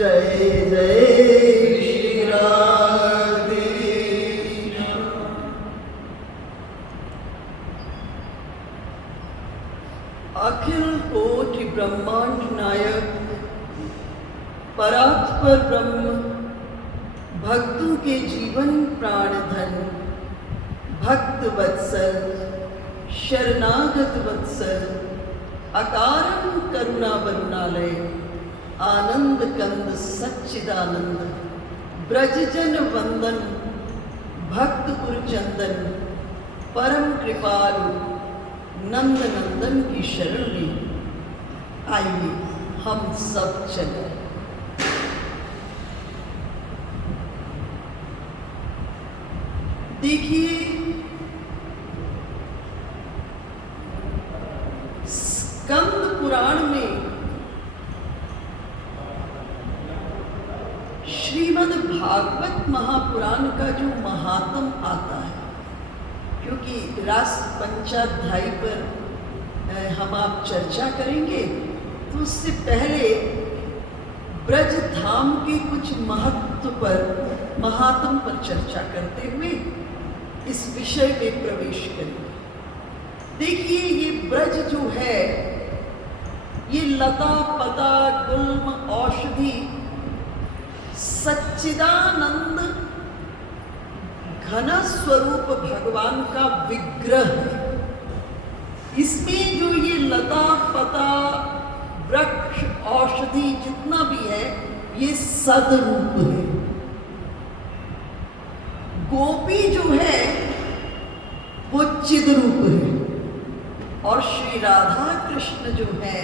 जय जय श्री राधे। अखिल कोटि ब्रह्मांड नायक परात्पर ब्रह्म, भक्तों के जीवन प्राण धन, भक्त वत्सल, शरणागत वत्सल, अकारं करुणा वरुणालय, आनंद कंद सच्चिदानंद, ब्रजजन वंदन, भक्त पुर चंदन, परम कृपालु नंद नंदन की शरण में आइए हम सब चले। देखिए, स्कंद पुराण में श्रीमद् भागवत महापुराण का जो महात्म आता है, क्योंकि रास पंचाध्यायी पर हम आप चर्चा करेंगे, तो उससे पहले ब्रज धाम के कुछ महत्व पर, महात्म पर चर्चा करते हुए इस विषय में प्रवेश करेंगे। देखिए, ये ब्रज जो है, ये लता पता गुल्म औषधि सच्चिदानंद घन स्वरूप भगवान का विग्रह है। इसमें जो ये लता पता वृक्ष औषधि जितना भी है, ये सदरूप है। गोपी जो है वो चिद रूप है, और श्री राधा कृष्ण जो है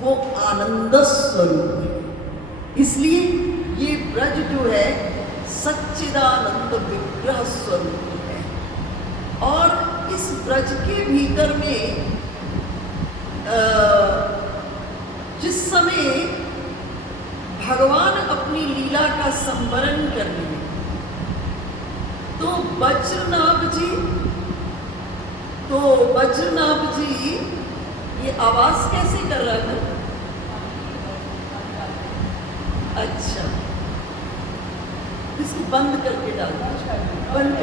वो आनंद स्वरूप है। इसलिए ये ब्रज जो है सच्चिदानंद विग्रह स्वरूप है। और इस ब्रज के भीतर में जिस समय भगवान अपनी लीला का संवरण कर लिए, तो वज्रनाभ जी ये आवाज कैसे कर रहा था? अच्छा, इसको बंद करके डाल, बंद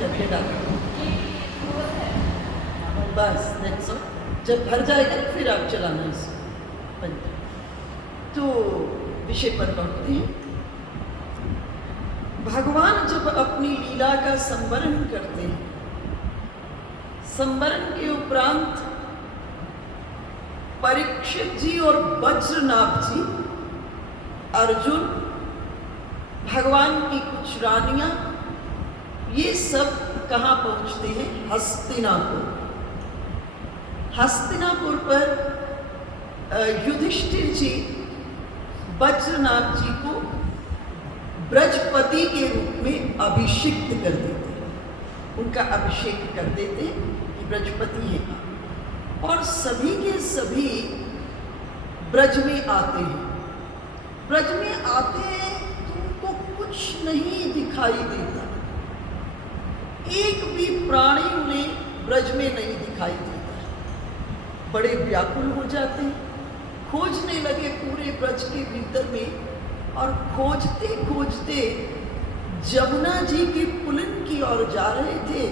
करके डाल, बस दैट्स ऑल। जब भर जाएगा फिर आप चलाना इसको बंद। तो विषय पर लौटते हैं। भगवान जब अपनी लीला का संवरण करते हैं, संवरण के उपरांत परीक्षित जी और वज्रनाभ जी, अर्जुन, भगवान की कुछ रानियां, ये सब कहाँ पहुंचते हैं? हस्तिनापुर। हस्तिनापुर पर युधिष्ठिर जी वज्रनाभ जी को ब्रजपति के रूप में अभिषिक्त कर देते हैं, उनका अभिषेक कर देते हैं कि ब्रजपति हैं। और सभी के सभी ब्रज में आते हैं। ब्रज में आते हैं तो उनको कुछ नहीं दिखाई देता, एक भी प्राणी उन्हें ब्रज में नहीं दिखाई देता। बड़े व्याकुल हो जाते हैं, खोजने लगे पूरे ब्रज के भीतर में, और खोजते खोजते जमुना जी के पुलिन की ओर जा रहे थे,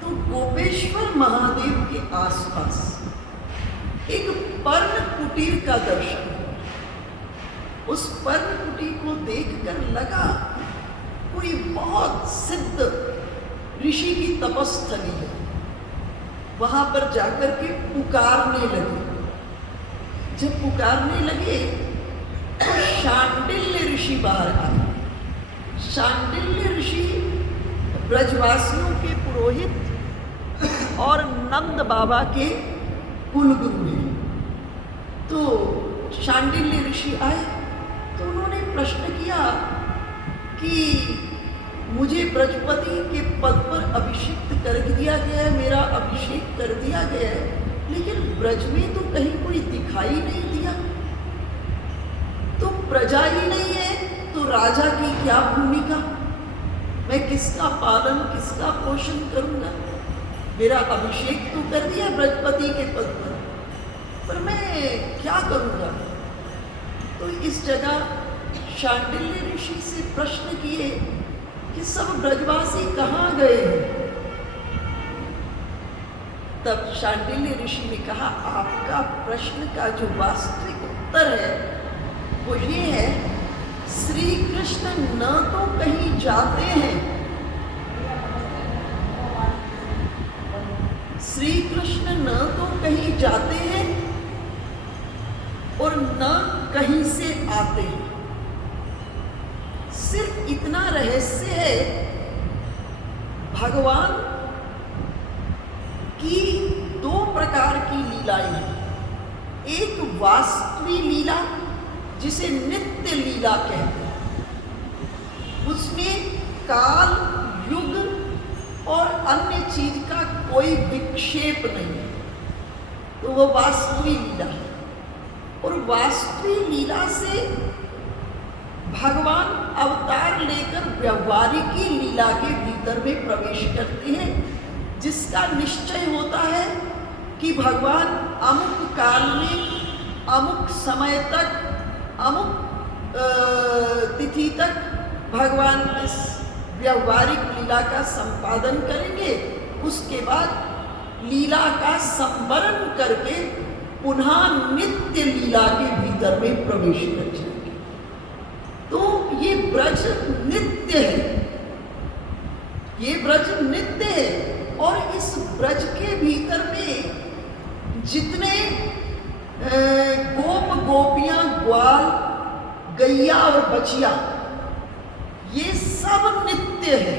तो गोपेश्वर महादेव के आसपास एक पर्ण कुटीर का दर्शन हुआ। उस पर्ण कुटीर को देखकर लगा कोई बहुत सिद्ध ऋषि की तपस्थली है। वहां पर जाकर के पुकारने लगे। जब पुकारने लगे तो शांडिल्य ऋषि बाहर आए। शांडिल्य ऋषि ब्रजवासियों के पुरोहित और नंद बाबा के कुलगुरु हैं। तो शांडिल्य ऋषि आए तो उन्होंने प्रश्न किया कि मुझे ब्रजपति के पद पर अभिषिक्त कर दिया गया है, मेरा अभिषेक कर दिया गया है, लेकिन ब्रज में तो कहीं कोई दिखाई नहीं दिया। तो प्रजा ही नहीं है तो राजा की क्या भूमिका? मैं किसका पालन, किसका पोषण करूंगा? मेरा अभिषेक तो कर दिया ब्रजपति के पद पर मैं क्या करूंगा? तो इस जगह शांडिल्य ऋषि से प्रश्न किए कि सब ब्रजवासी कहाँ गए हैं। तब शांडिल्य ऋषि ने कहा, आपका प्रश्न का जो वास्तविक उत्तर है वो ये है, श्री कृष्ण न तो कहीं जाते हैं, श्री कृष्ण न तो कहीं जाते हैं और न कहीं से आते हैं। सिर्फ इतना रहस्य है भगवान की दो प्रकार की लीलाएं हैं। एक वास्तवी लीला जिसे नित्य लीला कहते हैं, उसमें काल युग और अन्य चीज का कोई विक्षेप नहीं है, तो वो वास्तवी लीला है। और वास्तवी लीला से भगवान अवतार लेकर व्यवहारिकी लीला के भीतर में प्रवेश करते हैं, जिसका निश्चय होता है कि भगवान अमुक काल में अमुक समय तक अमुक तिथि तक भगवान इस व्यवहारिक लीला का संपादन करेंगे। उसके बाद लीला का संवरण करके पुनः नित्य लीला के भीतर में प्रवेश कर जाएंगे। तो ये ब्रज नित्य है, ये ब्रज नित्य है। और इस ब्रज के भीतर में जितने गोप गोपियां, ग्वाल, गैया और बछिया, ये सब नित्य है।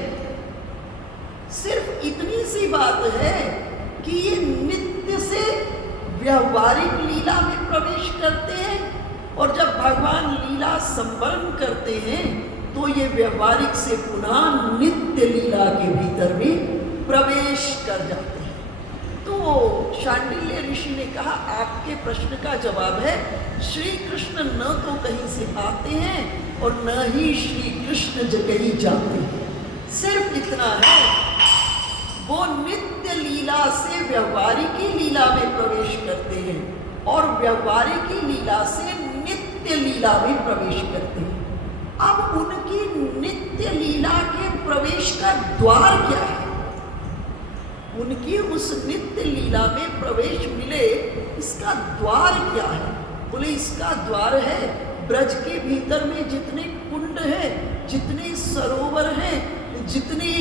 सिर्फ इतनी सी बात है कि ये नित्य से व्यवहारिक लीला में प्रवेश करते हैं, और जब भगवान लीला संवरण करते हैं तो ये व्यवहारिक से पुनः नित्य लीला के भीतर में प्रवेश कर जाते हैं। तो शांडिल्य ऋषि ने कहा, आपके प्रश्न का जवाब है, श्री कृष्ण न तो कहीं से आते हैं और न ही श्री कृष्ण कहीं जाते हैं। सिर्फ इतना है, वो नित्य लीला से व्यवहारिकी लीला में प्रवेश करते हैं और व्यवहारिकी लीला से नित्य लीला में प्रवेश करते हैं। अब उनकी नित्य लीला के प्रवेश का द्वार क्या है? उनकी उस नित्य लीला में प्रवेश मिले, इसका द्वार क्या है? बोले इसका द्वार है ब्रज के भीतर में जितने कुंड हैं, जितने सरोवर हैं, जितने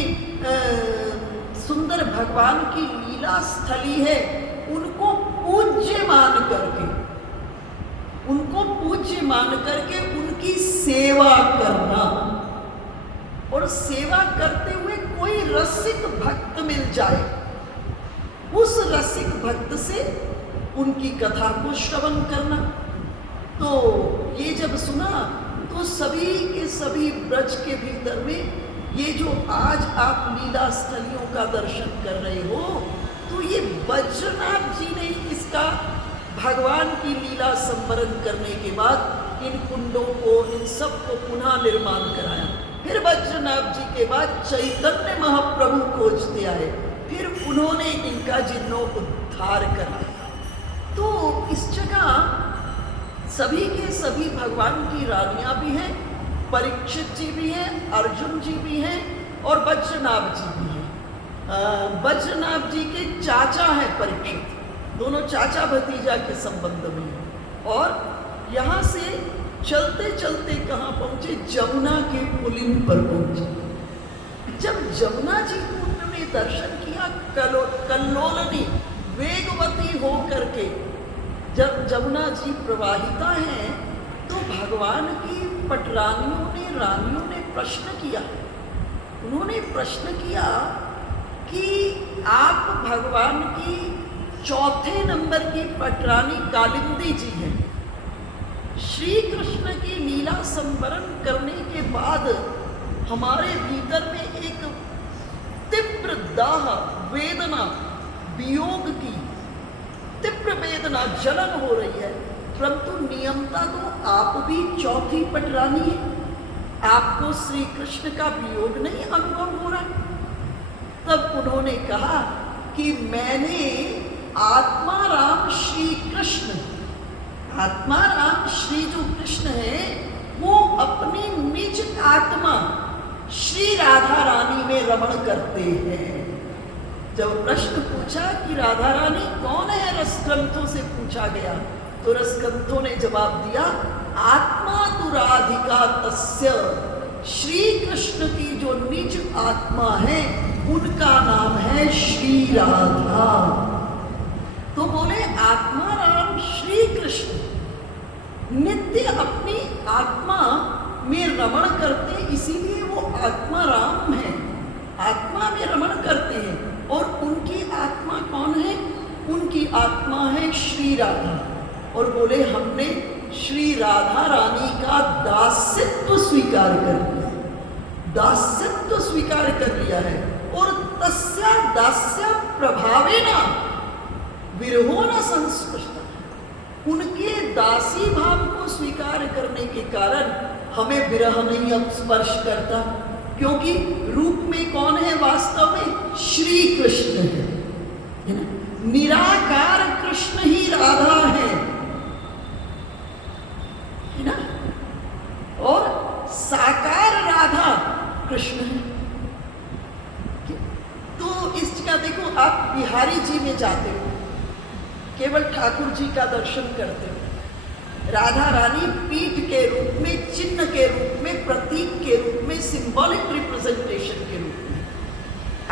सुंदर भगवान की लीला स्थली है, उनको पूज्य मान करके, उनको पूज्य मान करके उनकी सेवा करना। और सेवा करते हुए कोई रसिक भक्त मिल जाए, उस रसिक भक्त से उनकी कथा को श्रवण करना। तो ये जब सुना तो सभी के सभी ब्रज के भीतर में ये जो आज आप लीला स्थलियों का दर्शन कर रहे हो, तो ये वज्रनाथ जी ने इसका भगवान की लीला संवरण करने के बाद इन कुंडों को, इन सब को पुनः निर्माण कराया। फिर वज्रनाथ जी के बाद चैतन्य महाप्रभु खोजते आए, फिर उन्होंने इनका जीर्णोद्धार कराया। तो इस जगह सभी के सभी भगवान की रानियां भी हैं, परीक्षित जी भी हैं, अर्जुन जी भी हैं और वज्रनाभ जी भी हैं। वज्रनाभ जी के चाचा हैं परीक्षित, दोनों चाचा भतीजा के संबंध में हैं। और यहाँ से चलते चलते कहाँ पहुँचे? जमुना के पुलिन पर पहुँचे। जब जमुना जी को उन्होंने दर्शन किया, कल्लोलनी वेगवती हो करके जब जमुना जी प्रवाहिता हैं, तो भगवान की रानियों ने प्रश्न किया। उन्होंने प्रश्न किया कि आप भगवान की चौथे नंबर की पटरानी कालिंदी जी हैं। श्री कृष्ण की लीला संवरण करने के बाद हमारे भीतर में एक तीव्र दाह, वेदना, वियोग की तीव्र वेदना, जलन हो रही है, परंतु नियमता तो आप भी चौथी पटरानी है, आपको श्री कृष्ण का वियोग नहीं अनुभव हो रहा। तब उन्होंने कहा कि मैंने आत्मा राम श्री कृष्ण, आत्मा राम श्री जो कृष्ण है, वो श्री राधा रानी में रमण करते हैं। जब प्रश्न पूछा कि राधा रानी कौन है, रसग्रंथों से पूछा गया, तो रसग्रंथों ने जवाब दिया, आत्मा तु राधिका तस्य, श्री कृष्ण की जो निज आत्मा है उनका नाम है श्री राधा। तो बोले आत्मा राम श्री कृष्ण नित्य अपनी आत्मा में रमण करते, इसीलिए वो आत्मा राम है, आत्मा में रमण करते हैं। और उनकी आत्मा कौन है? उनकी आत्मा है श्री राधा। और बोले हमने श्री राधा रानी का दास्यत्व स्वीकार कर लिया, दास्यत्व स्वीकार कर लिया है। और तस्या दास्य प्रभावेना विरहो न संस्पृष्ट, उनके दासी भाव को स्वीकार करने के कारण हमें विरह नहीं अब स्पर्श करता, क्योंकि रूप में कौन है? वास्तव में श्री कृष्ण है ना? निराकार कृष्ण ही राधा है ना? और साकार राधा कृष्ण है। तो इस जगह देखो, आप बिहारी जी में जाते हो, केवल ठाकुर जी का दर्शन करते हो, राधा रानी पीठ के रूप में, चिन्ह के रूप में, प्रतीक के रूप में, सिंबॉलिक रिप्रेजेंटेशन के रूप में।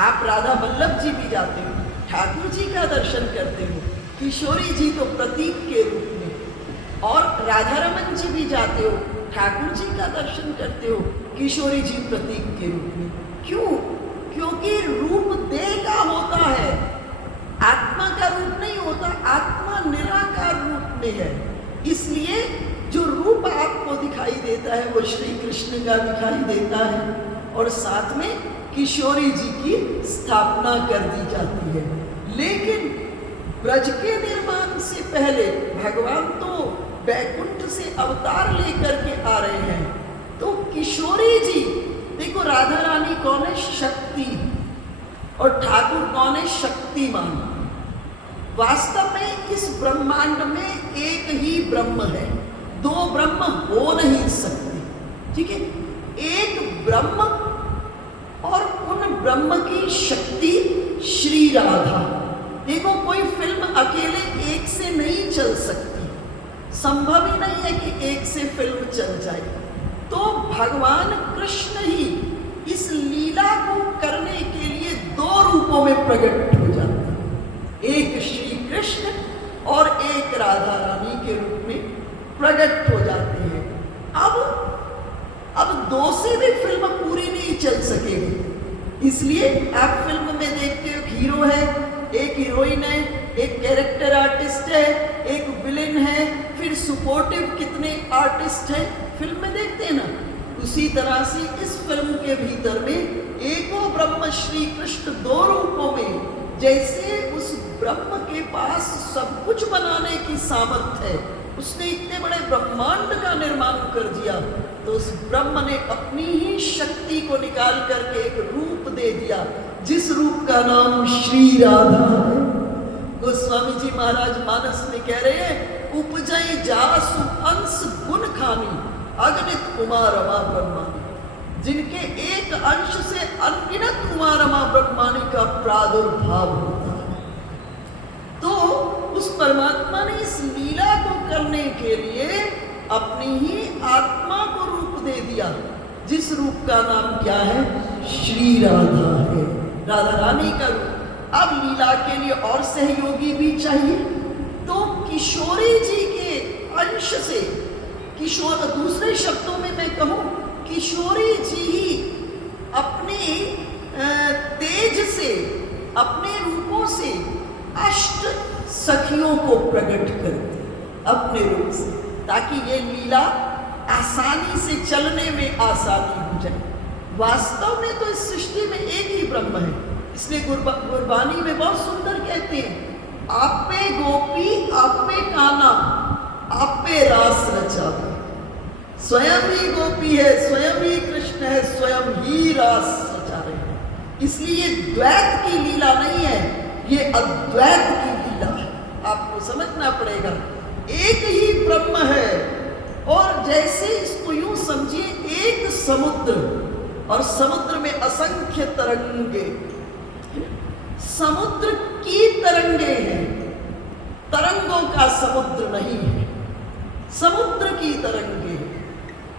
आप राधा वल्लभ जी भी जाते हो, ठाकुर जी का दर्शन करते हो, किशोरी जी तो प्रतीक के रूप में, और राधा रमन जी भी जाते हो, ठाकुर जी का दर्शन करते हो, किशोरी जी प्रतीक के रूप में। क्यों? क्योंकि रूप देह का होता है, आत्मा का रूप नहीं होता, आत्मा निराकार रूप में है। इसलिए जो रूप आपको दिखाई देता है वो श्री कृष्ण का दिखाई देता है, और साथ में किशोरी जी की स्थापना कर दी जाती है। लेकिन ब्रज के निर्माण से पहले भगवान तो वैकुंठ से अवतार लेकर के आ रहे हैं, तो किशोरी जी देखो, राधा रानी कौन है? शक्ति, और ठाकुर कौन है? शक्तिमान। वास्तव में इस ब्रह्मांड में एक ही ब्रह्म है, दो ब्रह्म हो नहीं सकते, ठीक है? एक ब्रह्म, और उन ब्रह्म की शक्ति श्री राधा। देखो, कोई फिल्म अकेले एक से नहीं चल सकती, संभव ही नहीं है कि एक से फिल्म चल जाए। तो भगवान कृष्ण ही इस लीला को करने के लिए दो रूपों में प्रकट हो जाते हैं, एक श्री कृष्ण और एक राधा रानी के रूप में प्रकट हो जाते हैं। अब दो से भी फिल्म पूरी नहीं चल सकेगी, इसलिए आप फिल्म में देखते हो, हीरो है, एक हीरोइन है, एक कैरेक्टर आर्टिस्ट है, एक विलेन है, फिर सपोर्टिव कितने आर्टिस्ट हैं, फिल्म में देखते हैं ना। उसी तरह से इस फिल्म के भीतर में एको ब्रह्म श्री कृष्ण दो रूपों में, जैसे उस ब्रह्म के पास सब कुछ बनाने की सामर्थ्य है, उसने इतने बड़े ब्रह्मांड का निर्माण कर दिया, तो उस ब्रह्म ने अपनी ही शक्ति को निकाल करके एक रूप दे दिया, जिस रूप का नाम श्री राधा है। गोस्वामी जी महाराज मानस में कह रहे हैं, उपजय जासु अंश गुण खानी अगणित उमा रमा ब्रह्मानी, जिनके एक अंश से अनगिनत उमा रमा ब्रह्मानी का प्रादुर्भाव होता है। तो उस परमात्मा ने इस लीला को करने के लिए अपनी ही आत्मा को रूप दे दिया, जिस रूप का नाम क्या है? श्री राधा है, राधा रानी का रूप। अब लीला के लिए और सहयोगी भी चाहिए, तो किशोरी जी के अंश से, किशोर, दूसरे शब्दों में मैं कहूँ, किशोरी जी ही अपने तेज से, अपने रूपों से अष्ट सखियों को प्रकट करते अपने रूप से, ताकि ये लीला आसानी से चलने में आसानी हो जाए। वास्तव में तो इस सृष्टि में एक ही ब्रह्म है, इसलिए गुरबानी में बहुत सुंदर कहते हैं, आपे गोपी आपे काना आपे रास रचावे। स्वयं ही गोपी है, स्वयं ही कृष्ण है, स्वयं ही रास रचा रहे हैं। इसलिए ये द्वैत की लीला नहीं है, ये अद्वैत की लीला है। आपको समझना पड़ेगा, एक ही ब्रह्म है। और जैसे इसको यूं समझिए, एक समुद्र और समुद्र में असंख्य तरंगे, समुद्र की तरंगे हैं, तरंगों का समुद्र नहीं है, समुद्र की तरंगे।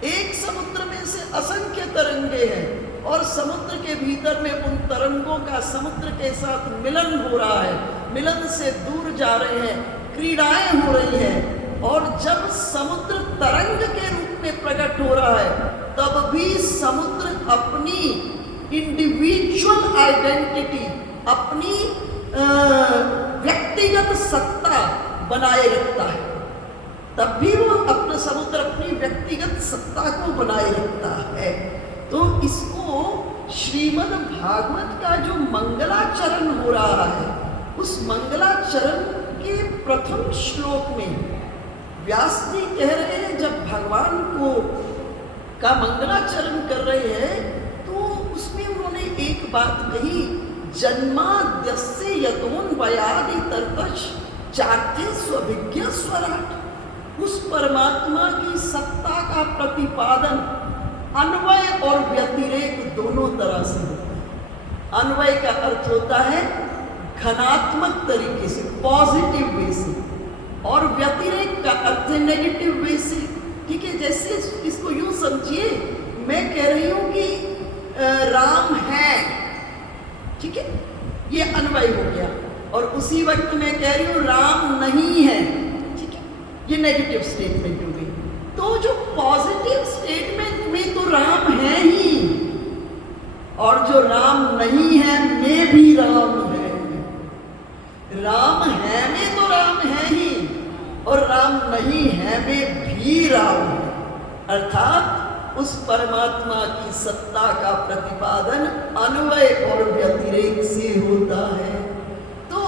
एक समुद्र में से असंख्य तरंगे हैं और समुद्र के भीतर में उन तरंगों का समुद्र के साथ मिलन हो रहा है, मिलन से दूर जा रहे हैं, क्रीड़ाएं हो रही हैं। और जब समुद्र तरंग के रूप में प्रकट हो रहा है तब भी समुद्र अपनी इंडिविजुअल आइडेंटिटी, अपनी व्यक्तिगत सत्ता बनाए रखता है। तब भी वो अपना समुद्र अपनी व्यक्तिगत सत्ता को बनाए रखता है। तो इसको श्रीमद् भागवत का जो मंगलाचरण हो रहा है, उस मंगलाचरण के प्रथम श्लोक में व्यास जी कह रहे हैं, जब भगवान को का मंगलाचरण कर रहे हैं तो उसमें उन्होंने एक बात कही, जन्माद्यस्य यतोऽन्वयादि तर्तश्च चार्थे स्वभिज्ञ स्वराट। उस परमात्मा की सत्ता का प्रतिपादन अन्वय और व्यतिरेक दोनों तरह से होता है। अन्वय का अर्थ होता है घनात्मक तरीके से, पॉजिटिव वे से, और व्यतिरेक का अर्थ है नेगेटिव वे से। ठीक है, जैसे इसको यूं समझिए, मैं कह रही हूं कि राम है, ठीक है, ये अन्वय हो गया, और उसी वक्त मैं कह रही हूं राम नहीं है, ठीक है, ये नेगेटिव स्टेटमेंट हो गई। तो जो पॉजिटिव स्टेटमेंट में तो राम है ही, और जो राम नहीं है में भी राम है। राम है में तो राम है ही, और राम नहीं है में भी राम है। अर्थात उस परमात्मा की सत्ता का प्रतिपादन अन्वय और व्यतिरेक से होता है। तो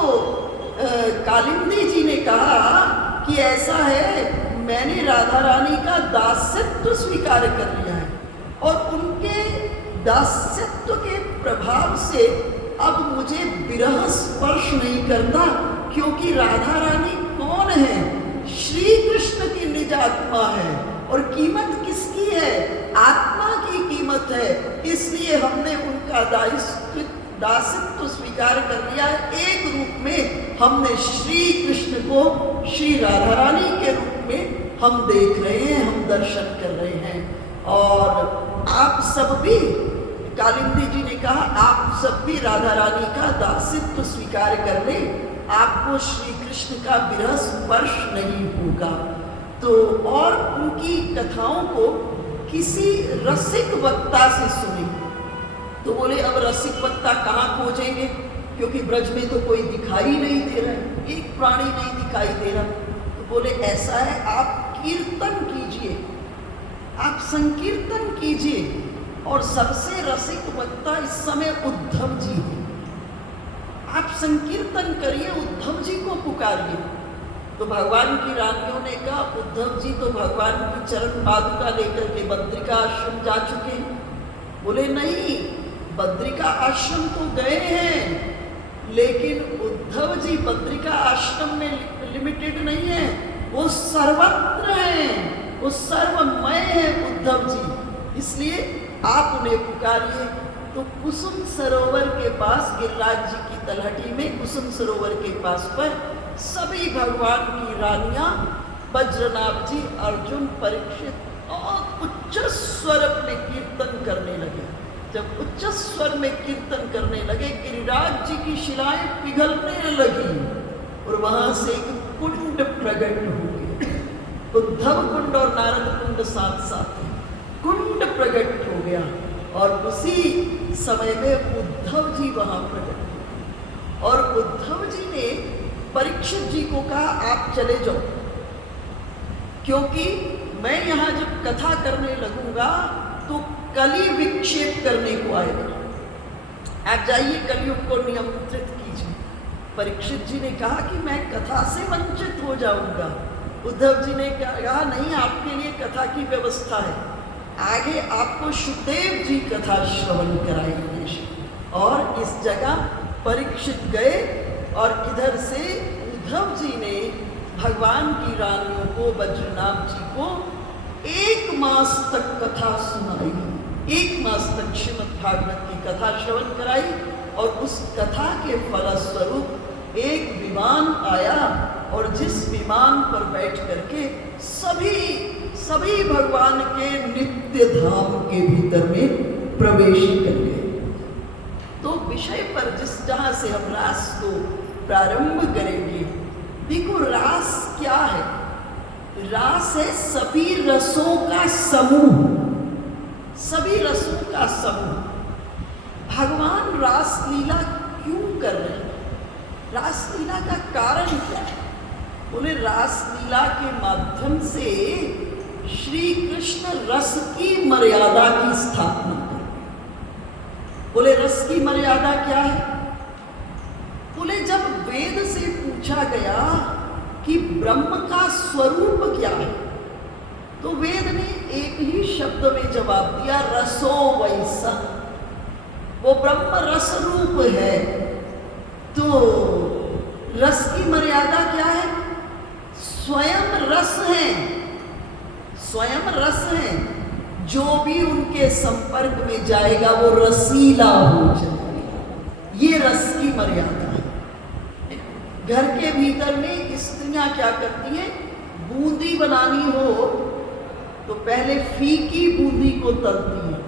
कालिंदी जी ने कहा कि ऐसा है, मैंने राधा रानी का दास्यत्व स्वीकार कर लिया है, और उनके दास्यत्व के प्रभाव से अब मुझे विरह स्पर्श नहीं करता, क्योंकि राधा रानी कौन है? श्री कृष्ण की निज आत्मा है, और कीमत किसकी है? आत्मा की कीमत है। इसलिए हमने उनका दासत्व स्वीकार कर लिया है। एक रूप में हमने श्री कृष्ण को श्री राधा रानी के रूप में हम देख रहे हैं, हम दर्शन कर रहे हैं। और आप सब भी, कालिंदी जी ने कहा, आप सब भी राधा रानी का दासित्व स्वीकार कर लें, आपको श्री कृष्ण का विरह स्पर्श नहीं होगा। तो और उनकी कथाओं को किसी रसिक वक्ता से सुने। तो बोले अब रसिक वक्ता कहाँ खोजेंगे, क्योंकि ब्रज में तो कोई दिखाई नहीं दे रहा है, एक प्राणी नहीं दिखाई दे रहा। तो बोले ऐसा है, आप कीर्तन कीजिए, आप संकीर्तन कीजिए, और सबसे रसिक वक्ता इस समय उद्धव जी हैं। आप संकीर्तन करिए, उद्धव जी को पुकारिए। तो भगवान की रानियों ने कहा, उद्धव जी तो भगवान की चरण पादुका लेकर के बद्रिका आश्रम जा चुके हैं। बोले नहीं, बद्रिका आश्रम तो गए हैं, लेकिन उद्धव जी बद्रिका आश्रम में लिमिटेड नहीं है, वो सर्वत्र हैं, वो सर्वमय है उद्धव जी। इसलिए आप उन्हें पुकारिए। तो कुसुम सरोवर के पास, गिरिराज जी की तलहटी में कुसुम सरोवर के पास पर सभी भगवान की रानियां, वज्रनाभ जी, अर्जुन, परीक्षित और उच्च स्वर में कीर्तन करने लगे। जब उच्च स्वर में कीर्तन करने लगे, गिरिराज जी की शिलाएं पिघलने लगी और वहां से एक कुंड प्रकट हो गया। उद्धव कुंड और नारद कुंड साथ साथ हैं। कुंड प्रकट हो गया, और उसी समय में उद्धव जी वहां प्रकट हुए। और उद्धव जी ने परीक्षित जी को कहा, आप चले जाओ, क्योंकि मैं यहां जब कथा करने लगूंगा तो कली विक्षेप करने को आएगा। आप जाइए, कलियुग को नियंत्रित कीजिए। परीक्षित जी ने कहा कि मैं कथा से वंचित हो जाऊंगा। उद्धव जी ने कहा, नहीं, आपके लिए कथा की व्यवस्था है, आगे आपको सुखदेव जी कथा श्रवण कराएंगे। और इस जगह परीक्षित गए, और इधर से उद्धव जी ने भगवान की रानियों को, वज्रनाभ जी को 1 मास तक कथा सुनाई। 1 मास तक श्रीमद् भागवत की कथा श्रवण कराई और उस कथा के फलस्वरूप एक विमान आया और जिस विमान पर बैठ करके सभी भगवान के नित्य धाम के भीतर में प्रवेश कर गए। तो विषय पर जहां से हम रास को प्रारंभ करेंगे, देखो रास क्या है? रास है सभी रसों का समूह, सभी रसों का समूह। भगवान रास लीला क्यों कर रहे हैं? रास लीला का कारण क्या है? बोले रास लीला के माध्यम से श्री कृष्ण रस की मर्यादा की स्थापना कर। बोले रस की मर्यादा क्या है? बोले जब वेद से पूछा गया कि ब्रह्म का स्वरूप क्या है, तो वेद ने एक ही शब्द में जवाब दिया, रसो वैसा। वो ब्रह्म रस रूप है। तो रस की मर्यादा क्या है? स्वयं रस है, स्वयं रस है। जो भी उनके संपर्क में जाएगा वो रसीला हो जाएगा। ये रस की मर्यादा है। घर के भीतर में स्त्रियां क्या करती हैं? बूंदी बनानी हो तो पहले फीकी बूंदी को तलती हैं,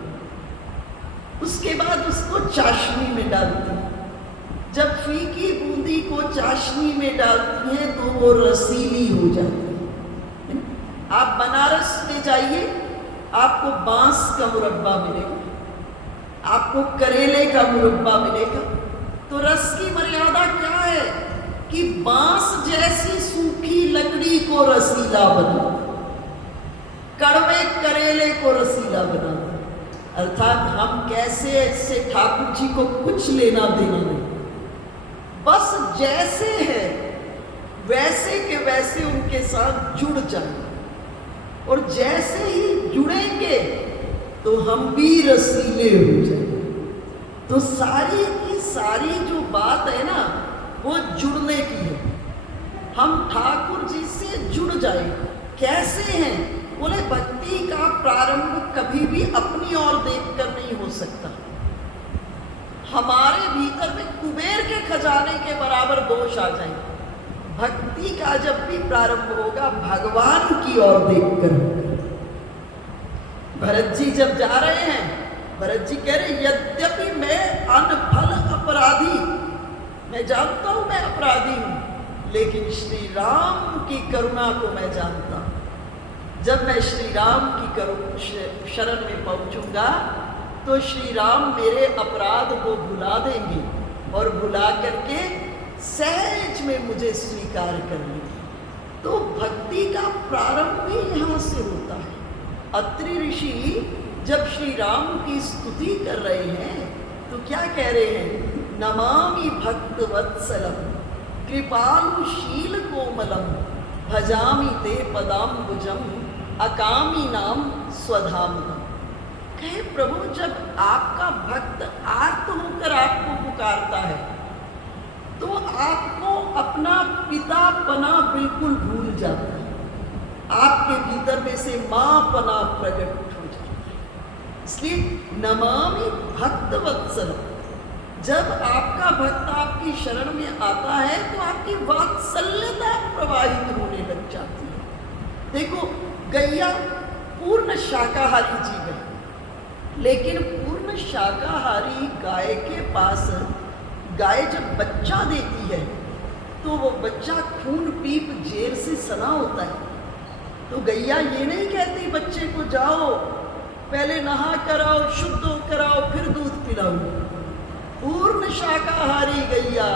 उसके बाद उसको चाशनी में डालती हैं। जब फीकी बूंदी को चाशनी में डालती हैं तो वो रसीली हो जाती है। आप बनारस में जाइए, आपको बांस का मुरब्बा मिलेगा, आपको करेले का मुरब्बा मिलेगा। तो रस की मर्यादा क्या है कि बांस जैसी सूखी लकड़ी को रसीला बना, कड़वे करेले को रसीला बना। अर्थात हम कैसे इससे ठाकुर जी को कुछ लेना देना नहीं, बस जैसे है वैसे के वैसे उनके साथ जुड़ जाए। और जैसे ही जुड़ेंगे तो हम भी रसीले हो जाएंगे। तो सारी की सारी जो बात है ना, वो जुड़ने की है। हम ठाकुर जी से जुड़ जाए। कैसे हैं? बोले भक्ति का प्रारंभ कभी भी अपनी ओर देखकर नहीं हो सकता। हमारे भीतर में कुबेर के खजाने के बराबर दोष आ जाए। भक्ति का जब भी प्रारंभ होगा भगवान की ओर देखकर। भरत जी जब जा रहे हैं, भरत जी कह रहे यद्यपि मैं अनफल अपराधी, मैं जानता हूं मैं अपराधी हूं, लेकिन श्री राम की करुणा को मैं जानता हूं। जब मैं श्री राम की शरण में पहुंचूंगा तो श्री राम मेरे अपराध को भुला देंगे और भुला करके सहज में मुझे स्वीकार कर लेंगे। तो भक्ति का प्रारंभ भी यहाँ से होता है। अत्रि ऋषि जब श्री राम की स्तुति कर रहे हैं तो क्या कह रहे हैं? नमामि भक्त वत्सलम कृपालुशील कोमलम भजामि ते पदाम्बुजम अकामी नाम स्वधाम। कहे प्रभु, जब आपका भक्त आर्त होकर आपको पुकारता है तो आपको अपना पितापना बिल्कुल भूल जाता है। आपके भीतर में से माँपना प्रकट हो जाता है। इसलिए नमामि भक्त वत्सलम, जब आपका भक्त आपकी शरण में आता है तो आपकी वात्सल्यता प्रवाहित होने लग जाती है। देखो, गैया पूर्ण शाकाहारी जीव है, लेकिन पूर्ण शाकाहारी गाय के पास गाय जब बच्चा देती है तो वो बच्चा खून पीप जेर से सना होता है। तो गैया ये नहीं कहती बच्चे को जाओ पहले नहा कराओ, शुद्ध हो कराओ, फिर दूध पिलाओ। पूर्ण शाकाहारी गैया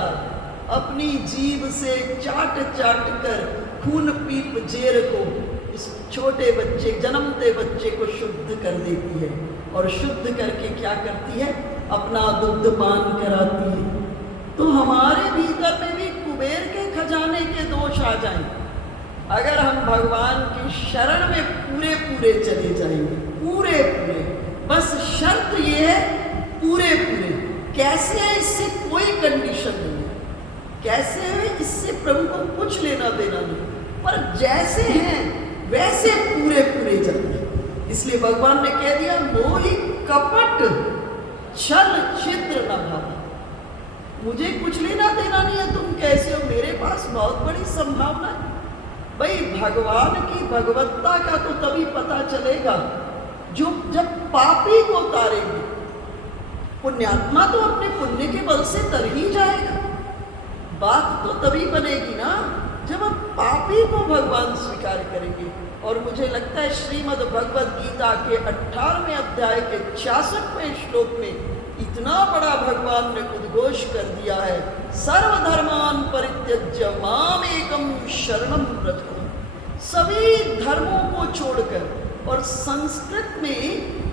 अपनी जीभ से चाट चाट कर खून पीप जेर को, इस छोटे बच्चे, जन्मते बच्चे को शुद्ध कर देती है। और शुद्ध करके क्या करती है? अपना दुग्ध पान कराती है। तो हमारे भीतर में भी कुबेर के खजाने के दोष आ जाएं अगर हम भगवान की शरण में पूरे पूरे चले जाएंगे। पूरे पूरे, बस शर्त ये है पूरे पूरे। कैसे है? इससे कोई कंडीशन नहीं है। कैसे है? इससे प्रभु को कुछ लेना देना नहीं, पर जैसे हैं वैसे पूरे पूरे जाए। इसलिए भगवान ने कह दिया मोहि कपट छल छिद्र न भावा। मुझे कुछ लेना देना नहीं है तुम कैसे हो, मेरे पास बहुत बड़ी संभावना है। भाई भगवान की भगवत्ता का तो तभी पता चलेगा जब पापी को तारेंगे। पुण्यात्मा तो अपने पुण्य के बल से तर ही जाएगा। बात तो तभी बनेगी ना जब हम पापी को भगवान स्वीकार करेंगे। और मुझे लगता है श्रीमद् भगवद गीता के 18वें अध्याय के 66वें श्लोक में इतना बड़ा भगवान ने उद्घोष कर दिया है, सर्वधर्मान परित्यज्य माम एकम शरणम व्रज। सभी धर्मों को छोड़कर, और संस्कृत में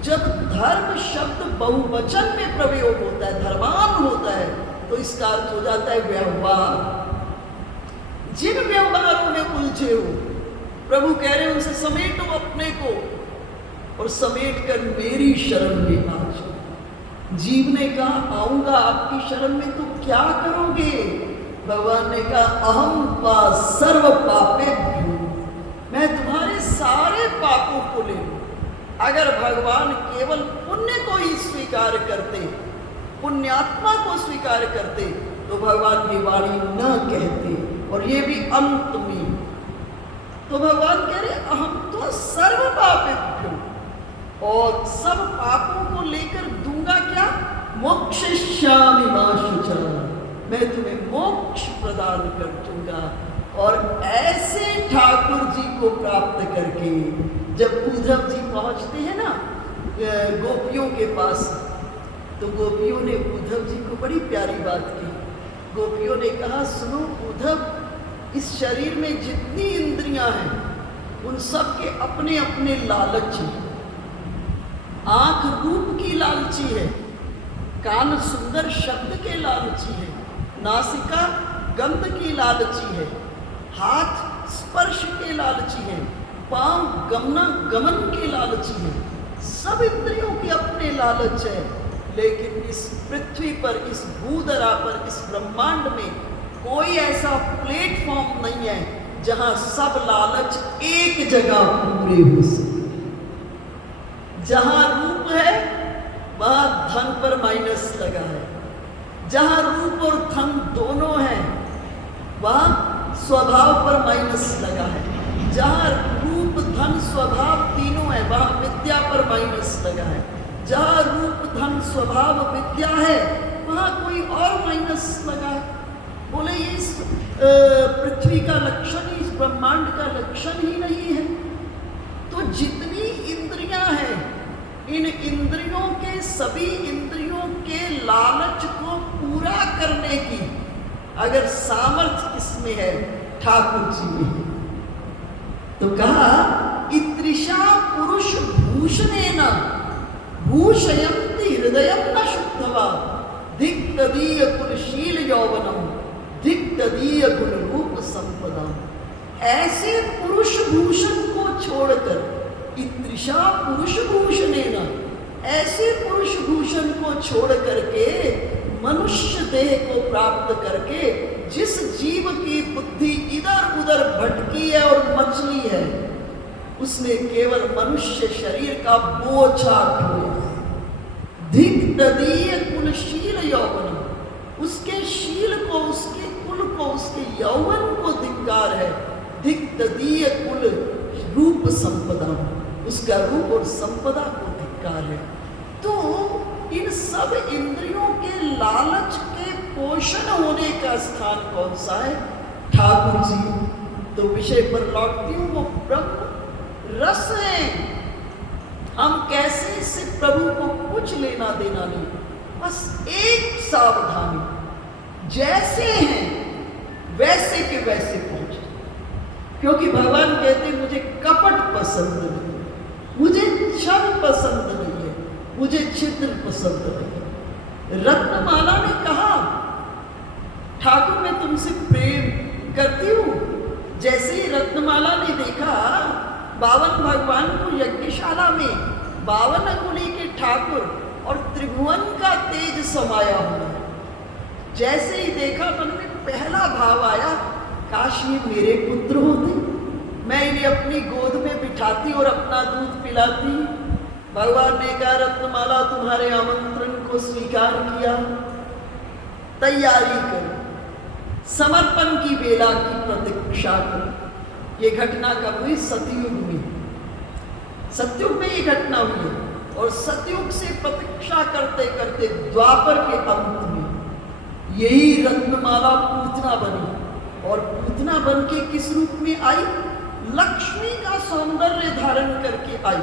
जब धर्म शब्द बहुवचन में प्रयोग होता है, धर्मान होता है, तो इसका अर्थ हो जाता है व्यवहार। जिन व्यवहारों में उलझे हो, प्रभु कह रहे हैं उनसे समेटो अपने को और समेट कर मेरी शरण में आ जाओ। जीव ने कहा आऊंगा आपकी शरण में तो क्या करोगे? भगवान ने कहा अहम वा सर्व पापे भ्यो, मैं तुम्हारे सारे पापों को ले लूं। अगर भगवान केवल पुण्य को ही स्वीकार करते, पुण्यात्मा को स्वीकार करते, तो भगवान की वाणी न कहते, और ये भी अंत में। तो भगवान कह रहे अहम तो सर्व पापेभ्यो, और सब पापों को लेकर दूंगा क्या? मोक्षयिष्यामि मा शुचा, मैं तुम्हें मोक्ष प्रदान कर दूंगा। और ऐसे ठाकुर जी को प्राप्त करके जब उद्धव जी पहुंचते हैं ना गोपियों के पास, तो गोपियों ने उद्धव जी को बड़ी प्यारी बात की। गोपियों ने कहा सुनो उद्धव, इस शरीर में जितनी इंद्रियां हैं उन सब के अपने अपने लालच हैं। आंख रूप की लालची है, कान सुंदर शब्द के लालची है, नासिका गंध की लालची है, हाथ स्पर्श के लालची है, पांव गमन के लालची है। सब इंद्रियों के अपने लालच है। लेकिन इस पृथ्वी पर, इस भूधरा पर, इस ब्रह्मांड में कोई ऐसा प्लेटफॉर्म नहीं है जहां सब लालच एक जगह पूरे हो सके। जहां रूप है वहां धन पर माइनस लगा है, जहां रूप और धन दोनों हैं वहां स्वभाव पर माइनस लगा है, जहां रूप धन स्वभाव तीनों है वहां विद्या पर माइनस लगा है, जहां रूप धन स्वभाव विद्या है वहां कोई और माइनस लगा है। बोले ये इस पृथ्वी का लक्षण ही, इस ब्रह्मांड का लक्षण ही नहीं है। तो जितनी इंद्रियां हैं, इन इंद्रियों के, सभी इंद्रियों के लालच को पूरा करने की अगर सामर्थ्य किसमें है? ठाकुर जी में है। तो कहा इत्रिषा पुरुष भूषणेन भूषयन्ति हृदयं न शुद्धवा धिक तदीय कुलशील यौवनम धिक तदीय गुण रूप संपदा। ऐसे पुरुष भूषण को छोड़कर, इत्रिषा पुरुष भूषणेन, ऐसे पुरुष भूषण को छोड़ करके मनुष्य देह को प्राप्त करके जिस जीव की बुद्धि इधर उधर भटकी है और मचली है, उसने केवल मनुष्य शरीर का बोझा ढोया है। धिक तदीय कुलशील यौवन, उसके शील को, उसके कुल को, उसके यौवन को धिक्कार है। धिक तदीय कुल रूप संपदा, उसका रूप और संपदा को धिक्कार है। तो इन सब इंद्रियों के लालच के पोषण होने का स्थान कौन सा है? ठाकुर जी। तो विषय पर लौटती हूं, वो ब्रह्म रस है। हम कैसे इससे प्रभु को कुछ लेना देना नहीं, बस एक सावधानी, जैसे हैं वैसे के वैसे पहुंचे। क्योंकि भगवान कहते मुझे कपट पसंद नहीं, मुझे छल पसंद नहीं है, मुझे छिद्र पसंद नहीं है। रत्नमाला ने कहा ठाकुर मैं तुमसे प्रेम करती हूं। जैसे ही रत्नमाला ने देखा 52 भगवान को यज्ञशाला में 52 अंगुली के ठाकुर और त्रिभुवन का तेज समाया हुआ है, जैसे ही देखा मन में पहला भाव आया, काश ये मेरे पुत्र होते, मैं इन्हें अपनी गोद में बिठाती और अपना दूध पिलाती। भगवान ने कहा, रत्नमाला तुम्हारे आमंत्रण को स्वीकार किया, तैयारी करो, समर्पण की बेला की प्रतीक्षा करो। ये घटना कब हुई? सतयुग में। सतयुग में ये घटना हुई और सतयुग से प्रतीक्षा करते करते द्वापर के अंत में यही रत्नमाला पूतना बनी। और पूतना बन के किस रूप में आई? लक्ष्मी का सौंदर्य धारण करके आई।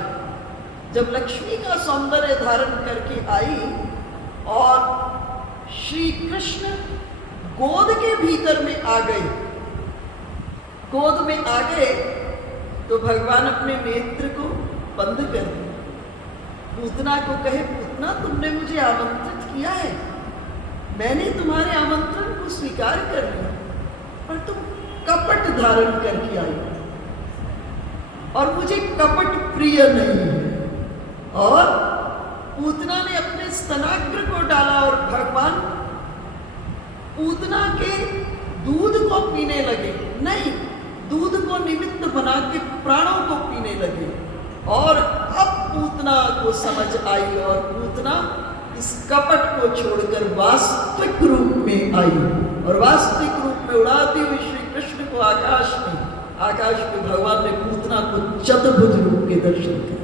जब लक्ष्मी का सौंदर्य धारण करके आई और श्री कृष्ण गोद के भीतर में आ गए, गोद में आ गए तो भगवान अपने नेत्र को बंद कर दिया। पूतना को कहे, पूतना तुमने मुझे आमंत्रित किया है, मैंने तुम्हारे आमंत्रण को स्वीकार कर लिया, पर तुम कपट धारण करके आई और मुझे कपट प्रिय नहीं है। और पूतना ने अपने स्तनाग्र को डाला और भगवान पूतना के दूध को पीने लगे। नहीं, दूध को निमित्त बना के प्राणों को पीने लगे। और अब पूतना को समझ आई और पूतना इस कपट को छोड़कर वास्तविक रूप में आई और वास्तविक रूप में उड़ाती हुई श्री कृष्ण को आकाश में भगवान ने पूतना को चतुर्भुज रूप के दर्शन किए।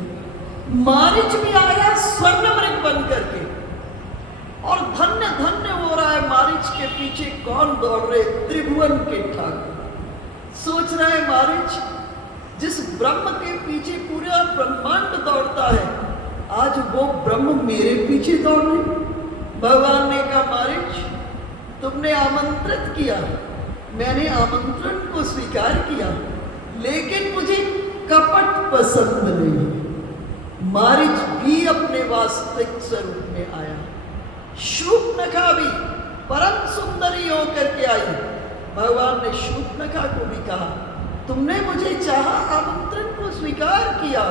मारीच भी आया स्वर्ण मृग बन करके और धन्य धन्य हो रहा है। मारीच के पीछे कौन दौड़ रहे? त्रिभुवन के ठाकुर। सोच रहा है मारीच, जिस ब्रह्म के पीछे पूरा ब्रह्मांड दौड़ता है, आज वो ब्रह्म मेरे पीछे दौड़ रहे। भगवान ने कहा, मारीच तुमने आमंत्रित किया, मैंने आमंत्रण को स्वीकार किया, लेकिन मुझे कपट पसंद नहीं। मारीच भी अपने वास्तविक स्वरूप में आया। शूर्पणखा भी परम सुंदरी होकर के आई। भगवान ने शूर्पणखा को भी कहा, तुमने मुझे चाहा, आमंत्रण को स्वीकार किया,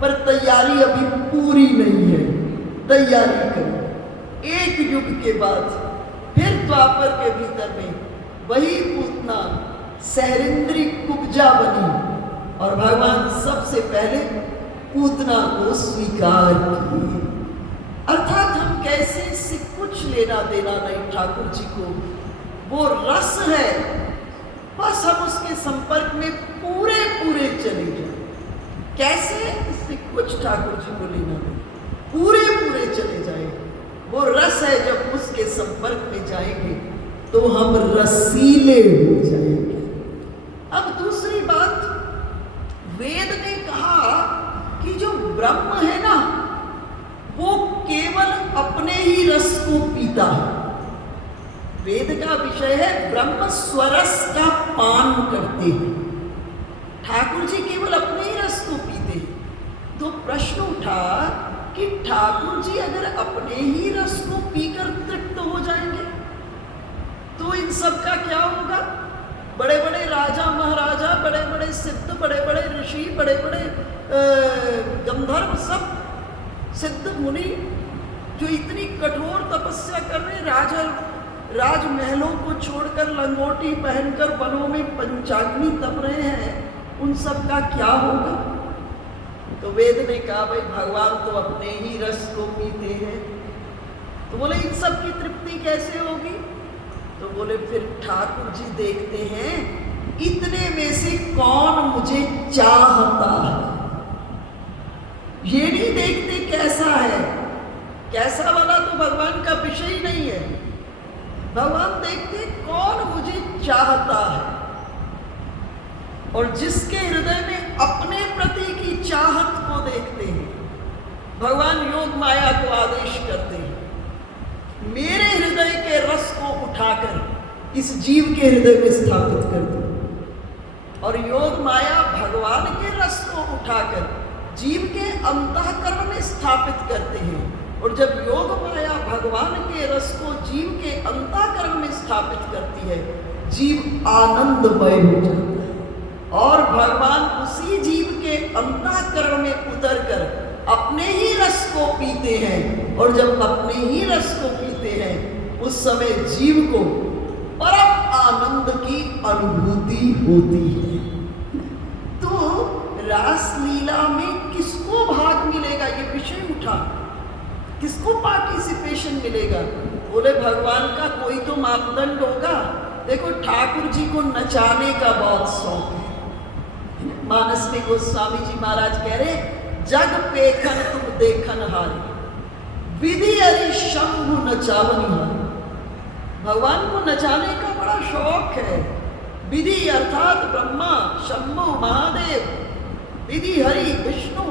पर तैयारी अभी पूरी नहीं है, तैयारी करो। एक युग के बाद फिर द्वापर के भीतर में वही पूतना सहरिंद्री कुब्जा बनी और भगवान सबसे पहले पूतना को स्वीकार किए। अर्थात हम कैसे इससे कुछ लेना देना नहीं ठाकुर जी को, वो रस है, बस हम उसके संपर्क में पूरे पूरे चले जाए। कैसे? इससे कुछ ठाकुर जी को लेना नहीं, पूरे पूरे चले जाए। वो रस है, जब उसके संपर्क में जाएंगे तो हम रसीले हो जाएंगे। अब दूसरी बात, वेद ने कहा कि जो ब्रह्म है ना, वो केवल अपने ही रस को पीता है। वेद का विषय है ब्रह्म स्वरस का पान करते हैं। ठाकुर जी केवल अपने ही रस को पीते हैं। तो प्रश्न उठा कि ठाकुर जी अगर अपने ही रस को पीकर तृप्त हो जाएंगे तो इन सब का क्या होगा? बड़े बड़े राजा महाराजा, बड़े बड़े सिद्ध, बड़े बड़े ऋषि, बड़े बड़े गंधर्व, सब सिद्ध मुनि जो इतनी कठोर तपस्या कर रहे, राजमहलों को छोड़कर लंगोटी पहनकर वनों में पंचाग्नि तप रहे हैं, उन सब का क्या होगा? तो वेद ने कहा, भाई भगवान तो अपने ही रस को पीते हैं। तो बोले इन सब की तृप्ति कैसे होगी? तो बोले फिर ठाकुर जी देखते हैं इतने में से कौन मुझे चाहता है। ये नहीं देखते कैसा है, कैसा वाला तो भगवान का विषय ही नहीं है। भगवान देखते कौन मुझे चाहता है, और जिसके हृदय में अपने प्रति की चाहत को देखते हैं। भगवान योग माया को आदेश करते हैं, मेरे हृदय के रस को उठाकर इस जीव के हृदय में स्थापित कर दो। और योग माया भगवान के रस को उठाकर जीव के अंतःकरण में स्थापित करते हैं। और जब योग माया भगवान के रस को जीव के अंतःकरण में स्थापित करती है, जीव आनंदमय हो जाता है और भगवान उसी जीव के अंतःकरण में उतरकर अपने ही रस को पीते हैं। और जब अपने ही रस को पीते हैं, उस समय जीव को परम आनंद की अनुभूति होती है। तो रास लीला में किसको भाग मिलेगा, ये विषय उठा, किसको पार्टिसिपेशन मिलेगा? बोले भगवान का कोई तो मापदंड होगा। देखो ठाकुर जी को नचाने का बहुत शौक है। मानस में गोस्वामी जी महाराज कह रहे, जग पेखन तुम देखन हारी, विधि हरि शंभु नचावनी हारी। भगवान को नचाने का बड़ा शौक है। विधि अर्थात ब्रह्मा, शंभु, महादेव, विधि हरि, विष्णु,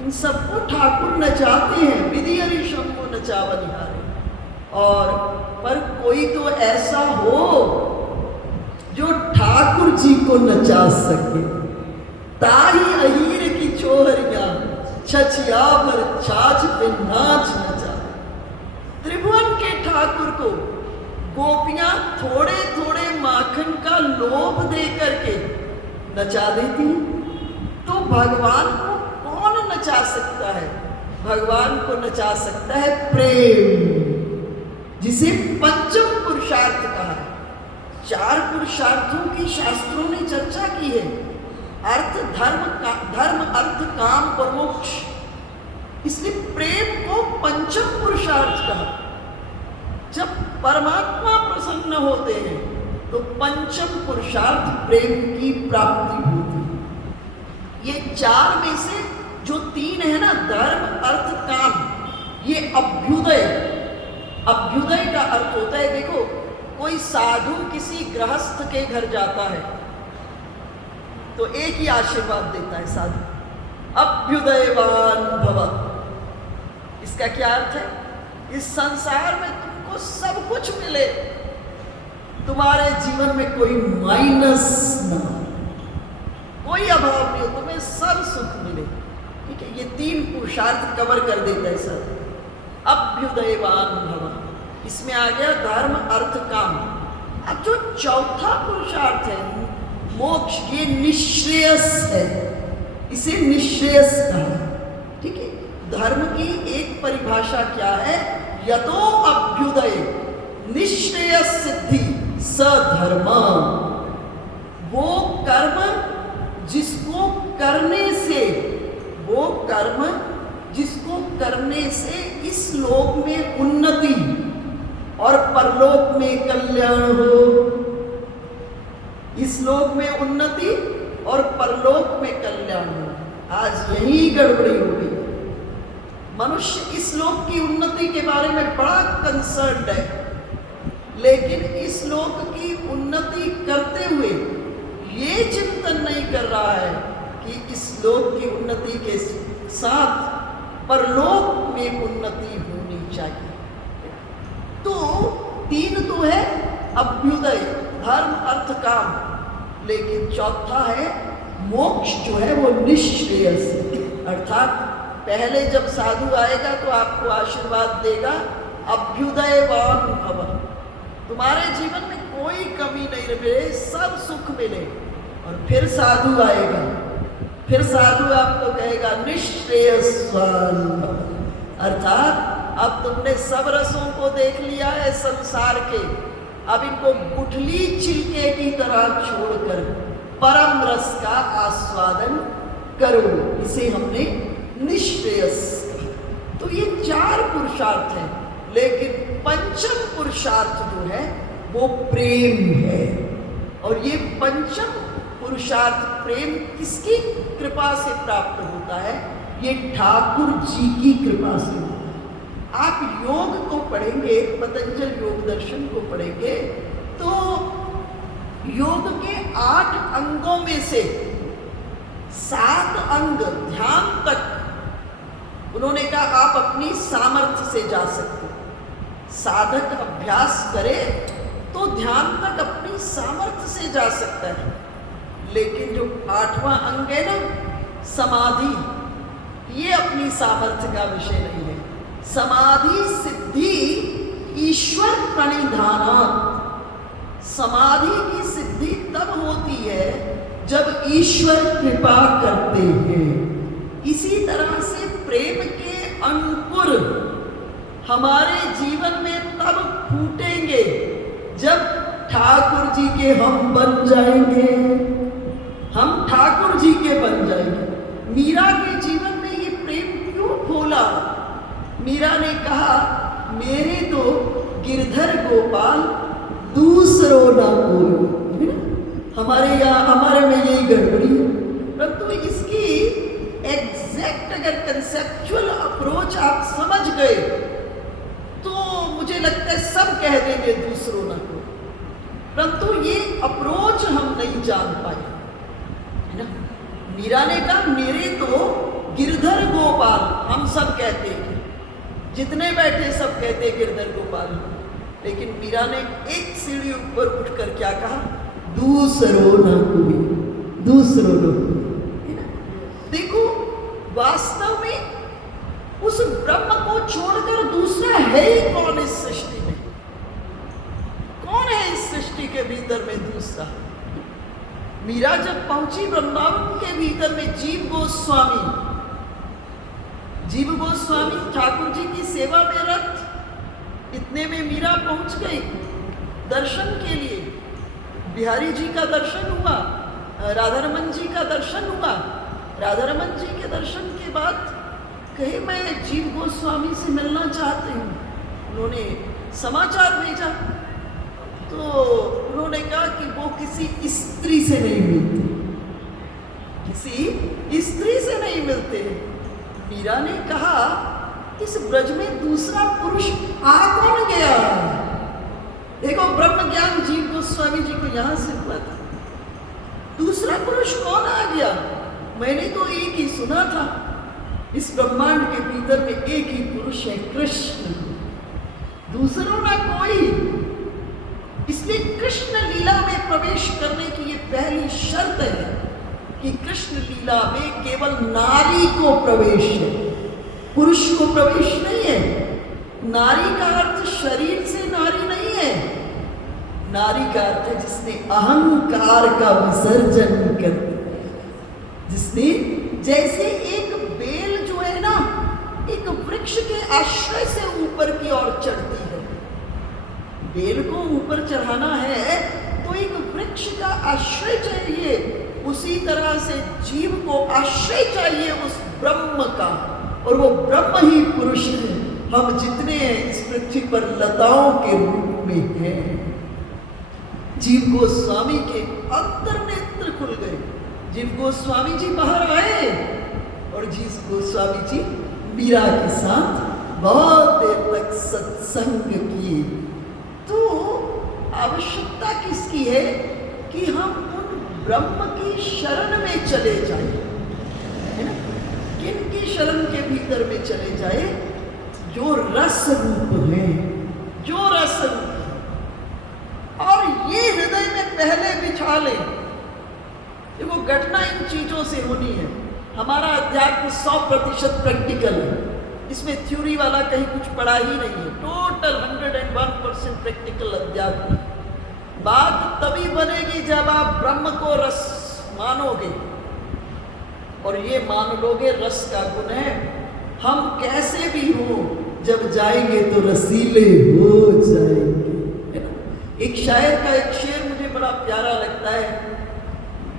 इन सबको ठाकुर नचाते हैं। विधि हरि शंभु नचावनी हारी। और पर कोई तो ऐसा हो जो ठाकुर जी को नचा सके। ताही अहीर की चोहरिया छछिया भर छाछ पे नाच नचा। त्रिभुवन के ठाकुर को गोपियां थोड़े थोड़े माखन का लोभ दे करके नचा देती। तो भगवान को कौन नचा सकता है? भगवान को नचा सकता है प्रेम, जिसे पंचम पुरुषार्थ कहा है। 4 पुरुषार्थों की शास्त्रों ने चर्चा की है। अर्थ, धर्म, अर्थ, काम और मोक्ष। इसलिए प्रेम को पंचम पुरुषार्थ कहा। जब परमात्मा प्रसन्न होते हैं तो पंचम पुरुषार्थ प्रेम की प्राप्ति होती है। ये 4 में से जो 3 है ना, धर्म, अर्थ, काम, ये अभ्युदय। अभ्युदय का अर्थ होता है, देखो कोई साधु किसी गृहस्थ के घर जाता है तो एक ही आशीर्वाद देता है साधु, अभ्युदयवान भव। इसका क्या अर्थ है? इस संसार में तुमको सब कुछ मिले, तुम्हारे जीवन में कोई माइनस ना, कोई अभाव नहीं हो, तुम्हें सब सुख मिले। ठीक है, ये 3 पुरुषार्थ कवर कर देता है सर। अभ्युदयवान भव, इसमें आ गया धर्म, अर्थ, काम। अब जो चौथा पुरुषार्थ है मोक्ष, ये निश्रेयस है, इसे निश्रेयस कहा। ठीक है, धर्म की एक परिभाषा क्या है? यतो अभ्युदय निश्रेयस सिद्धि सधर्म। वो कर्म जिसको करने से, वो कर्म जिसको करने से इस लोक में उन्नति और परलोक में कल्याण हो। इस लोक में उन्नति और परलोक में कल्याण हो। आज यही गड़बड़ी हो गई। मनुष्य इस लोक की उन्नति के बारे में बड़ा कंसर्न्ड है, लेकिन इस लोक की उन्नति करते हुए ये चिंतन नहीं कर रहा है कि इस लोक की उन्नति के साथ परलोक में उन्नति होनी चाहिए। तो 3 तो है अभ्युदय, धर्म, अर्थ, काम, लेकिन चौथा है मोक्ष, जो है वो निश्रेयस। अर्थात पहले जब साधु आएगा तो आपको आशीर्वाद देगा अभ्युदयवान भव, तुम्हारे जीवन में कोई कमी नहीं रहे, सब सुख मिले। और फिर साधु आएगा, फिर साधु आपको कहेगा निश्रेयस्वान भव। अर्थात अब तुमने सब रसों को देख लिया है संसार के, अब इनको गुठली छिलके की तरह छोड़कर परम रस का आस्वादन करो। इसे हमने निश्रेयस कहा। तो ये 4 पुरुषार्थ हैं, लेकिन पंचम पुरुषार्थ जो है वो प्रेम है। और ये पंचम पुरुषार्थ प्रेम किसकी कृपा से प्राप्त होता है? ये ठाकुर जी की कृपा से होता है। आप योग को पढ़ेंगे, पतंजल योग दर्शन को पढ़ेंगे, तो योग के 8 अंगों में से 7 अंग ध्यान तक उन्होंने कहा आप अपनी सामर्थ्य से जा सकते। साधक अभ्यास करे तो ध्यान तक अपनी सामर्थ्य से जा सकता है, लेकिन जो 8वां अंग है ना, समाधि, ये अपनी सामर्थ्य का विषय नहीं है। समाधि सिद्धि ईश्वर प्रणिधानात्। समाधि की सिद्धि तब होती है जब ईश्वर कृपा करते हैं। इसी तरह से प्रेम के अंकुर हमारे जीवन में तब फूटेंगे जब ठाकुर जी के हम बन जाएंगे। हम ठाकुर जी के बन जाएंगे। मीरा के जीवन में ये प्रेम क्यों खोला? मीरा ने कहा, मेरे तो गिरधर गोपाल दूसरों ना कोई। हमारे में यही गड़बड़ी है। परंतु इसकी एग्जैक्ट अगर कंसेप्चुअल अप्रोच आप समझ गए तो मुझे लगता है सब कह देंगे दूसरों ना कोई। परंतु ये अप्रोच हम नहीं जान पाए, है ना। मीरा ने कहा, मेरे तो गिरधर गोपाल, हम सब कहते हैं, जितने बैठे सब कहते गिरधर गोपाल, लेकिन मीरा ने एक सीढ़ी ऊपर उठकर क्या कहा, दूसरों ना कोई, दूसरों ना कोई। देखो, वास्तव में उस ब्रह्म को छोड़कर दूसरा है ही कौन इस सृष्टि में? कौन है इस सृष्टि के भीतर में दूसरा? मीरा जब पहुंची वृंदावन के भीतर में, जीव गोस्वामी ठाकुर जी की सेवा में रत, इतने में मीरा पहुंच गई दर्शन के लिए। बिहारी जी का दर्शन हुआ, राधारमन जी का दर्शन हुआ। राधारमन जी के दर्शन के बाद कहे, मैं जीव गोस्वामी से मिलना चाहती हूँ। उन्होंने समाचार भेजा, तो उन्होंने कहा कि वो किसी स्त्री से नहीं मिलते, किसी स्त्री से नहीं मिलते। मीरा ने कहा, इस ब्रज में दूसरा पुरुष आ कौन गया? देखो, ब्रह्म ज्ञान जीव गोस्वामी जी को यहां से हुआ था। दूसरा पुरुष कौन आ गया? मैंने तो एक ही सुना था, इस ब्रह्मांड के भीतर में एक ही पुरुष है, कृष्ण, दूसरों ना कोई। इसलिए कृष्ण लीला में प्रवेश करने की ये पहली शर्त है कि कृष्ण लीला में केवल नारी को प्रवेश है, पुरुष को प्रवेश नहीं है। नारी का अर्थ शरीर से नारी नहीं है, नारी का अर्थ है जिसने अहंकार का विसर्जन कर दिया, जिसने, जैसे एक बेल जो है ना, एक वृक्ष के आश्रय से ऊपर की ओर चढ़ती है। बेल को ऊपर चढ़ाना है तो एक वृक्ष का आश्रय चाहिए, उसी तरह से जीव को आश्रय चाहिए उस ब्रह्म का, और वो ब्रह्म ही पुरुष है। हम जितने हैं इस पृथ्वी पर लताओं के रूप में हैं। जीव गोस्वामी के अंतर्नेत्र खुल गए, जीव गोस्वामी जी बाहर आए और जीव गोस्वामी जी मीरा के साथ बहुत देर तक सत्संग किए। तो आवश्यकता किसकी है कि हम उन ब्रह्म की शरण में चले जाएं, है ना। किन की शरण के भीतर में चले जाए? जो रस रूप है, जो रस रूप है, और ये हृदय में पहले बिछा ले। देखो, घटना इन चीजों से होनी है। हमारा अध्यात्म 100% प्रैक्टिकल है, इसमें थ्योरी वाला कहीं कुछ पढ़ा ही नहीं है। टोटल 101% प्रैक्टिकल अध्यात्म। बात तभी बनेगी जब आप ब्रह्म को रस मानोगे, और ये मान लोगे रस का गुण है। हम कैसे भी हो, जब जाएंगे तो रसीले हो जाएंगे। एक शायर का एक शेर मुझे बड़ा प्यारा लगता है,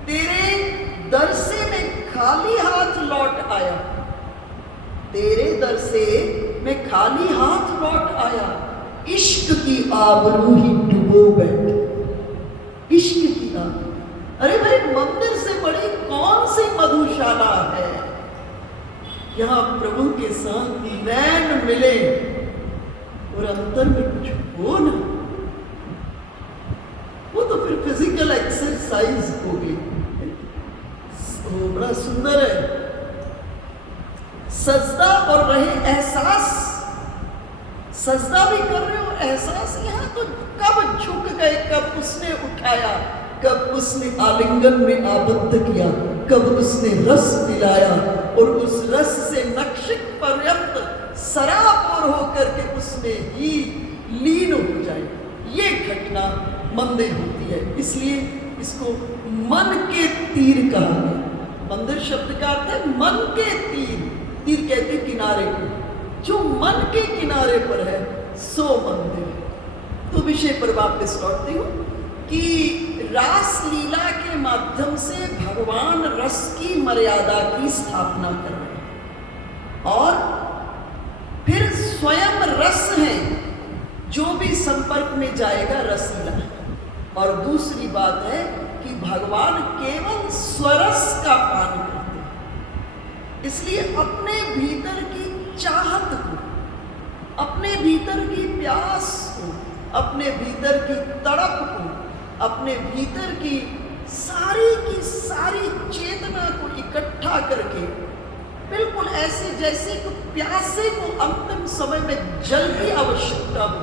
तेरे दर से मैं खाली हाथ लौट आया, तेरे दर से मैं खाली हाथ लौट आया, इश्क की आबरू ही डुबो बैठ, इश्क की आबरू। अरे भाई, मंदिर से बड़ी कौन सी मधुशाला है? यहाँ प्रभु के साथ नैन मिले और अंतर में कुछ हो ना, वो तो फिर फिजिकल एक्सरसाइज हो गई। वो बड़ा सुंदर है। सजदा और रहे एहसास, सजदा भी कर रहे हो, एहसास यहाँ तो कब झुक गए, कब उसने उठाया, कब उसने आलिंगन में आबद्ध किया, कब उसने रस पिलाया, और उस रस से नक्शिक पर्यंत सरापुर होकर के उसमें ही लीन हो जाए। ये घटना मंदिर होती है, इसलिए इसको मन के तीर कहा गया। मंदिर शब्द का अर्थ है मन के तीर, तीर कहते किनारे को, जो मन के किनारे पर है सो मंदिर। तो विषय पर वापस लौटती हूँ कि रास लीला के माध्यम से भगवान रस की मर्यादा की स्थापना कर रहे हैं। और फिर स्वयं रस है, जो भी संपर्क में जाएगा रसीला है। और दूसरी बात है कि भगवान केवल स्वरस का पान करते हैं, इसलिए अपने भीतर की चाहत को, अपने भीतर की प्यास को, अपने भीतर की तड़प को, अपने भीतर की सारी चेतना को इकट्ठा करके, बिल्कुल ऐसे जैसे कि प्यासे को अंतिम समय में जल की आवश्यकता हो,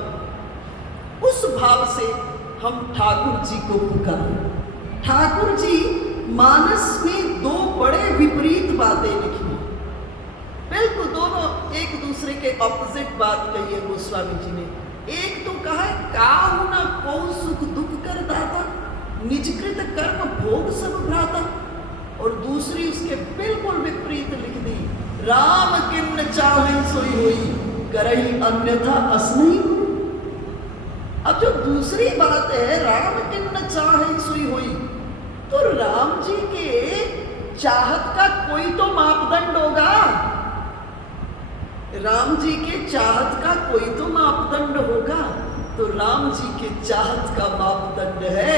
उस भाव से हम ठाकुर जी को पुकारें। ठाकुर जी मानस में दो बड़े विपरीत बातें लिखी, बिल्कुल दोनों एक दूसरे के ऑपोजिट बात कही है गोस्वामी जी ने। एक तो कहा है काहु न को सुख दुख कर दाता, निजकृत कर्म भोग सब भ्राता। और दूसरी उसके बिल्कुल विपरीत लिख दी, राम किन्न चाहे सोई होई, करही अन्यथा असनई। अब जो दूसरी बात है राम किन्न चाहे सोई होई, तो राम जी के चाहत का कोई तो मापदंड होगा। राम जी के चाहत का कोई तो मापदंड होगा। तो राम जी के चाहत का मापदंड है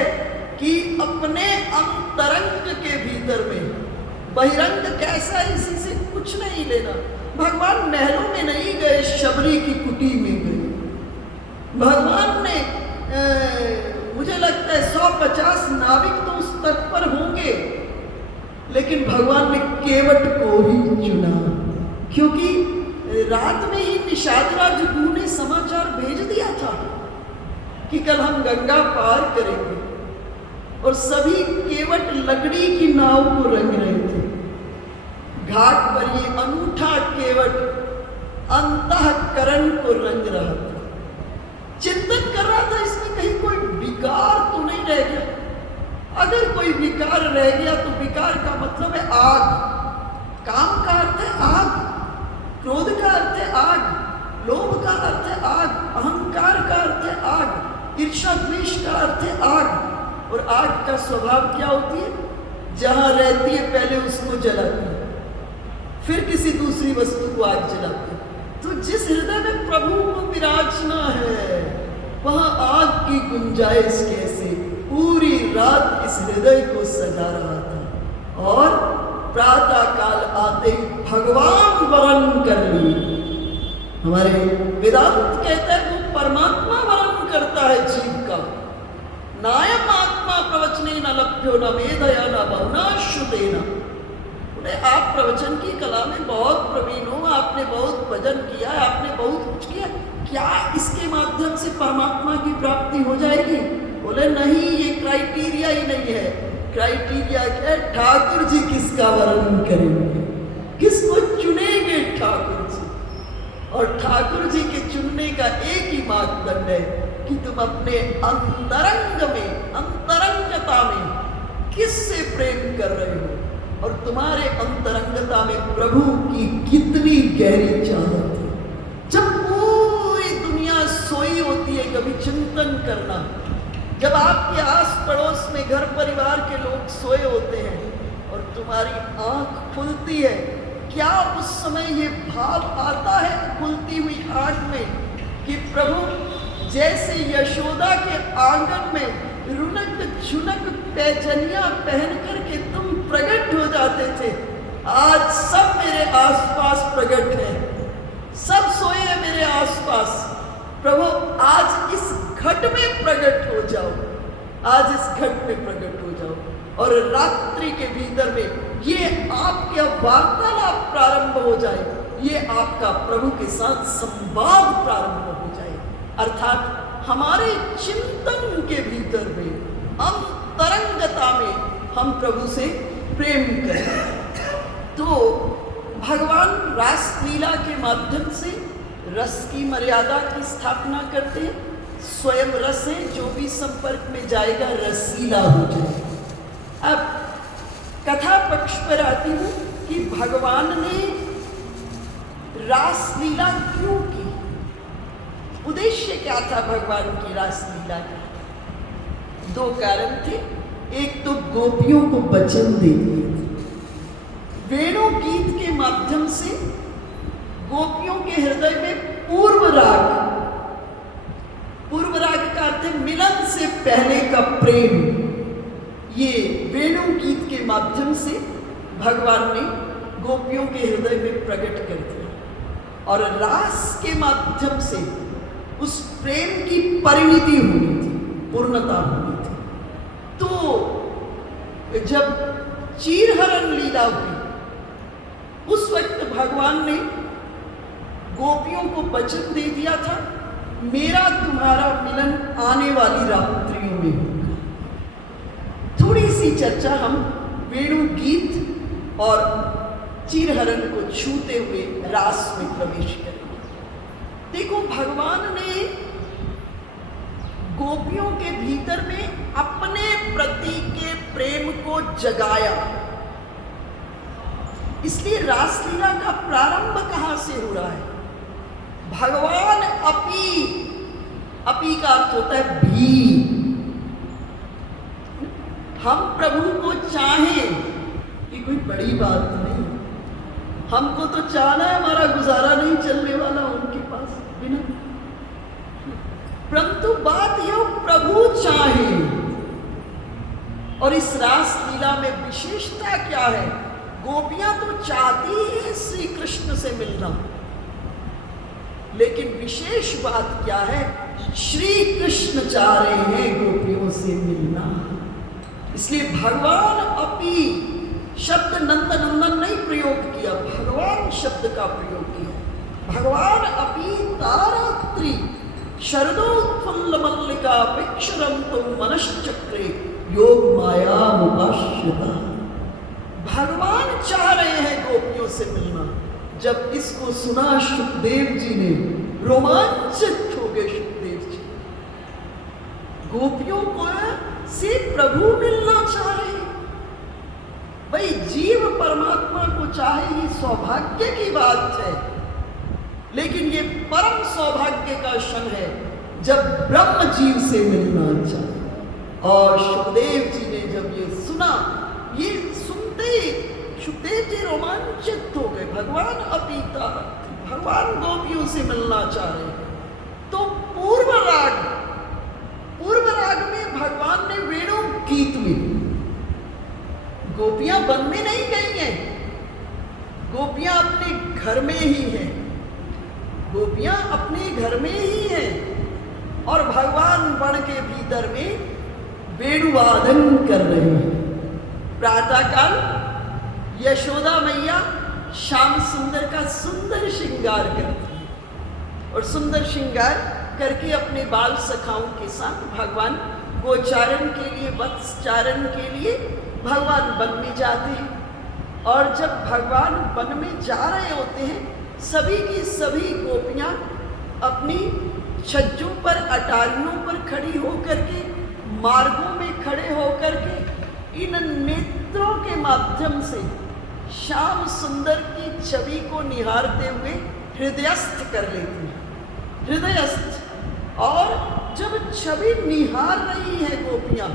कि अपने अंतरंग के भीतर में, बहिरंग कैसा इसी से कुछ नहीं लेना। भगवान महलों में नहीं गए, शबरी की कुटी में गए। भगवान ने मुझे लगता है 150 नाविक तो उस तट पर होंगे, लेकिन भगवान ने केवट को ही चुना, क्योंकि रात में ही निषादराज गुरु ने समाचार भेज दिया था कि कल हम गंगा पार करेंगे। और सभी केवट लकड़ी की नाव को रंग रहे थे। घाट पर ये अनूठा केवट अंतःकरण को रंग रहा था, चिंतन कर रहा था इसमें कहीं कोई विकार तो नहीं रह गया। अगर कोई विकार रह गया तो विकार का मतलब है आग। काम का अर्थ है आग, क्रोध का अर्थ है आग, लोभ का अर्थ है आग, अहंकार का अर्थ है आग, ईर्ष्या द्वेष का अर्थ है आग। और आग का स्वभाव क्या होती है? जहां रहती है पहले उसको जलाती है, फिर किसी दूसरी वस्तु को आग जलाती है। तो जिस हृदय में प्रभु को विराजना है, वहां आग की गुंजाइश कैसे? पूरी रात इस हृदय को सजा रहा था। और प्रातः काल आते ही भगवान वरण कर लिए। हमारे वेदांत कहते हैं वो परमात्मा वरण करता है जीव का। नायम आत्मा प्रवचने न लभ्यो न मेधया न बहुना श्रुतेना। आप प्रवचन की कला में बहुत प्रवीण हो, आपने बहुत भजन किया, आपने बहुत कुछ किया, क्या इसके माध्यम से परमात्मा की प्राप्ति हो जाएगी? बोले नहीं, ये क्राइटेरिया ही नहीं है। क्राइटेरिया क्या है? ठाकुर जी किसका वर्णन करेंगे, किसको चुनेंगे ठाकुर जी। और ठाकुर जी के चुनने का एक ही मापदंड है कि तुम अपने अंतरंग में, अंतरंगता में किससे प्रेम कर रहे हो, और तुम्हारे अंतरंगता में प्रभु की कितनी गहरी चाहत है। जब पूरी दुनिया सोई होती है, कभी चिंतन करना। जब आपके आस पड़ोस में घर परिवार के लोग सोए होते हैं और तुम्हारी आंख खुलती है, क्या उस समय ये भाव आता है खुलती हुई आंख में कि प्रभु जैसे यशोदा के आंगन में रुनक झुनक पैजनिया पहन करके तुम प्रकट हो जाते थे, आज सब मेरे आसपास प्रकट है, सब सोए हैं मेरे आसपास। प्रभु आज इस घट में प्रकट हो जाओ, आज इस घट में प्रकट हो जाओ। और रात्रि के भीतर में ये आपके वार्तालाप प्रारंभ हो जाए, ये आपका प्रभु के साथ संवाद प्रारंभ हो जाए। अर्थात हमारे चिंतन के भीतर में, अंतरंगता में हम प्रभु से प्रेम करें। तो भगवान रास लीला के माध्यम से रस की मर्यादा की स्थापना करते हैं। स्वयं रस है, जो भी संपर्क में जाएगा रसीला हो जाएगा। अब कथा पक्ष पर आती हूँ कि भगवान ने रास लीला क्यों की, उद्देश्य क्या था भगवान की रास लीला का? दो कारण थे। एक तो गोपियों को वचन दे दिए थे, वेणु गीत के माध्यम से गोपियों के हृदय में पूर्व राग का अर्थ है मिलन से पहले का प्रेम। ये वेणु गीत के माध्यम से भगवान ने गोपियों के हृदय में प्रकट कर दिया और रास के माध्यम से उस प्रेम की परिणति होनी थी, पूर्णता होनी थी। तो जब चीरहरण लीला हुई उस वक्त भगवान ने गोपियों को वचन दे दिया था, मेरा तुम्हारा मिलन आने वाली रात्रियों में होगा। थोड़ी सी चर्चा हम वेणु गीत और चीरहरण को छूते हुए रास में प्रवेश करेंगे। देखो, भगवान ने गोपियों के भीतर में अपने प्रति के प्रेम को जगाया। इसलिए रासलीला का प्रारंभ कहां से हो रहा है? भगवान अपी का अर्थ होता है भी। हम प्रभु को चाहें कि कोई बड़ी बात नहीं, हमको तो चाहना है, हमारा गुजारा नहीं चलने वाला उनके पास बिना, परंतु बात यह प्रभु चाहे। और इस रास लीला में विशेषता क्या है? गोपियां तो चाहती हैं श्री कृष्ण से मिलना, लेकिन विशेष बात क्या है? श्री कृष्ण चाह रहे हैं गोपियों से मिलना। इसलिए भगवान अपि शब्द नंदनंदन नहीं प्रयोग किया, भगवान शब्द का प्रयोग किया। भगवान अपि तारात्री शरदोत्फुल्ल मल्लिका विक्षरन्तु मनश्चक्रे योग माया मुपाश्यता। भगवान चाह रहे हैं गोपियों से मिलना। जब इसको सुना सुखदेव जी ने, रोमांचित हो गए सुखदेव जी। गोपियों को से प्रभु मिलना चाह रहे हैं। भाई, जीव परमात्मा को चाहे ये सौभाग्य की बात है, लेकिन ये परम सौभाग्य का क्षण है जब ब्रह्म जीव से मिलना चाहे। और सुखदेव जी ने जब ये सुना, ये सुनते सुखदेव जी रोमांचित हो गए। भगवान अपीता, भगवान गोपियों से मिलना चाह रहे। तो पूर्व राग में भगवान ने वेणु गीत में, गोपियां वन में नहीं गई हैं, गोपियां अपने घर में ही हैं, गोपियां अपने घर में ही हैं। और भगवान वन के भीतर में वेणुवादन कर रहे हैं। प्रातःकाल यशोदा मैया श्याम सुंदर का सुंदर श्रृंगार करती है और सुंदर श्रृंगार करके अपने बाल सखाओं के साथ भगवान गोचारण के लिए, वत्सचारण के लिए भगवान वन में जाते हैं। और जब भगवान वन में जा रहे होते हैं, सभी की सभी गोपियां अपनी छज्जों पर, अटारियों पर खड़ी होकर के, मार्गों में खड़े होकर के इन नेत्रों के माध्यम से श्याम सुंदर की छवि को निहारते हुए हृदयस्थ कर लेती हैं, हृदयस्थ। और जब छवि निहार रही है गोपियां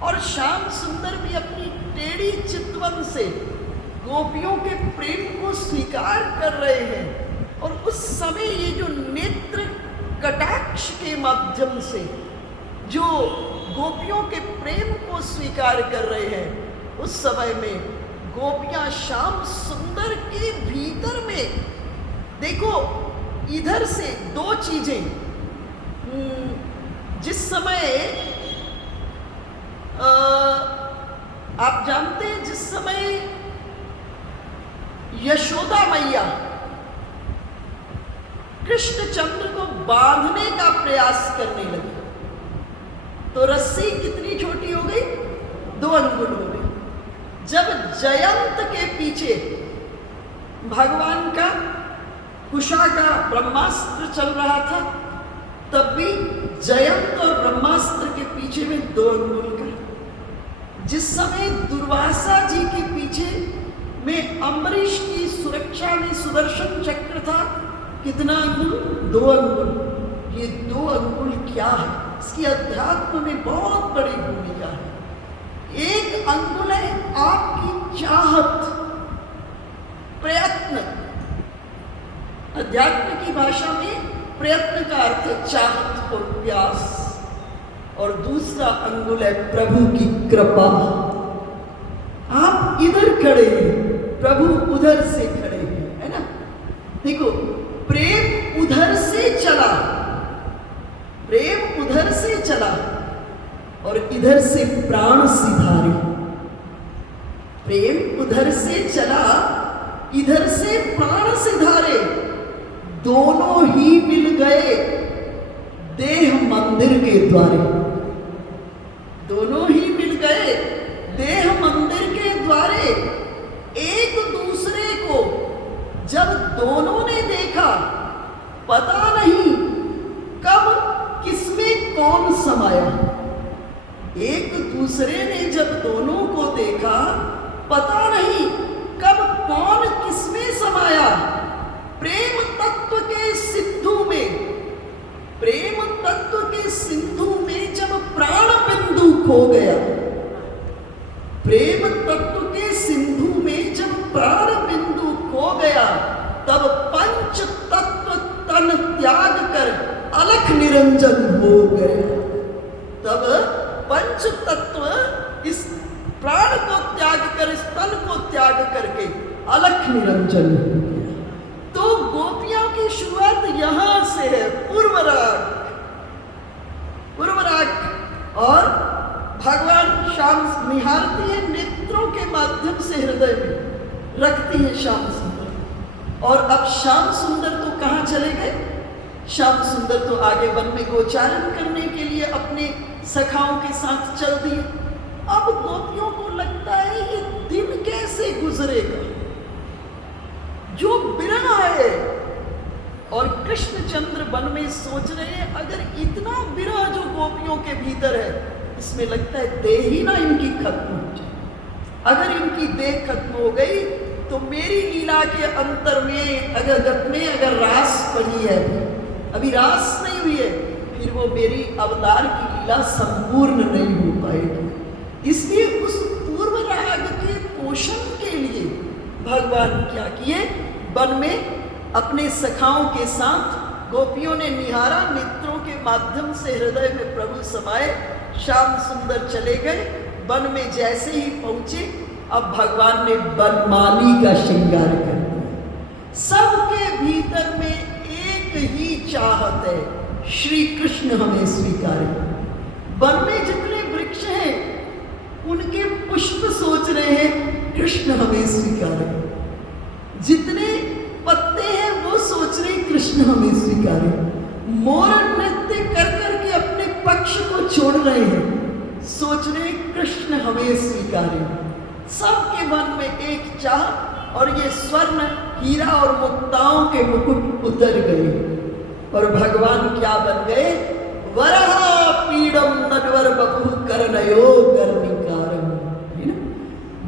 और श्याम सुंदर भी अपनी टेढ़ी चितवन से गोपियों के प्रेम को स्वीकार कर रहे हैं, और उस समय ये जो नेत्र कटाक्ष के माध्यम से जो गोपियों के प्रेम को स्वीकार कर रहे हैं, उस समय में गोपियां श्याम सुंदर के भीतर में, देखो इधर से दो चीजें, जिस समय आप जानते हैं, जिस समय यशोदा मैया कृष्णचंद्र को बांधने का प्रयास करने लगी, तो रस्सी कितनी छोटी हो गई? 2 अंगुल हो गई। जब जयंत के पीछे भगवान का कुशा का ब्रह्मास्त्र चल रहा था, तब भी जयंत और ब्रह्मास्त्र के पीछे में 2 अंगुल का। जिस समय दुर्वासा जी के पीछे में अम्बरीश की सुरक्षा में सुदर्शन चक्र था, कितना अंगुल? 2 अंगुल। ये 2 अंगुल क्या है? इसकी अध्यात्म में बहुत बड़ी भूमिका है। एक अंगुल है आपकी चाहत, प्रयत्न। अध्यात्म की भाषा में प्रयत्न का अर्थ है चाहत और प्यास, और दूसरा अंगुल है प्रभु की कृपा। आप इधर खड़े हैं, प्रभु उधर से खड़े हैं, है ना। देखो, प्रेम उधर से चला, प्रेम उधर से चला और इधर से प्राण सिधारे। प्रेम उधर से चला, इधर से प्राण सिधारे, दोनों ही मिल गए देह मंदिर के द्वारे। दोनों ही मिल गए देह मंदिर के द्वारे। एक दूसरे को जब दोनों ने देखा, पता नहीं कब किसमें कौन समाया। एक दूसरे ने जब दोनों को देखा, पता नहीं कब कौन किसमें समाया। प्रेम तत्व के सिंधु में, प्रेम तत्व के सिंधु में जब प्राण बिंदु खो गया, प्रेम तत्व के सिंधु में जब प्राण बिंदु खो गया, तब पंच तत्व तन त्याग कर अलख निरंजन हो गए। तब पंच तत्व इस प्राण को त्याग कर, इस तन को त्याग करके अलख निरंजन हो गया। तो गोपियों की शुरुआत यहां से है, पूर्वराग। पूर्वराग और भगवान श्याम निहारती है नेत्रों के माध्यम से, हृदय में रखती है श्याम सुंदर। और अब श्याम सुंदर तो कहां चले गए? श्याम सुंदर तो आगे वन में गोचारण करने के लिए अपने सखाओं के साथ चल दिए। अब गोपियों को लगता है ये दिन कैसे गुजरेगा, जो विरह है। और कृष्णचंद्र वन में सोच रहे हैं, अगर इतना विरह जो गोपियों के भीतर है, इसमें लगता है देह ही ना इनकी खत्म हो जाए। अगर इनकी देह खत्म हो गई तो मेरी लीला के अंतर में, अगर गत में अगर रास बनी है, अभी रास नहीं हुई है, फिर वो मेरी अवतार की लीला संपूर्ण नहीं हो पाएगी। इसलिए उस पूर्व राग के पोषण के लिए भगवान क्या किए, वन में अपने सखाओं के साथ गोपियों ने निहारा, नेत्रों के माध्यम से हृदय में प्रभु समाये। श्याम सुंदर चले गए, वन में जैसे ही पहुंचे, अब भगवान ने वनमाली का श्रृंगार कर दिया। सबके भीतर में एक ही चाहत है, श्री कृष्ण हमें स्वीकारे। वन में जितने वृक्ष हैं उनके पुष्प सोच रहे हैं कृष्ण हमें स्वीकारे। जितने पत्ते हैं वो सोच रहे हैं कृष्ण हमें स्वीकारे। मोर नृत्य कर करके अपने पक्ष को छोड़ रहे हैं, सोच रहे हैं कृष्ण हमें स्वीकारे। सबके मन में एक चाह, और ये स्वर्ण हीरा और मुक्ताओं के मुकुट उतर गए और भगवान क्या बन गए? वरहा पीडम नटवर बपु करनयो कर्णिकारम।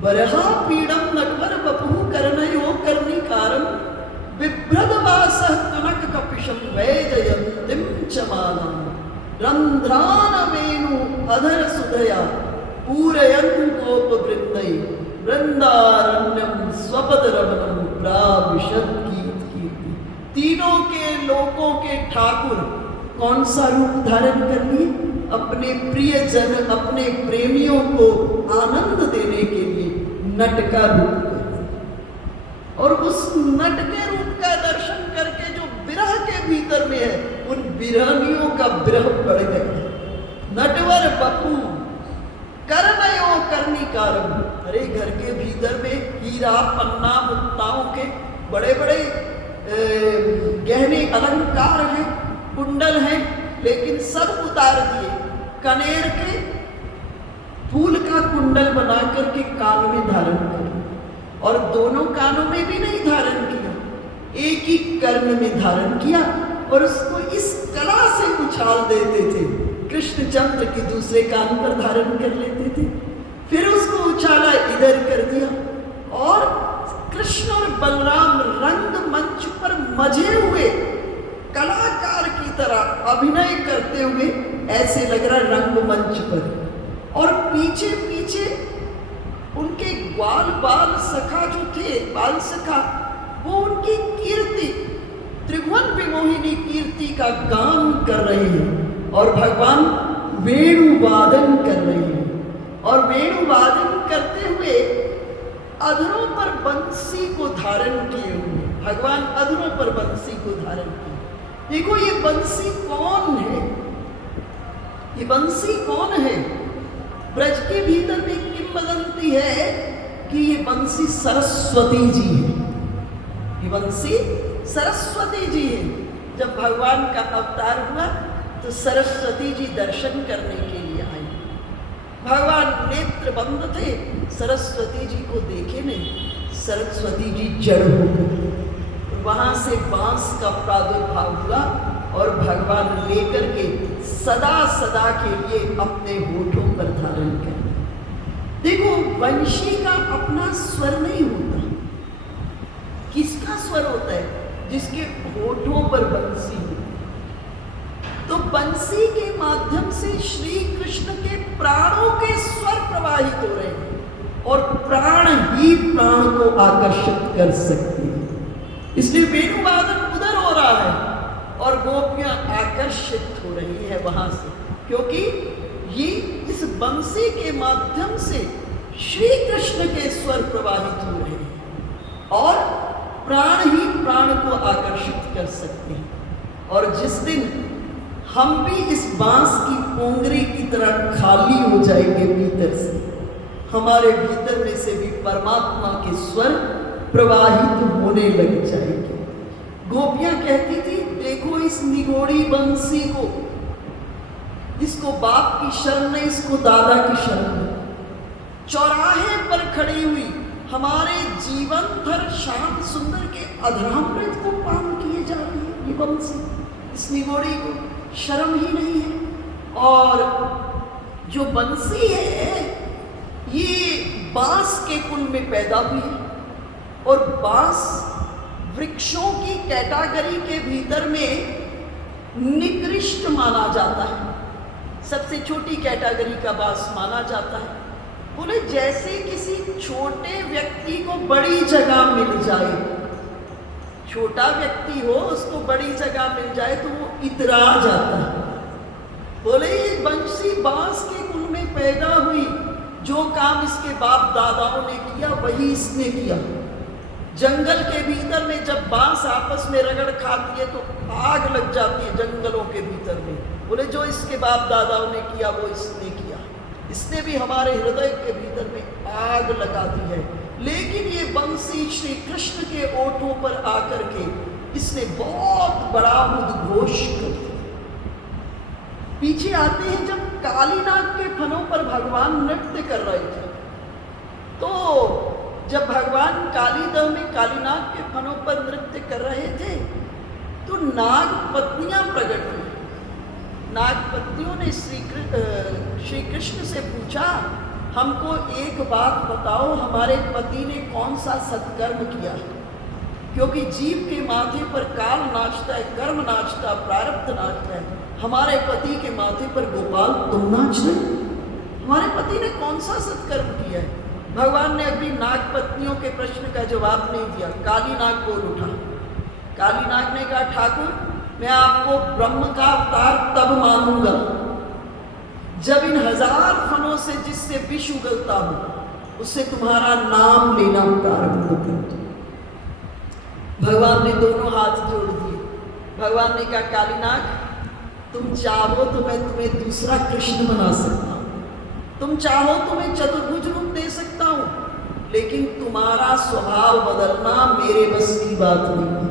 वरहा पीडम नटवर बपु करनयो कर्णिकारम, बिभ्रदवासः कनक कपिशम वैजयन्तीं च मालां, रंध्रान वेणु अधर सुधया पूरयन् गोपवृन्दै, वृंदारण्यम स्वपद रमणम प्राविशद कीर्ति। तीनों के लोकों के ठाकुर कौन सा रूप धारण कर लिए? अपने प्रियजन, अपने प्रेमियों को आनंद देने के लिए नट का रूप कर दिया। और उस नट के रूप का दर्शन करके जो विरह के भीतर में है, उन विरहनियों का विरह बढ़ गया। नटवर बपू करनयो कर्णिकारम। अरे घर के भीतर में हीरा पन्ना मुक्ताओं के बड़े बड़े गहने अलंकार हैं, कुंडल हैं, लेकिन सब उतार दिए। कनेर के फूल का कुंडल बना करके कान में धारण किया, और दोनों कानों में भी नहीं धारण किया, एक ही कर्ण में धारण किया, और उसको इस कला से उछाल देते थे। कृष्णचंद्र के दूसरे कान पर धारण कर लेते थे, फिर उसको उछाला इधर कर दिया, और कृष्ण और बलराम रंग मंच पर मजे हुए कलाकार की तरह अभिनय करते हुए, ऐसे लग रहा रंग मंच पर और पीछे पीछे उनके ग्वाल बाल सखा जो थे, बाल सखा, वो उनकी कीर्ति, त्रिभुवन विमोहिनी कीर्ति का गान कर रहे हैं और भगवान वेणु वादन कर रहे हैं। और वेणु वादन करते हुए अधरों पर बंसी को धारण किए हुए, भगवान अधरों पर बंसी को धारण किए। देखो ये बंसी कौन है? ये बंसी कौन है? ब्रज के भीतर भी किंवदंती है कि ये बंसी सरस्वती जी है। ये बंसी सरस्वती जी है। जब भगवान का अवतार हुआ तो सरस्वती जी दर्शन करने के लिए आई। भगवान नेत्र बंद थे, सरस्वती जी को देखे नहीं, सरस्वती जी जड़ हो गई। वहां से बांस का प्रादुर्भाव हुआ और भगवान लेकर के सदा सदा के लिए अपने होठों पर धारण कर। देखो वंशी का अपना स्वर नहीं होता। किसका स्वर होता है? जिसके होठों पर बंसी हो। तो बंसी के माध्यम से श्री कृष्ण के प्राणों के स्वर प्रवाहित हो रहे हैं और प्राण ही प्राण को आकर्षित कर सकते हैं। इसलिए वेणुवादन उधर हो रहा है और गोपियां आकर्षित हो रही है वहां से, क्योंकि ये इस बंसी के माध्यम से श्री कृष्ण के स्वर प्रवाहित हो रहे हैं और प्राण ही प्राण को आकर्षित कर सकते हैं। और जिस दिन हम भी इस बांस की पोंगरी की तरह खाली हो जाएंगे भीतर से, हमारे भीतर में से भी परमात्मा के स्वर प्रवाहित होने लग जाएंगे। गोपियां कहती थी, देखो इस निगोड़ी बंसी को, इसको बाप की शरण नहीं, इसको दादा की शरण नहीं। चौराहे पर खड़ी हुई हमारे जीवन भर श्याम सुंदर के अधरामृत को पान किए जा रही है ये बंसी। इस निगोड़ी को शर्म ही नहीं है। और जो बंसी है ये बांस के कुल में पैदा हुई है और बांस वृक्षों की कैटेगरी के भीतर में निकृष्ट माना जाता है, सबसे छोटी कैटेगरी का बांस माना जाता है। बोले जैसे किसी छोटे व्यक्ति को बड़ी जगह मिल जाए, छोटा व्यक्ति हो उसको बड़ी जगह मिल जाए तो वो इतरा जाता है। बोले ये बंसी बांस के कुल में पैदा हुई, जो काम इसके बाप दादाओं ने किया वही इसने किया। जंगल के भीतर में जब बांस आपस में रगड़ खाती है तो आग लग जाती है जंगलों के भीतर में। बोले जो इसके बाप दादाओं ने किया वो इसने किया। इसने भी हमारे हृदय के भीतर में आग लगा दी है। लेकिन ये बंसी श्री कृष्ण के ओठों पर आकर के इसने बहुत बड़ा उद्घोष कर दिया। पीछे आते हैं जब कालीनाग के फनों पर भगवान नृत्य कर रहे थे, तो जब भगवान कालीदह में कालीनाग के फनों पर नृत्य कर रहे थे तो नाग पत्नियां प्रकट हुई। नाग पत्नियों ने श्री कृष्ण से पूछा, हमको एक बात बताओ, हमारे पति ने कौन सा सत्कर्म किया? क्योंकि जीव के माथे पर काल नाचता है, कर्म नाचता है, प्रारब्ध नाचता है। हमारे पति के माथे पर गोपाल तुम नाच रहे, हमारे पति ने कौन सा सत्कर्म किया है? भगवान ने अभी नाग पत्नियों के प्रश्न का जवाब नहीं दिया। काली नाग बोल उठा। काली नाग ने कहा, ठाकुर मैं आपको ब्रह्म का अवतार तब मानूंगा जब इन 1000 फनों से जिससे विष उगलता हूं उससे तुम्हारा नाम लेना प्रारंभ कर दो। भगवान ने दोनों हाथ जोड़ दिए। भगवान ने कहा, कालीनाग तुम चाहो तो मैं तुम्हें दूसरा कृष्ण बना सकता हूं, तुम चाहो तो मैं चतुर्भुज रूप दे सकता हूं, लेकिन तुम्हारा स्वभाव बदलना मेरे बस की बात नहीं है।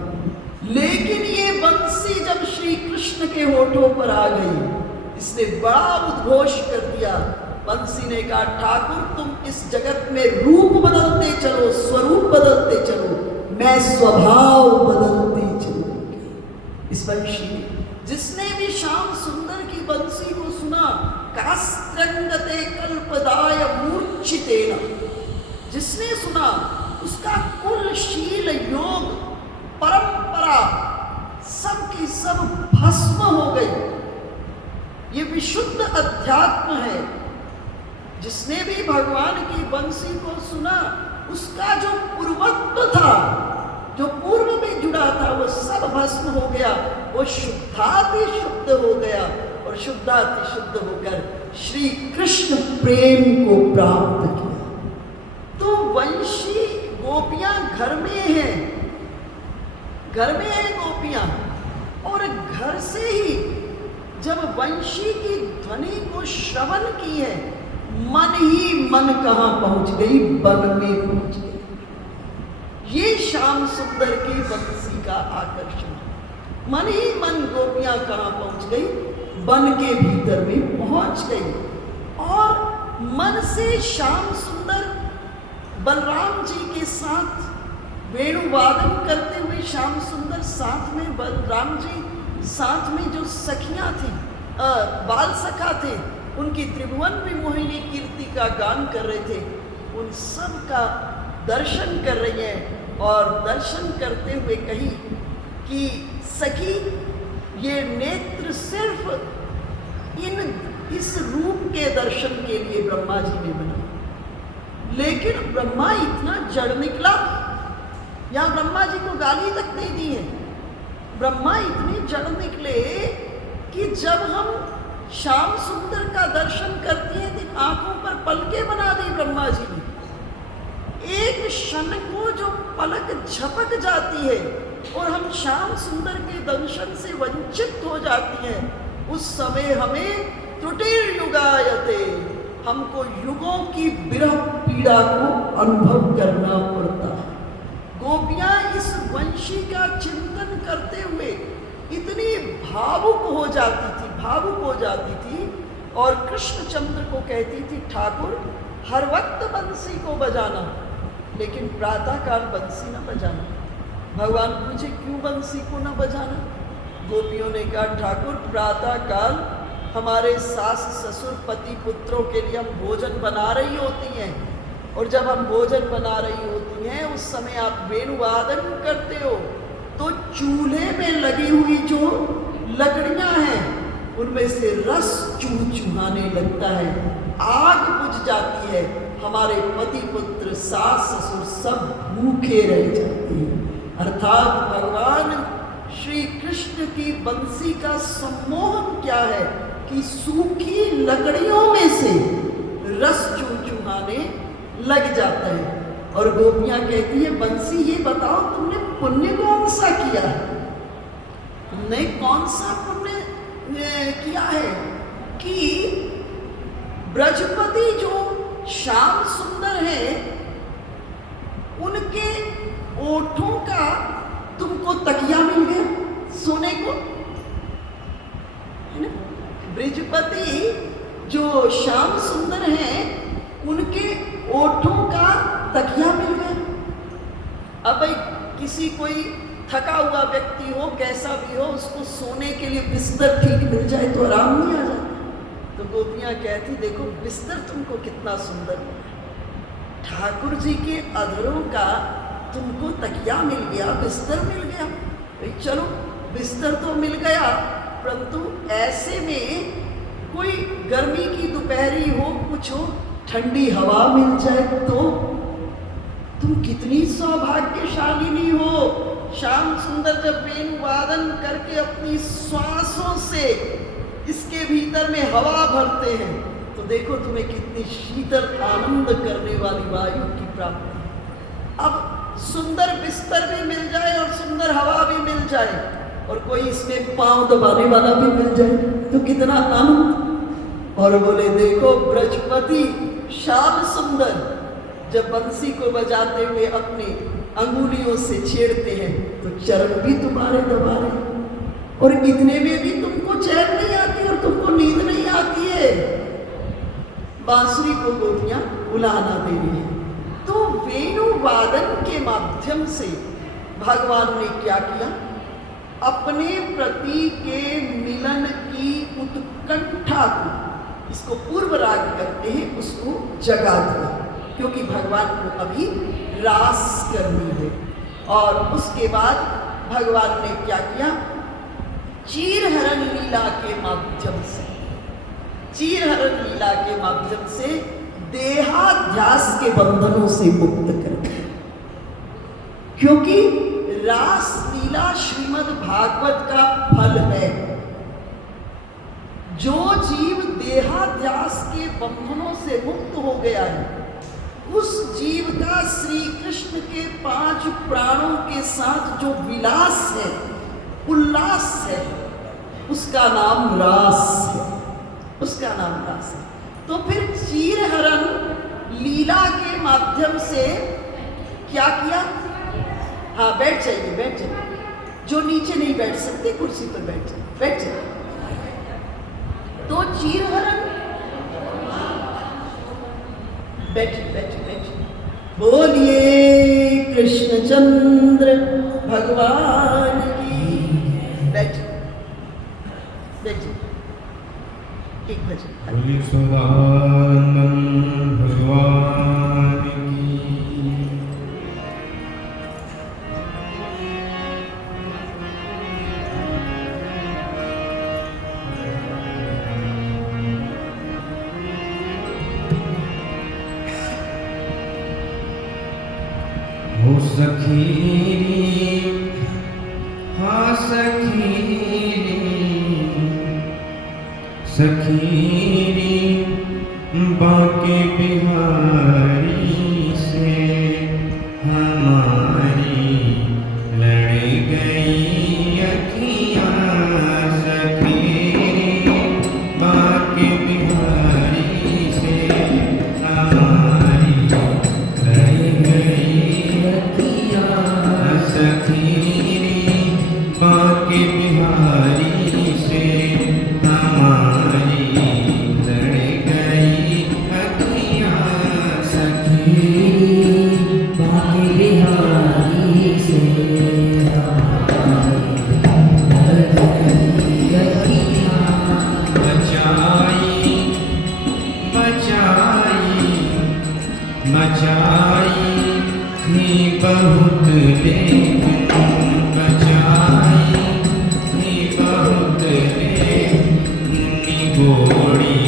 लेकिन ये बंसी जब श्री कृष्ण के होठों पर आ गई, इसने बड़ा उद्घोष कर दिया। बंसी ने कहा, ठाकुर तुम इस जगत में रूप बदलते चलो, स्वरूप बदलते चलो, मैं स्वभाव बदलते चलूंगी। इस बंशी ने, जिसने भी श्याम सुंदर की बंसी को सुना, कास्त्रंगते कल्पदाय मूर्छितेन, जिसने सुना उसका कुल शील योग परंपरा सब की सब भस्म हो गई। ये विशुद्ध अध्यात्म है। जिसने भी भगवान की बंसी को सुना, उसका जो पूर्वत्व था, जो पूर्व में जुड़ा था, वो सब भस्म हो गया, वो शुद्धाति शुद्ध हो गया और शुद्धाति शुद्ध होकर श्री कृष्ण प्रेम को प्राप्त किया। तो वंशी गोपियां घर में हैं, घर में है गोपियां, और घर से ही जब वंशी की ध्वनि को श्रवण की है, मन ही मन कहां पहुंच गई, वन में पहुंच गई। ये श्याम सुंदर की बंसी का आकर्षण, मन ही मन गोपियां कहां पहुंच गई, वन के भीतर में पहुंच गई। और मन से श्याम सुंदर बलराम जी के साथ वेणुवादन करते हुए, श्याम सुंदर साथ में, बलराम जी साथ में जो सखियां थी, बाल सखा थे, उनकी त्रिभुवन विमोहिनी कीर्ति का गान कर रहे थे, उन सब का दर्शन कर रही है। और दर्शन करते हुए कही कि सखी, ये नेत्र सिर्फ इस रूप के दर्शन के लिए ब्रह्मा जी ने बनाया, लेकिन ब्रह्मा इतना जड़ निकला, यहां ब्रह्मा जी को गाली तक दे दी है। ब्रह्मा इतने जड़ निकले कि जब हम श्याम सुंदर का दर्शन करते हैं तो आंखों पर पलकें बना दी ब्रह्मा जी ने। एक क्षण को जो पलक झपक जाती है और हम श्याम सुंदर के दर्शन से वंचित हो जाती हैं, उस समय हमें त्रुटिर्युगायते, हमको युगों की विरह पीड़ा को अनुभव करना पड़ता है। गोपियां इस वंशी का चिंतन करते हुए इतनी भावुक हो जाती थी और कृष्णचंद्र को कहती थी, ठाकुर हर वक्त बंसी को बजाना, लेकिन प्रातःकाल बंसी न बजाना। भगवान पूछे, क्यों बंसी को न बजाना? गोपियों ने कहा, ठाकुर प्रातःकाल हमारे सास ससुर पति पुत्रों के लिए हम भोजन बना रही होती हैं, और जब हम भोजन बना रही होती हैं उस समय आप वेणुवादन करते हो, तो चूल्हे में लगी हुई जो लकड़ियां हैं उनमें से रस चूहाने लगता है, आग बुझ जाती है, हमारे पति पुत्र सास ससुर सब भूखे रह जाते हैं। अर्थात भगवान श्री कृष्ण की बंसी का सम्मोहन क्या है कि सूखी लकड़ियों में से रस चूहाने लग जाता है। और गोपियां कहती है, बंसी ये बताओ तुमने पुण्य कौन सा किया है, तुमने कौन सा पुण्य किया है कि ब्रजपति जो श्याम सुंदर है उनके ओठों का तुमको तकिया मिल गया सोने को, है ना? ब्रजपति जो श्याम सुंदर हैं उनके ओठों का तकिया मिल गया। अब भाई किसी कोई थका हुआ व्यक्ति हो, कैसा भी हो, उसको सोने के लिए बिस्तर ठीक मिल जाए तो आराम नहीं आ जाता। तो गोपियां कहती, देखो बिस्तर तुमको कितना सुंदर, ठाकुर जी के अधरों का तुमको तकिया मिल गया, बिस्तर मिल गया। भाई चलो बिस्तर तो मिल गया, परंतु ऐसे में कोई गर्मी की दोपहरी हो, कुछ हो, ठंडी हवा मिल जाए तो तुम कितनी सौभाग्यशालिनी हो। श्याम सुंदर जब वेणुवादन करके अपनी श्वासों से इसके भीतर में हवा भरते हैं तो देखो तुम्हें कितनी शीतल आनंद करने वाली वायु की प्राप्ति। अब सुंदर बिस्तर भी मिल जाए और सुंदर हवा भी मिल जाए और कोई इसमें पांव दबाने वाला भी मिल जाए तो कितना आनंद। और बोले देखो ब्रजपति श्याम सुंदर जब बंसी को बजाते हुए अपनी अंगुलियों से छेड़ते हैं तो चरण भी तुम्हारे दबा रहे, और इतने में भी तुमको चैन नहीं आती और तुमको नींद नहीं आती है। बांसुरी को गोपियां उलाहना दे रही है। तो वेणुवादन के माध्यम से भगवान ने क्या किया, अपने प्रति के मिलन की उत्कंठा को, इसको पूर्व राग करते हैं, उसको जगा दिया, क्योंकि भगवान को अभी रास करनी है। और उसके बाद भगवान ने क्या किया, चीरहरण लीला के माध्यम से, चीरहरण लीला के माध्यम से देहाध्यास के बंधनों से मुक्त कर दे। क्योंकि रास लीला श्रीमद् भागवत का फल है। जो जीव देहाध्यास के बंधनों से मुक्त हो गया है, उस जीव का श्री कृष्ण के 5 प्राणों के साथ जो विलास है, उल्लास है, उसका नाम रास है, उसका नाम रास है। तो फिर चीरहरण लीला के माध्यम से क्या किया? हाँ, बैठ जाइए, बैठ जाइए। जो नीचे नहीं बैठ सकते कुर्सी पर बैठ जाइए, बैठ जाइए। तो चीरहरण, बैठिए बैठिए बैठिए। बोलिए कृष्णचंद्र भगवान की। बैठिए बैठिए। एक भजन। बोलिए सदानंद भगवान की। हो सखी हाँ सखी सखी बाके बिहारी से हमारी लड़ गई अखियाँ। सखी बाके बिहारी से हमारी लड़ गई अखियाँ। सखी बाके बिहारी से हमारी लड़ गई अखियाँ। सखी बाके बिहारी से बचाई बचाई बचाई थी बहुत लेकिन बचाई थी बहुत लेकिन निगोड़ी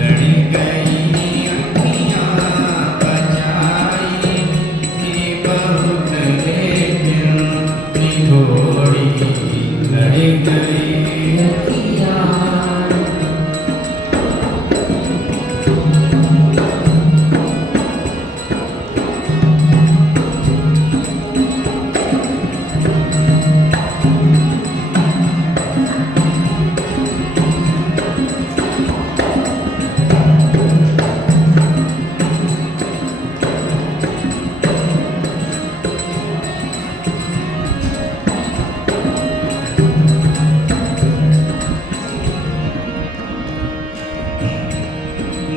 लड़ गई अखियाँ। बचाई थी बहुत लेकिन निगोड़ी लड़ गई अखियाँ।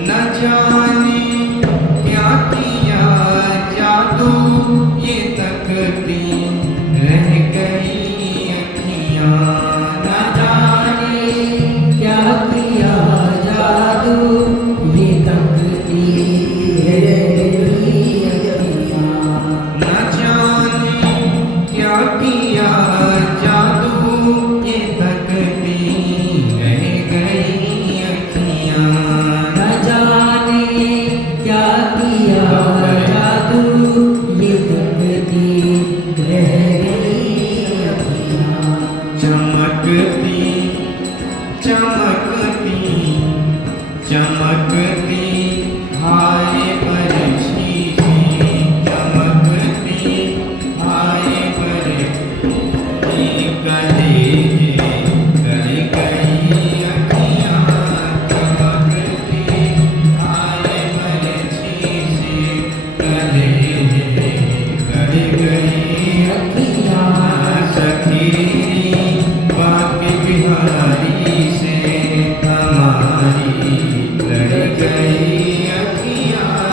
न जाने क्या किया जादू ये तकती रह गई अखियाँ। न जाने क्या किया जादू ये तकती रह गई अखियाँ। न जाने क्या किया जादू ये तकती रह गई अखियाँ। न जाने क्या किया जादू ये तकती रह गई अखियाँ। चमकती चमकती चमकती हाय बरछी सी। चमकती हाय बरछी गले गले गई अखियाँ। चमकती हाय बरछी सी गले गले गई अखियाँ। सखी बाके बिहारी से हमारी लड़ गई अखियाँ।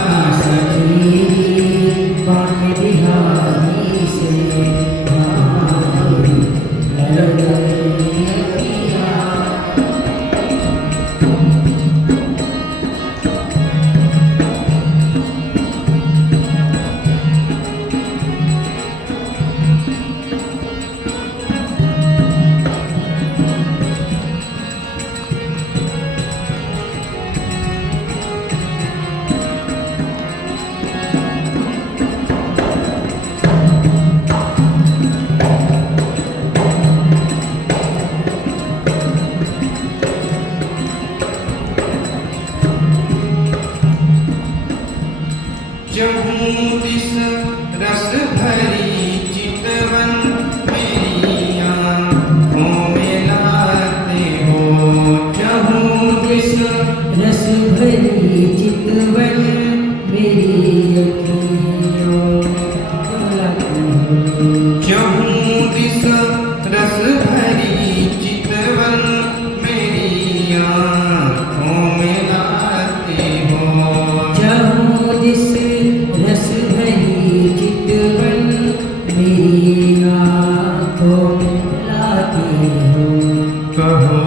कहो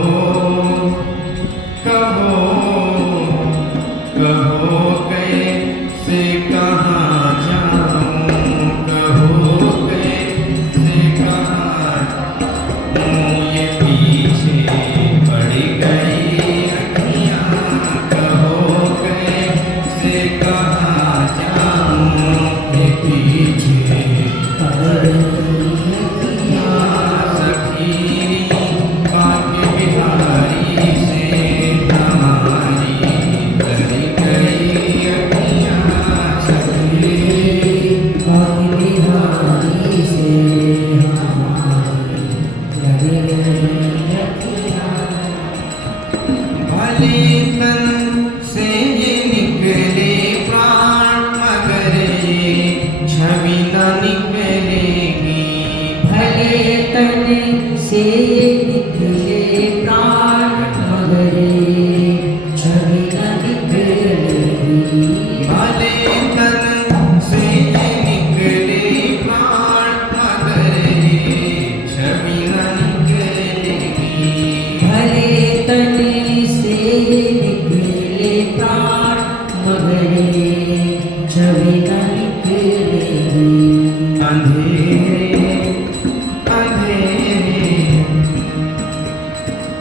कहो कहो कैसे कहाँ जाऊँ, कहो कैसे कहाँ जाऊँ, ये पीछे पड़ गई अखियाँ, कहो कैसे कहाँ जाऊँ, ये पीछे पड़ गई अखियाँ। सखी भाग्य बिहारी से हमारी लड़ गई अखियाँ, सखी भाग्य बिहारी से हमारी लड़ गई अखियाँ। भले तन से ये निकले प्राण मगर ये छवि न निकलेगी, भले तन से निकले प्राण मगर छवि न निकलेगी। भले तन से ये निकले प्राण मगर ये छवि न निकलेगी। भले तन से निकले प्राण मगर छवि न निकलेगी। अंधेरे अंधेरे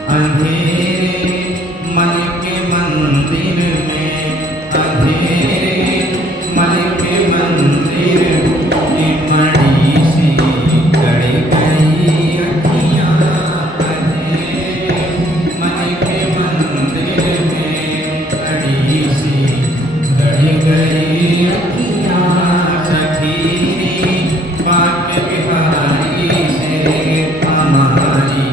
अंधेरे मन के मंदिर में, अंधेरे मन के मंदिर में बड़ी सी गड़ गई अखियाँ। अंधेरे मन के मंदिर में बड़ी सी गड़ गई अखियाँ। सखी भाग्य बिहारी से हमारी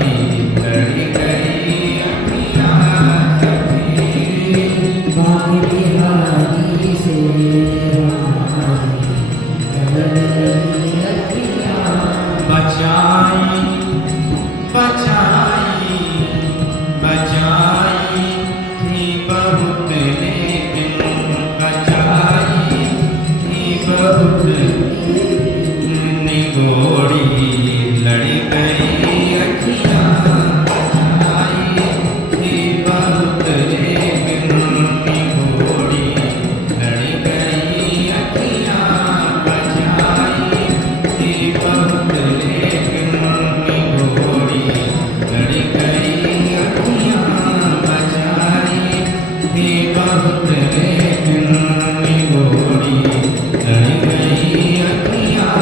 लड़ गई अखियाँ। सखी भाग्य बिहारी से हमारी लड़ गई अखियाँ। बचाई बचाई बचाई थी बहुत लेकिन, बचाई थी बहुत निगोड़ी लड़ गई अखियाँ। बचाई थी बहुत लेकिन निगोड़ी लड़ गई अखियाँ। बचाई थी बहुत लेकिन निगोड़ी लड़ गई अखियाँ। बचाई थी बहुत लेकिन निगोड़ी लड़ गई अखियाँ।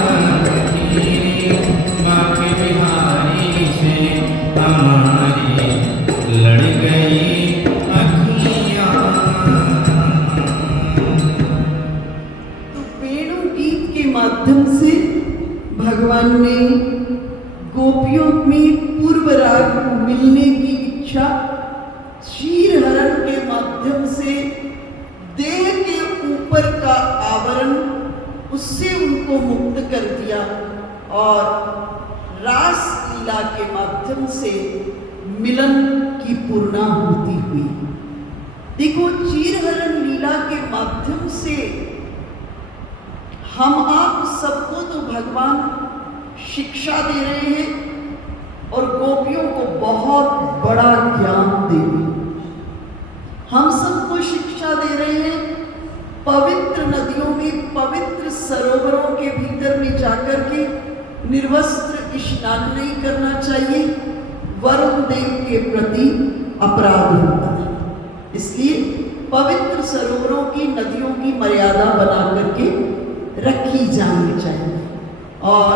बाकी बिहारी से हमारी लड़ गई अखियाँ। तो वेणु गीत के माध्यम से भगवान ने गोपियों में पूर्व राग को मिलने की इच्छा क्षीर हरण के माध्यम से देह के ऊपर का आवरण उससे उनको मुक्त कर दिया और रास लीला के माध्यम से मिलन की पूर्णाहुति हुई। देखो, चीरहरण लीला के माध्यम से हम आप सबको तो भगवान शिक्षा दे रहे हैं और गोपियों को बहुत बड़ा ज्ञान दे रहे हैं। हम सबको शिक्षा दे रहे हैं पवित्र नदियों में, पवित्र सरोवरों के भीतर में जाकर के निर्वस्त्र स्नान नहीं करना चाहिए, वरुण देव के प्रति अपराध होता है। इसलिए पवित्र सरोवरों की, नदियों की मर्यादा बना करके रखी जानी चाहिए। और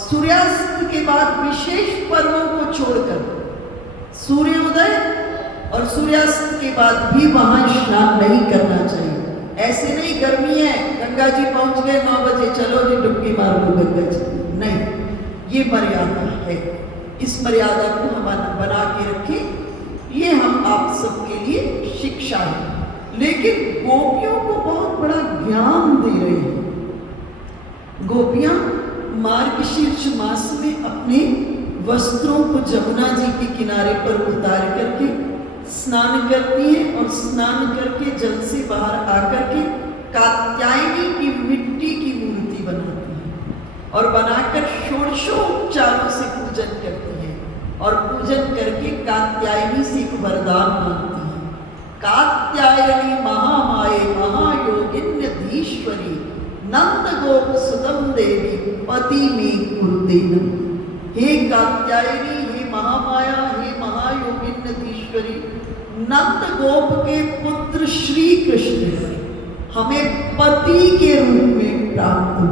सूर्यास्त के बाद विशेष पर्वों को छोड़कर सूर्योदय और सूर्यास्त के बाद भी वहां स्नान नहीं करना चाहिए। ऐसे नहीं, गर्मी है, गंगा जी पहुंच गए 9 बजे, चलो जी डुबकी मार लो गंगा जी, नहीं, ये मर्यादा है। इस मर्यादा को हम बना के रखें, ये हम आप सबके लिए शिक्षा है। लेकिन गोपियों को बहुत बड़ा ज्ञान दे रहे हैं। गोपियां मार्गशीर्ष मास में अपने वस्त्रों को जमुना जी के किनारे पर उतार करके स्नान करती हैं और स्नान करके जल से बाहर आकर के कात्यायनी की मिट्टी की मूर्ति बनाती हैं और बनाकर षोडशोपचारों से पूजन करती हैं। और पूजन करके कात्यायनी से एक वरदान मांगती है। कात्यायनी महामाये महायोगिन्यधीश्वरी नंद गोप सुतम देवी पति में कुरुतेनम। हे कात्यायनी, हे महामाया, हे महायोगिन्यधीश्वरी, नंद गोप के पुत्र श्री कृष्ण हमें पति के रूप में प्राप्त हो।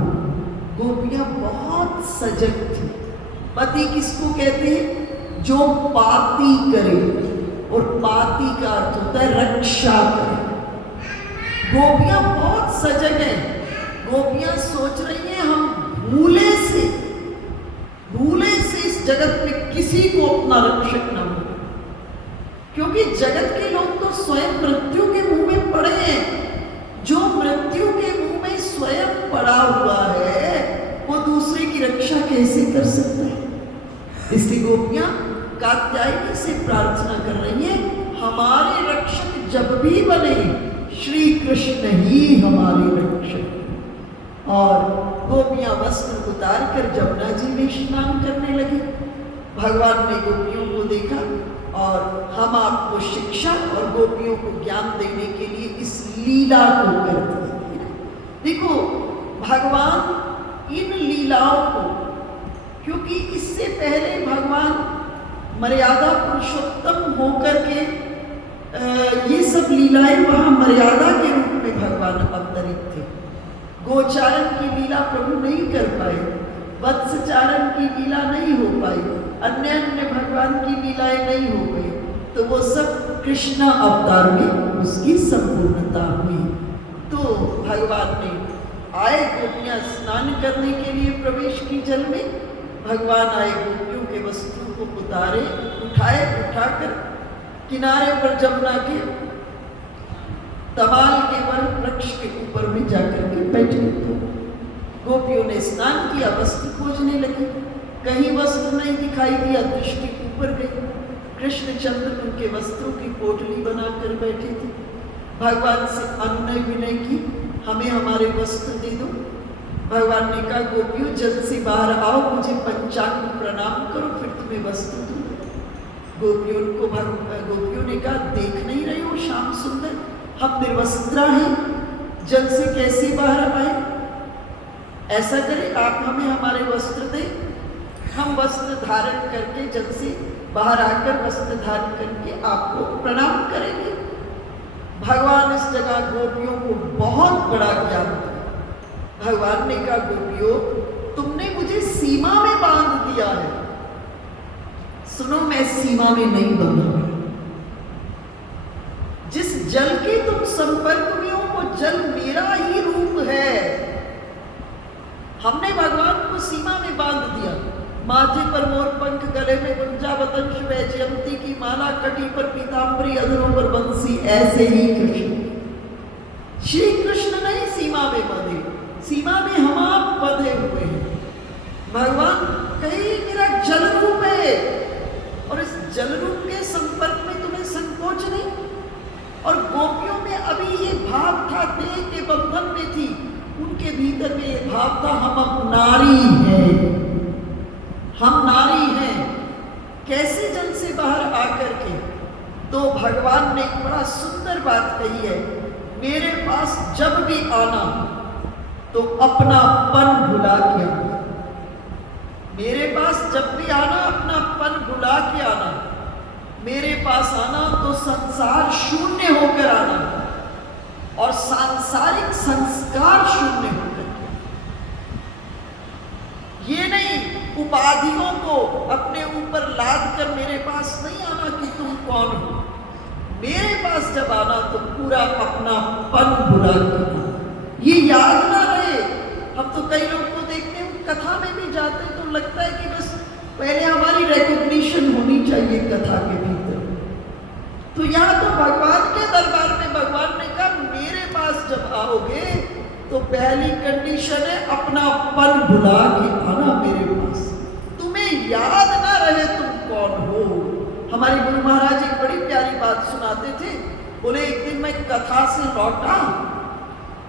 गोपियां बहुत सजग थी। पति किसको कहते हैं? जो पाती करे, और पाती का अर्थ होता है रक्षा करे। गोपियां बहुत सजग हैं। गोपियां सोच रही हैं हम भूले से इस जगत में किसी को अपना रक्षक न हो, क्योंकि जगत के लोग तो स्वयं मृत्यु के मुंह में पड़े हैं। जो मृत्यु के मुंह में स्वयं पड़ा हुआ है वो दूसरे की रक्षा कैसे कर सकता है? इसलिए गोपियां कात्यायनी से प्रार्थना कर रही हैं, हमारे रक्षक जब भी बने श्री कृष्ण ही हमारे रक्षक। और गोपियां वस्त्र उतार कर जमुना जी में स्नान करने लगी। भगवान ने गोपियों को देखा और हम आपको शिक्षा और गोपियों को ज्ञान देने के लिए इस लीला को करते हैं। देखो भगवान इन लीलाओं को, क्योंकि इससे पहले भगवान मर्यादा पुरुषोत्तम होकर के ये सब लीलाएं वहां मर्यादा के रूप में भगवान अवतरित थे। गोचारण की लीला प्रभु नहीं कर पाए, वत्सचारण की लीला नहीं हो पाई, अन्य भगवान की लीलाएं नहीं हो गई, तो वो सब कृष्ण अवतार में उसकी संपूर्णता हुई। तो भगवान ने आए, गोपियां स्नान करने के लिए प्रवेश की जल में। भगवान आए, गोपियों के वस्त्रों को उठाकर किनारे पर जमुना के तमाल के वन वृक्ष के ऊपर में जाकर के बैठे। गोपियों ने स्नान किया, वस्त्र खोजने लगी, कहीं वस्त्र नहीं दिखाई दिया, दृष्टि ऊपर गई। कृष्णचंद्र उनके वस्त्रों की पोटली बनाकर बैठे थे। भगवान से अनुनय विनय की, हमें हमारे वस्त्र दे दो। भगवान ने कहा, गोपियों जल्द से बाहर आओ, मुझे पंचांग प्रणाम करो, फिर तुम्हें वस्त्र दूंगा। गोपियों ने कहा, देख नहीं रहे हो श्याम सुंदर, हम निर्वस्त्रा हैं, जल से कैसे बाहर आए? ऐसा करें, आप हमें हमारे वस्त्र दें, हम वस्त्र धारण करके जल से बाहर आकर वस्त्र धारण करके आपको प्रणाम करेंगे। भगवान इस जगह गोपियों को बहुत बड़ा ज्ञान दिया। भगवान ने कहा, गोपियों तुमने मुझे सीमा में बांध दिया है। सुनो, मैं सीमा में नहीं बंधा। जिस जल के तुम संपर्क में हो वो जल मेरा ही रूप है। हमने भगवान को सीमा में बांध दिया। माथे पर मोर पंख, गले में गुंजावतंश, वैजयंती की माला, कटी पर पीताम्बरी, अधरों पर बंसी, ऐसे ही कृष्ण। श्री कृष्ण नहीं सीमा में बंधे, सीमा में हम आप बंधे हुए हैं। भगवान कहीं मेरा जल रूप है, और इस जल रूप के संपर्क में तुम्हें संकोच नहीं। और गोपियों में अभी ये भाव था, देह के बंधन में थी, उनके भीतर में ये भाव था, हम अब नारी हैं, हम नारी हैं। कैसे जल से बाहर आकर के? तो भगवान ने एक बड़ा सुंदर बात कही है, मेरे पास जब भी आना तो अपना पन भुला के आना। मेरे पास जब भी आना, अपना पन भुला के आना। मेरे पास आना तो संसार शून्य होकर आना, और सांसारिक संस्कार शून्य होकर। ये नहीं उपाधियों को अपने ऊपर लाद कर मेरे पास नहीं आना कि तुम कौन हो। मेरे पास जब आना तो पूरा अपना पन भुला कर। ये याद ना रहे। हम तो कई लोग को देखते हैं, कथा में भी जाते हैं तो लगता है कि बस पहले हमारी रिकॉग्निशन होनी चाहिए कथा के भीतर। तो यहाँ तो भगवान के दरबार में भगवान ने कहा, मेरे पास जब आओगे तो पहली कंडीशन है अपना पन भुला के आना मेरे पास। तुम्हें याद ना रहे तुम कौन हो। हमारे गुरु महाराज एक बड़ी प्यारी बात सुनाते थे। बोले, एक दिन मैं कथा से लौटा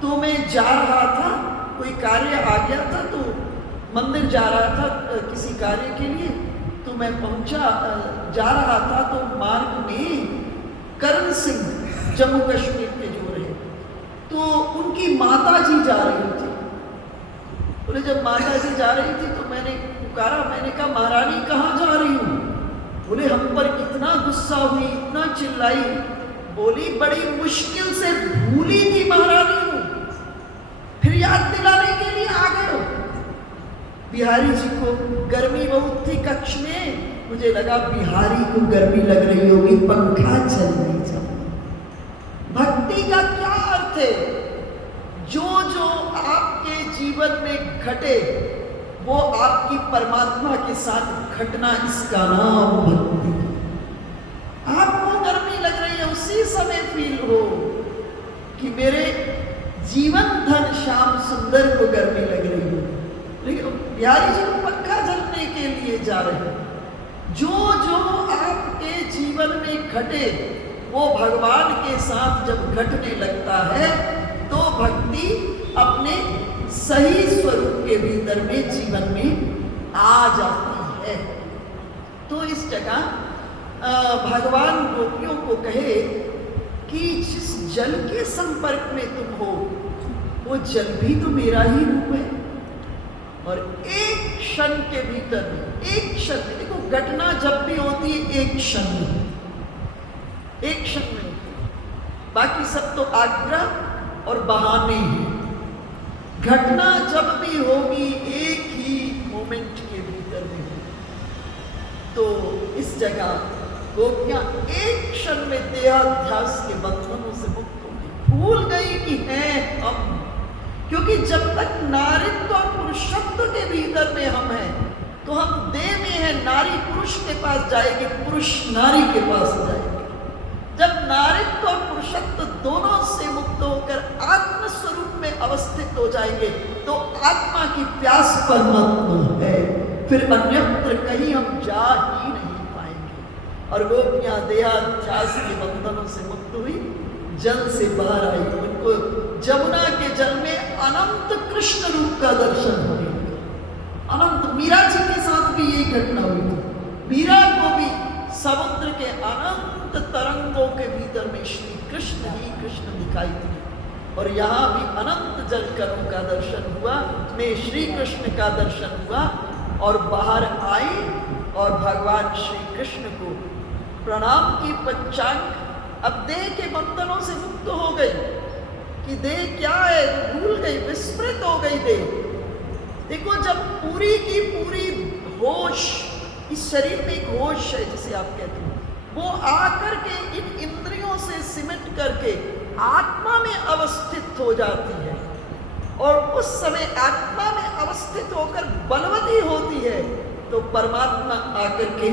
तो मैं जा रहा था, कोई कार्य आ गया था, तो मंदिर जा रहा था किसी कार्य के लिए। तो मैं जा रहा था तो मार्ग में करण सिंह जम्मू कश्मीर के जो रहे, तो उनकी माता जी जा रही थी। बोले जब माता जी जा रही थी तो मैंने पुकारा, मैंने कहा महारानी कहाँ जा रही हूँ? बोले हम पर इतना गुस्सा हुई, इतना चिल्लाई, बोली बड़ी मुश्किल से भूली थी महारानी हूँ, फिर याद दिलाने के लिए आ गए हो। बिहारी जी को गर्मी बहुत थी कक्ष में, मुझे लगा बिहारी को गर्मी लग रही होगी, पंखा चल नहीं चल। भक्ति का क्या अर्थ है? जो जो आपके जीवन में घटे वो आपकी परमात्मा के साथ घटना, इसका नाम भक्ति। आपको गर्मी लग रही है, उसी समय फील हो कि मेरे जीवन धन श्याम सुंदर को गर्मी लग रही हो, लेकिन बिहारी जी को पंखा झलने के लिए जा रहे हैं। जो जो आपके जीवन में घटे वो भगवान के साथ जब घटने लगता है तो भक्ति अपने सही स्वरूप के भीतर में जीवन में आ जाती है। तो इस जगह भगवान गोपियों को कहे कि जिस जल के संपर्क में तुम हो वो जल भी तो मेरा ही रूप है। और एक क्षण के भीतर में, एक क्षण में, देखो घटना जब भी होती है एक क्षण में, एक क्षण में होती है, बाकी सब तो आग्रह और बहाने हैं। घटना जब भी होगी एक ही मोमेंट के भीतर में होगी। तो इस जगह गोपियां एक क्षण में देहाध्यास के बंधनों से मुक्त हो गई, भूल गई कि हैं हम। क्योंकि जब तक नारीत्व और पुरुषत्व के भीतर में हम हैं तो हम देह में है, नारी पुरुष के पास जाएगी, पुरुष नारी के पास जाएगी। जब नारीत्व और पुरुषत्व दोनों से मुक्त होकर आत्म स्वरूप में अवस्थित हो जाएंगे तो आत्मा की प्यास परमात्मा है, फिर अन्यत्र कहीं हम जा ही नहीं पाएंगे। और गोपियां देहाध्यास के बंधनों से मुक्त हुई, जल से बाहर आई, उनको जमुना के जल में अनंत कृष्ण रूप का दर्शन हो गया। अनंत, मीरा जी के साथ भी यही घटना हुई थी। मीरा को भी समुद्र के अनंत तरंगों के भीतर में श्री कृष्ण ही कृष्ण दिखाई दिए। और यहाँ भी अनंत जलकरों का दर्शन हुआ, में श्री कृष्ण का दर्शन हुआ और बाहर आई और भगवान श्री कृष्ण को प्रणाम की पंचांग। अब देह के बंधनों से मुक्त हो गई कि देह क्या है, भूल गई, विस्मृत हो गई देह। देखो जब पूरी की पूरी होश, इस शरीर में एक होश है जिसे आप कहते हो, वो आकर के इन इंद्रियों से सिमट करके आत्मा में अवस्थित हो जाती है और उस समय आत्मा में अवस्थित होकर बलवती होती है तो परमात्मा आकर के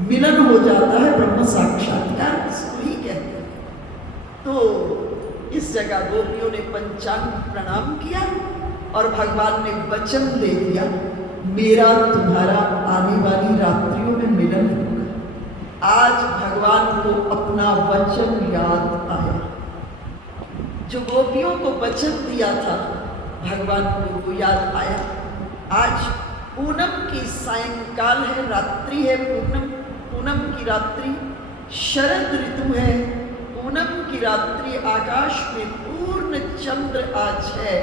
मिलन हो जाता है, ब्रह्म साक्षात्कार इसको ही कहते हैं। तो इस जगह गोपियों ने पंचांग प्रणाम किया और भगवान ने वचन दे दिया, मेरा तुम्हारा आने वाली रात्रियों में मिलन होगा। आज भगवान को अपना वचन याद आया, जो गोपियों को वचन दिया था भगवान को वो याद आया। आज पूनम की सायंकाल है, रात्रि है, पूनम की रात्रि, शरद ऋतु है, पूनम की रात्रि, आकाश में पूर्ण चंद्र आज है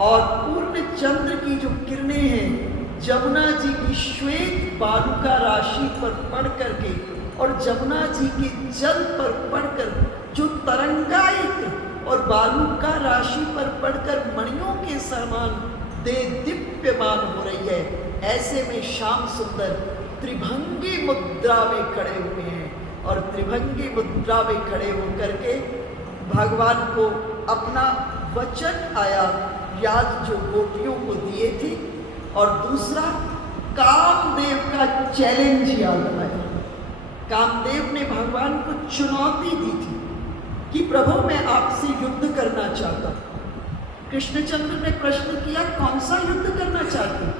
और पूर्ण चंद्र की जो किरणें हैं जमुना जी की श्वेत बालुका राशि पर पड़ करके और जमुना जी के जल पर पड़कर जो तरंगायित और बालुका राशि पर पड़कर मणियों के समान दे दीप्यमान हो रही है। ऐसे में श्याम सुंदर त्रिभंगी मुद्रा में खड़े हुए हैं और त्रिभंगी मुद्रा में खड़े होकर के भगवान को अपना वचन आया याद जो गोपियों को दिए थे और दूसरा कामदेव का चैलेंज याद आया। कामदेव ने भगवान को चुनौती दी थी कि प्रभु मैं आपसे युद्ध करना चाहता हूँ। कृष्णचंद्र ने प्रश्न किया कौन सा युद्ध करना चाहते हो?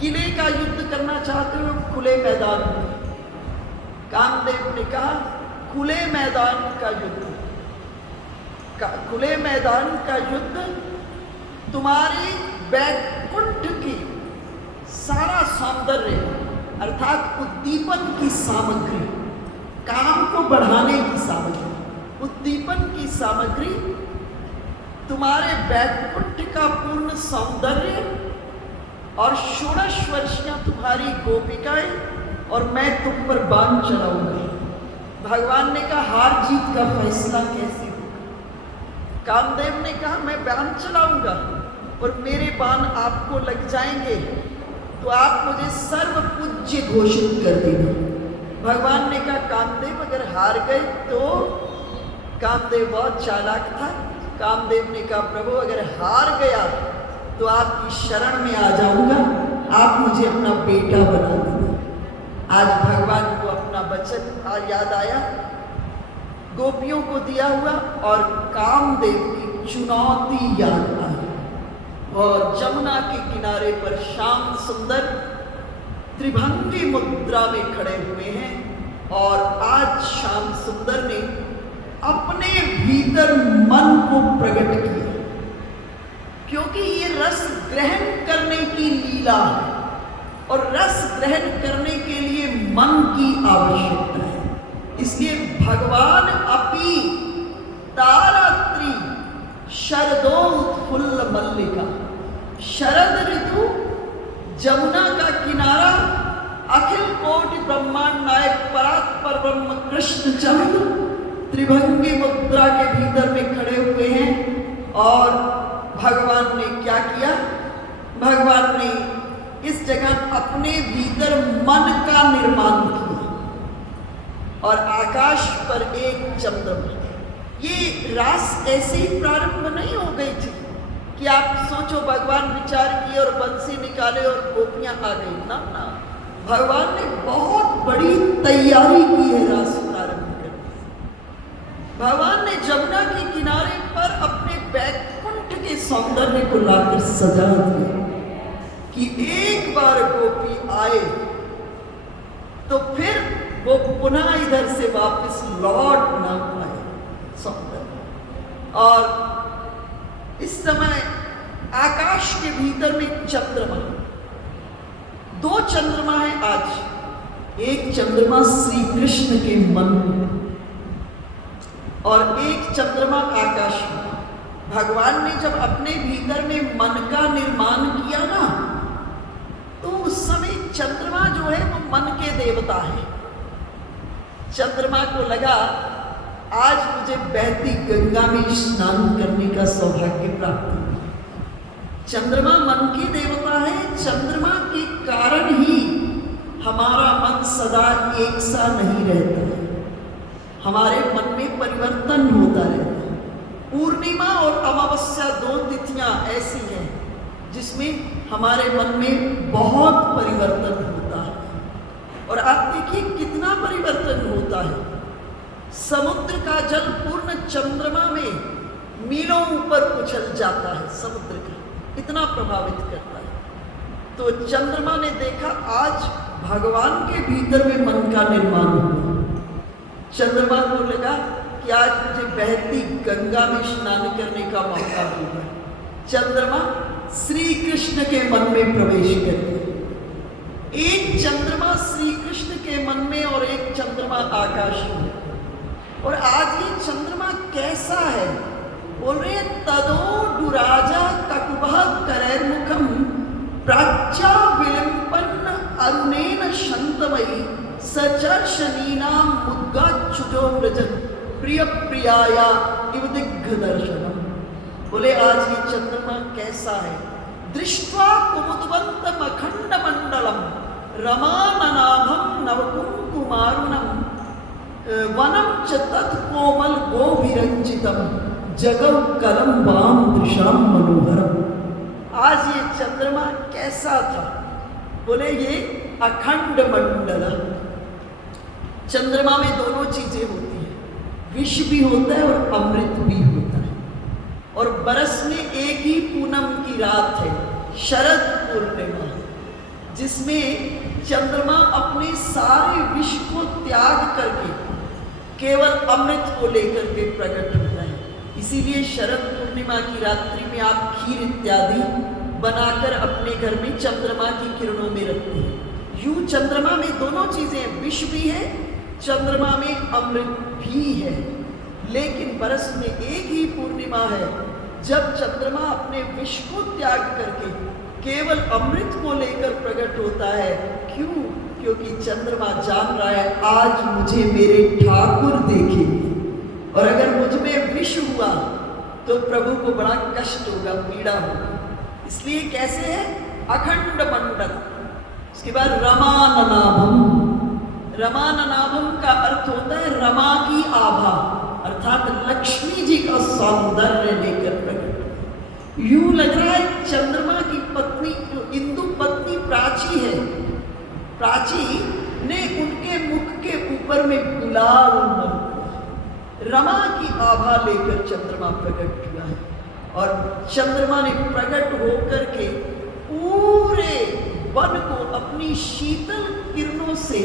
किले का युद्ध करना चाहते हो, खुले मैदान में? कामदेव ने कहा खुले मैदान का युद्ध, खुले मैदान का युद्ध तुम्हारी बैकुंठ की सारा सौंदर्य अर्थात उद्दीपन की सामग्री, काम को बढ़ाने की सामग्री, उद्दीपन की सामग्री तुम्हारे वैकुंठ का पूर्ण सौंदर्य और षोडश वर्षियां तुम्हारी गोपिकाएं और मैं तुम पर बाण चलाऊंगा। भगवान ने कहा हार जीत का फैसला कैसे होगा? कामदेव ने कहा मैं बाण चलाऊंगा और मेरे बाण आपको लग जाएंगे तो आप मुझे सर्व पूज्य घोषित कर देना। भगवान ने कहा कामदेव अगर हार गए तो, कामदेव बहुत चालाक था। कामदेव ने कहा प्रभु अगर हार गया तो आपकी शरण में आ जाऊंगा, आप मुझे अपना बेटा बना देना। आज भगवान को अपना वचन याद आया, गोपियों को दिया हुआ, और कामदेव की चुनौती याद आई। और जमुना के किनारे पर श्याम सुंदर त्रिभंगी मुद्रा में खड़े हुए हैं और आज श्याम सुंदर ने अपने भीतर मन को प्रकट किया, क्योंकि ये रस ग्रहण करने की लीला है और रस ग्रहण करने के लिए मन की आवश्यकता है। इसलिए भगवान अपि तारात्रि शरदोत्फुल्ल मल्लिका, शरद ऋतु, जमुना का किनारा, अखिल कोटि ब्रह्मांड नायक परात्पर ब्रह्म कृष्ण चंद्र त्रिभंगी मुद्रा के भीतर में खड़े हुए हैं। और भगवान ने क्या किया? भगवान ने इस जगह अपने भीतर मन का निर्माण किया और आकाश पर एक चंद्रमा। ये रास ऐसे ही प्रारंभ नहीं हो गई थी कि आप सोचो भगवान विचार किए और बंसी निकाले और गोपियां आ गई, ना ना। भगवान ने बहुत बड़ी तैयारी की है रास प्रारंभ करने। भगवान ने जमुना के किनारे पर अपने वैकुंठ के सौंदर्य को लाकर सजा दिया कि एक बार गोपी आए तो फिर वो पुनः इधर से वापस लौट ना पाए सौंदर्य। और इस समय आकाश के भीतर में चंद्रमा, दो चंद्रमा है आज। एक चंद्रमा श्री कृष्ण के मन में और एक चंद्रमा आकाश में। भगवान ने जब अपने भीतर में मन का निर्माण किया ना, तो उस समय चंद्रमा जो है वो मन के देवता है। चंद्रमा को लगा आज मुझे बहती गंगा में स्नान करने का सौभाग्य प्राप्त हुआ। चंद्रमा मन की देवता है। चंद्रमा के कारण ही हमारा मन सदा एक सा नहीं रहता है, हमारे मन में परिवर्तन होता रहता है। पूर्णिमा और अमावस्या दो तिथियां ऐसी हैं जिसमें हमारे मन में बहुत परिवर्तन होता है। और आप देखिए कितना परिवर्तन होता है। समुद्र का जल पूर्ण चंद्रमा में मीलों ऊपर उछल जाता है, समुद्र का इतना प्रभावित करता है। तो चंद्रमा ने देखा आज भगवान के भीतर में मन का निर्माण हुआ। चंद्रमा को लगा कि आज मुझे बहती गंगा में स्नान करने का मौका होगा। चंद्रमा श्री कृष्ण के मन में प्रवेश कर गया। एक चंद्रमा श्री कृष्ण के मन में और एक चंद्रमा आकाश में। और आज ये चंद्रमा कैसा है? बोल रहे तदो डुराजा ककुभा करैर्मुखम प्राच्या विलिम्पन्न अरुणेन शंतमयी सचर्शनीनाम मुद्गाच्युतो व्रजन प्रिय प्रियाया इव दिग्दर्शनम। बोले आज ये चंद्रमा कैसा है? दृष्ट्वा कुमुदवंतम अखंड मंडलम रमाननाभम नवकुंकुमारुणम वनम च तत्कोमल गोभिरंजितम जगौ कलम्बाम दृशाम मनोहरम। आज ये चंद्रमा कैसा था? बोले ये अखंड मंडल। चंद्रमा में दोनों चीजें होती हैं, विष भी होता है और अमृत भी होता है। और बरस में एक ही पूनम की रात है, शरद पूर्णिमा, जिसमें चंद्रमा अपने सारे विष को त्याग करके केवल अमृत को लेकर के प्रकट होता है। इसीलिए शरद पूर्णिमा की रात्रि में आप खीर इत्यादि बनाकर अपने घर में चंद्रमा की किरणों में रखते हैं। यूं चंद्रमा में दोनों चीजें हैं, विष भी है, चंद्रमा में अमृत भी है। लेकिन बरस में एक ही पूर्णिमा है जब चंद्रमा अपने विष को त्याग करके केवल अमृत को लेकर प्रकट होता है। क्यों? क्योंकि चंद्रमा जान रहा है आज मुझे मेरे ठाकुर देखेंगे, और अगर मुझ में विष हुआ तो प्रभु को बड़ा कष्ट होगा, पीड़ा होगा। इसलिए कैसे है? अखंड मंडल। उसके बाद रमाननाभम। रमाननाभम का अर्थ होता है रमा की आभा, अर्थात लक्ष्मी जी का सौंदर्य लेकर प्रकट। यूं लग रहा है चंद्रमा की पत्नी जो इंदु पत्नी प्राची है, प्राची ने उनके मुख के ऊपर में गुलाल रमा की आभा लेकर चंद्रमा प्रकट हुआ है। और चंद्रमा ने प्रकट होकर के पूरे वन को अपनी शीतल किरणों से,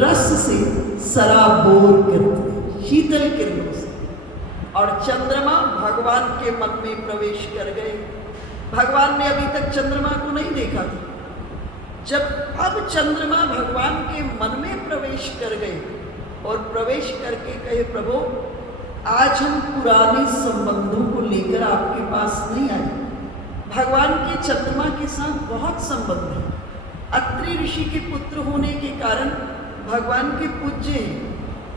रस से सराबोर कर दिया, शीतल किरणों से। और चंद्रमा भगवान के मन में प्रवेश कर गए। भगवान ने अभी तक चंद्रमा को नहीं देखा था। जब अब चंद्रमा भगवान के मन में प्रवेश कर गए और प्रवेश करके कहे प्रभु आज हम पुराने संबंधों को लेकर आपके पास नहीं आए। भगवान के चंद्रमा के साथ बहुत संबंध है। अत्रि ऋषि के पुत्र होने के कारण भगवान के पूज्य हैं।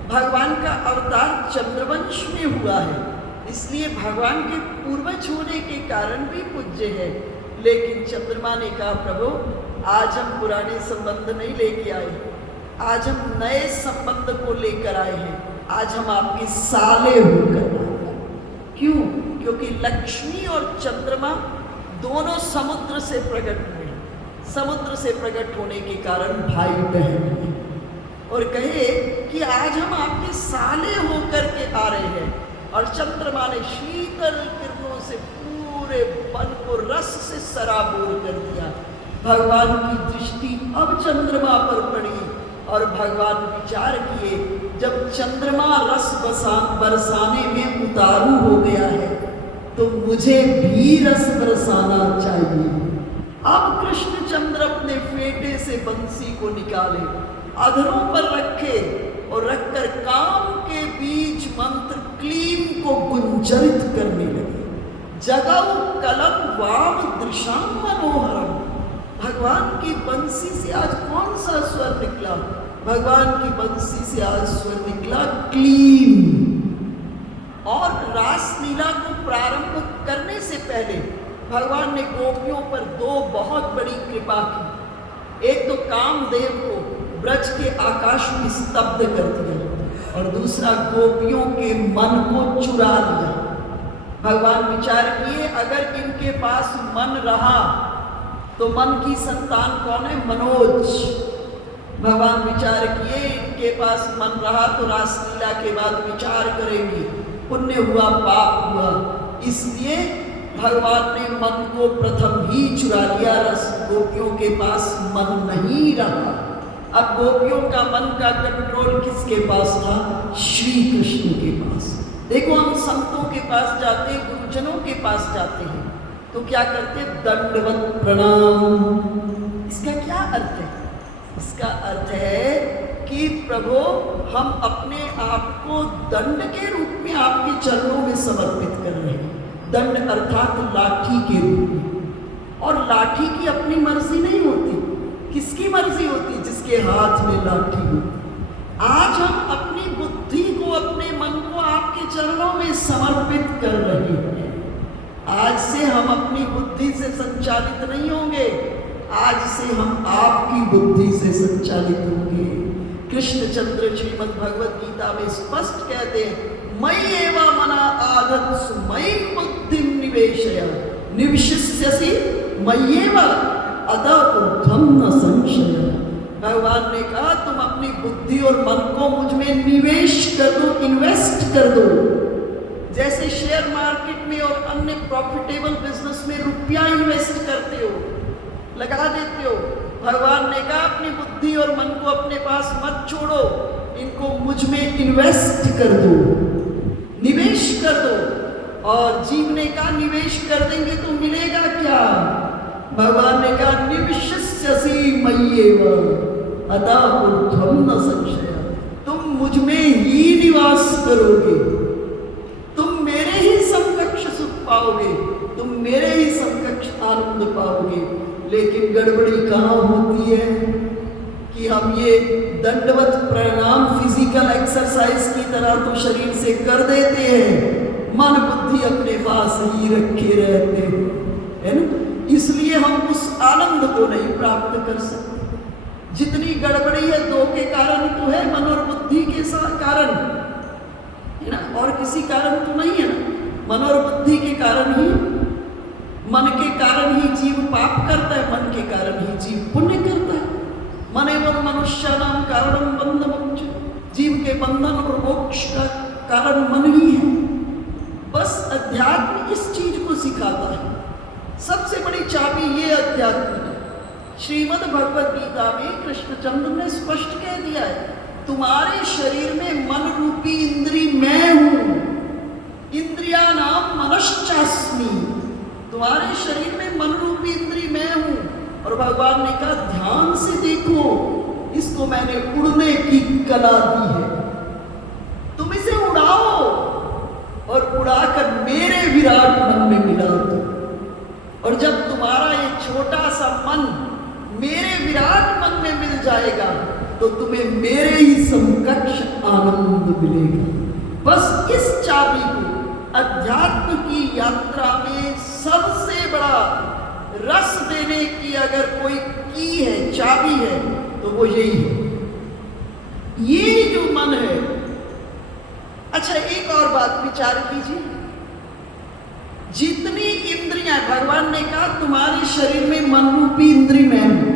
भगवान का अवतार चंद्रवंश में हुआ है, इसलिए भगवान के पूर्वज होने के कारण भी पूज्य है। लेकिन चंद्रमा ने कहा प्रभु आज हम पुराने संबंध नहीं लेके आए, आज हम नए संबंध को लेकर आए हैं। आज हम आपके साले होकर आए। क्यों? क्योंकि लक्ष्मी और चंद्रमा दोनों समुद्र से प्रकट हुए। समुद्र से प्रकट होने के कारण भाई बहन हैं। और कहे कि आज हम आपके साले होकर के आ रहे हैं। और चंद्रमा ने शीतल किरणों से पूरे वन को रस से सराबोर कर दिया। भगवान की दृष्टि अब चंद्रमा पर पड़ी और भगवान विचार किए जब चंद्रमा रस बरसाने में उतारू हो गया है तो मुझे भी रस बरसाना चाहिए। अब कृष्णचंद्र अपने फेटे से बंसी को निकाले, अधरों पर रखे और रखकर काम के बीज मंत्र क्लीम को गुंजरित करने लगे। जगऊ कलम वाम दृशाम मनोहरम। भगवान की बंसी से आज कौन सा स्वर निकला? भगवान की बंसी से आज स्वर निकला क्लीम। और रासलीला को प्रारंभ करने से पहले भगवान ने गोपियों पर दो बहुत बड़ी कृपा की। एक तो कामदेव को ब्रज के आकाश में स्तब्ध कर दिया और दूसरा गोपियों के मन को चुरा लिया। भगवान विचार किए अगर इनके पास मन रहा तो मन की संतान कौन है? मनोज। भगवान विचार किए इनके पास मन रहा तो रासलीला के बाद विचार करेंगे, पुण्य हुआ पाप हुआ। इसलिए भगवान ने मन को प्रथम ही चुरा लिया। रस गोपियों के पास मन नहीं रहा। अब गोपियों का मन का कंट्रोल किसके पास था? श्री कृष्ण के पास। देखो हम संतों के पास जाते हैं, गुरुजनों के पास जाते हैं तो क्या करते? दंडवत प्रणाम। इसका क्या अर्थ है? इसका अर्थ है कि प्रभु हम अपने आप को दंड के रूप में आपके चरणों में समर्पित कर रहे हैं। दंड अर्थात लाठी के रूप में। और लाठी की अपनी मर्जी नहीं होती। किसकी मर्जी होती? जिसके हाथ में लाठी होती। आज हम अपनी बुद्धि को, अपने मन को आपके चरणों में समर्पित कर रहे हैं। आज से हम अपनी बुद्धि से संचालित नहीं होंगे, आज से हम आपकी बुद्धि से संचालित होंगे। कृष्णचंद्र श्रीमद् भगवत गीता में स्पष्ट कहते हैं मयि एव मना आधत्सु मयि बुद्धिं निवेशय निविशिष्यसि मय्येव अतः ऊर्ध्वं न संशय। भगवान ने कहा तुम अपनी बुद्धि और मन को मुझ में निवेश कर दो, इन्वेस्ट कर दो। जैसे शेयर मार्केट में और अन्य प्रॉफिटेबल बिजनेस में रुपया इन्वेस्ट करते हो, लगा देते हो। भगवान ने कहा अपनी बुद्धि और मन को अपने पास मत छोड़ो, इनको मुझ में इन्वेस्ट कर दो, निवेश कर दो। और जीव ने कहा निवेश कर देंगे तो मिलेगा क्या? भगवान ने कहा निविशिष्य तिष्ठसि मय्येव अतः ऊर्ध्वं न संशय। तुम मुझ में ही निवास करोगे, तुम मेरे ही समकक्ष सुख पाओगे, तुम मेरे ही समकक्ष आनंद पाओगे। लेकिन गड़बड़ी कहाँ होती है कि हम ये दंडवत प्रणाम फिजिकल एक्सरसाइज की तरह तो शरीर से कर देते हैं, मन बुद्धि अपने पास ही रखे रहते हैं, है ना। इसलिए हम उस आनंद को नहीं प्राप्त कर सकते। जितनी गड़बड़ी है दो के कारण तो है, मन और बुद्धि के कारण, है ना, और किसी कारण तो नहीं है ना। मन और बुद्धि के कारण ही, मन के कारण ही जीव पाप करता है, मन के कारण ही जीव पुण्य करता है। मन एवं मनुष्य नाम कारणम बंध मोक्ष, जीव के बंधन और मोक्ष का कारण मन ही है। बस अध्यात्म इस चीज को सिखाता है। सबसे बड़ी चाबी ये अध्यात्म है। श्रीमद् भगवद गीता में कृष्णचंद्र ने स्पष्ट कह दिया है, तुम्हारे शरीर में मन रूपी इंद्री मैं हूं, इंद्रिया नाम मनश्चास्मि। तुम्हारे शरीर में मन रूपी इंद्री मैं हूं। और भगवान ने कहा ध्यान से देखो, इसको मैंने उड़ने की कला दी है, तुम इसे उड़ाओ और उड़ाकर मेरे विराट मन में मिला दो। और जब तुम्हारा ये छोटा सा मन मेरे विराट मन में मिल जाएगा तो तुम्हें मेरे ही समकक्ष आनंद मिलेगा। बस इस चाबी को अध्यात्म की यात्रा में सबसे बड़ा रस देने की अगर कोई की है, चाबी है, तो वो यही है, ये जो मन है। अच्छा, एक और बात विचार कीजिए, जितनी इंद्रियां, भगवान ने कहा तुम्हारे शरीर में मन रूपी इंद्री मैं हूं,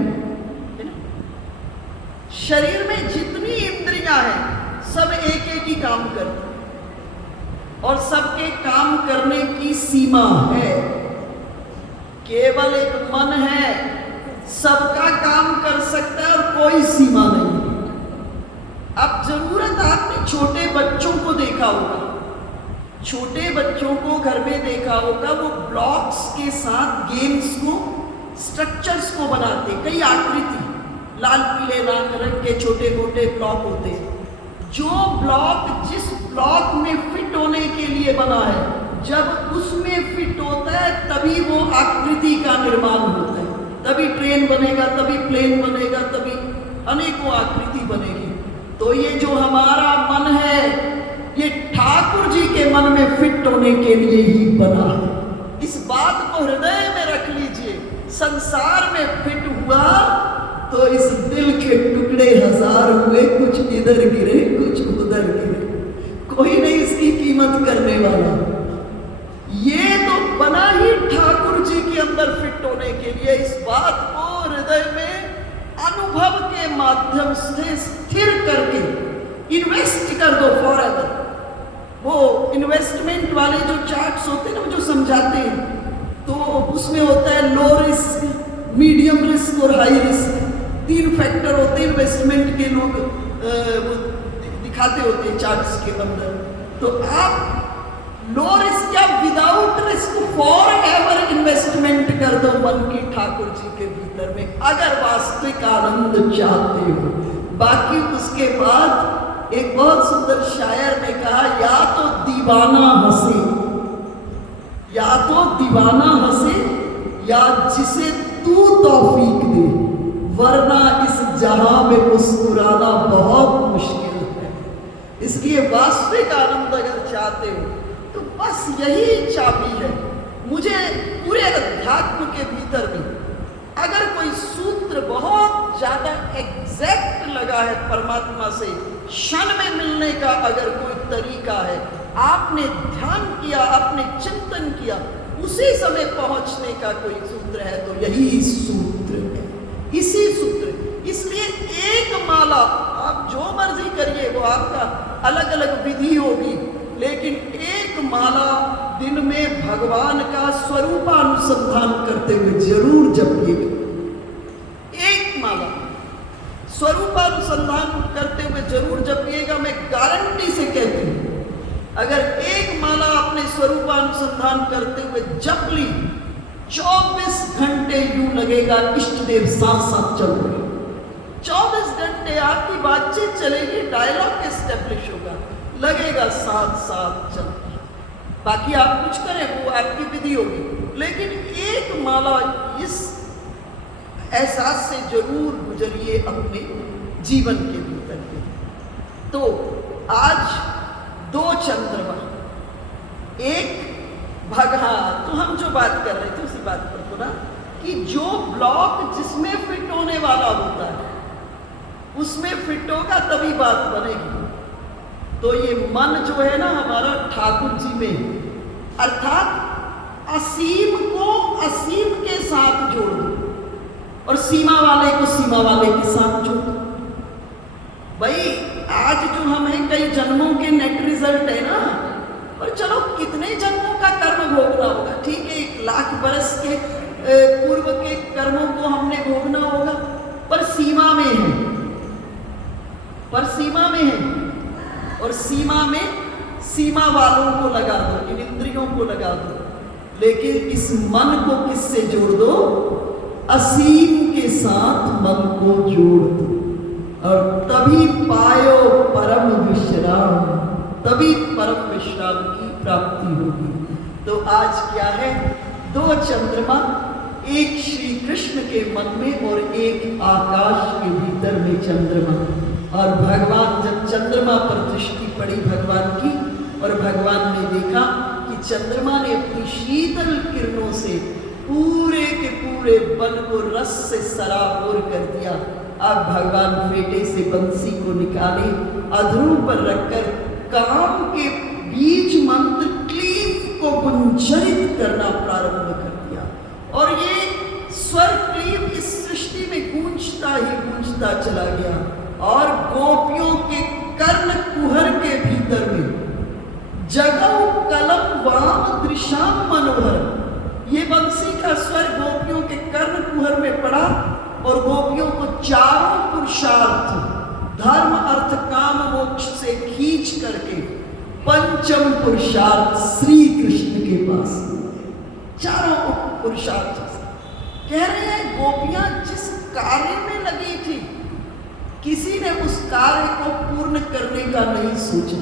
शरीर में जितनी इंद्रियां हैं सब एक एक ही काम करती और सबके काम करने की सीमा है। केवल एक मन है, सबका काम कर सकता है और कोई सीमा नहीं। अब जरूरत, आपने छोटे बच्चों को देखा होगा, छोटे बच्चों को घर में देखा होगा, वो ब्लॉक्स के साथ गेम्स को, स्ट्रक्चर्स को बनाते, कई आकृति, लाल पीले रंग के छोटे मोटे ब्लॉक होते हैं। जो ब्लॉक जिस ब्लॉक में फिट होने के लिए बना है, जब उसमें फिट होता है तभी वो आकृति का निर्माण होता है, तभी ट्रेन बनेगा, तभी प्लेन बनेगा, तभी अनेकों आकृति बनेगी। तो ये जो हमारा मन है, ये ठाकुर जी के मन में फिट होने के लिए ही बना है। इस बात को हृदय में रख लीजिए। संसार में फिट हुआ तो इस दिल के टुकड़े हजार हुए, कुछ इधर गिरे कुछ उधर गिरे, कोई नहीं इसकी कीमत करने वाला। ये तो बना ही ठाकुर जी के अंदर फिट होने के लिए। इस बात को हृदय में अनुभव के माध्यम से स्थिर करके इन्वेस्ट कर दो फॉरएवर। वो इन्वेस्टमेंट वाले जो चार्ट्स होते हैं ना, जो समझाते हैं, तो उसमें होता है लो रिस्क, मीडियम रिस्क और हाई रिस्क। 3 फैक्टर होते हैं इन्वेस्टमेंट के, लोग वो दिखाते होते हैं चार्ट्स के अंदर। तो आप लो रिस्क या without risk for ever investment कर दो मन की ठाकुर जी के भीतर में, अगर वास्तविक आनंद चाहते हो। बाकी उसके बाद एक बहुत सुंदर शायर ने कहा, या तो दीवाना हंसे, या तो दीवाना हंसे, या जिसे तू तौफीक दे, वरना इस जहां में मुस्कुराना बहुत मुश्किल है। इसलिए वास्तविक आनंद अगर चाहते हो तो बस यही चाबी है। मुझे पूरे अध्यात्म के भीतर भी अगर कोई सूत्र बहुत ज्यादा एग्जैक्ट लगा है परमात्मा से, क्षण में मिलने का अगर कोई तरीका है, आपने ध्यान किया, आपने चिंतन किया, उसी समय पहुंचने का कोई सूत्र है, तो यही सूत्र है, इसी सूत्र। इसलिए एक माला आप जो मर्जी करिए, वो आपका अलग अलग विधि होगी, लेकिन एक माला दिन में भगवान का स्वरूपानुसंधान करते हुए जरूर जपिएगा। एक माला स्वरूपानुसंधान करते हुए जरूर जपिएगा। मैं गारंटी से कहती हूं, अगर एक माला आपने स्वरूपानुसंधान करते हुए जप ली 24 घंटे यूं लगेगा इष्ट देव साथ साथ चल रहे, 24 घंटे आपकी बातचीत चलेगी, डायलॉग एस्टेब्लिश होगा, लगेगा साथ साथ चल रहा। बाकी आप कुछ करें वो आपकी विधि होगी, लेकिन एक माला इस एहसास से जरूर गुजरिए अपने जीवन के भीतर के। तो आज 2 चंद्रमा, एक भगहा, तो हम जो बात कर रहे थे उसी बात पर बोला कि जो ब्लॉक जिसमें फिट होने वाला होता है उसमें फिट होगा तभी बात बनेगी। तो ये मन जो है ना हमारा ठाकुर जी में, अर्थात असीम को असीम के साथ जोड़ दो और सीमा वाले को सीमा वाले के साथ जोड़ दो। भाई आज जो हम हैं कई जन्मों के नेट रिजल्ट है ना, और चलो कितने जन्मों का कर्म भोगना होगा, ठीक है 1 लाख बरस के पूर्व के कर्मों को हमने भोगना होगा, पर सीमा में है, पर सीमा में है। और सीमा में सीमा वालों को लगा दो, इन इंद्रियों को लगा दो, लेकिन इस मन को किससे जोड़ दो? असीम के साथ मन को जोड़ दो, और तभी पायो परम विश्राम, तभी परम विश्राम की प्राप्ति होगी। तो आज क्या है? 2 चंद्रमा, एक श्री कृष्ण के मन में और एक आकाश के भीतर में चंद्रमा। और भगवान जब चंद्रमा पर दृष्टि पड़ी भगवान की, और भगवान ने देखा कि चंद्रमा ने अपनी शीतल किरणों से पूरे के पूरे वन को रस से सराबोर कर दिया। अब भगवान फेटे से बंसी को निकाले, अधरों पर रखकर काम के बीज मंत्र क्लीम को गुंजरित करना प्रारंभ कर दिया, और ये स्वर क्लीम इस सृष्टि में गूंजता ही गूंजता चला गया। और गोपियों के कर्ण कुहर के भीतर में जगौ कलम वाम दृशाम मनोहर, ये बंसी का स्वर गोपियों के कर्ण कुहर में पड़ा, और गोपियों को चारों पुरुषार्थ धर्म अर्थ काम मोक्ष से खींच करके पंचम पुरुषार्थ श्री कृष्ण के पास, चारों पुरुषार्थ कह रहे हैं। गोपियां जिस कार्य में लगी थी, किसी ने उस कार्य को पूर्ण करने का नहीं सोचा।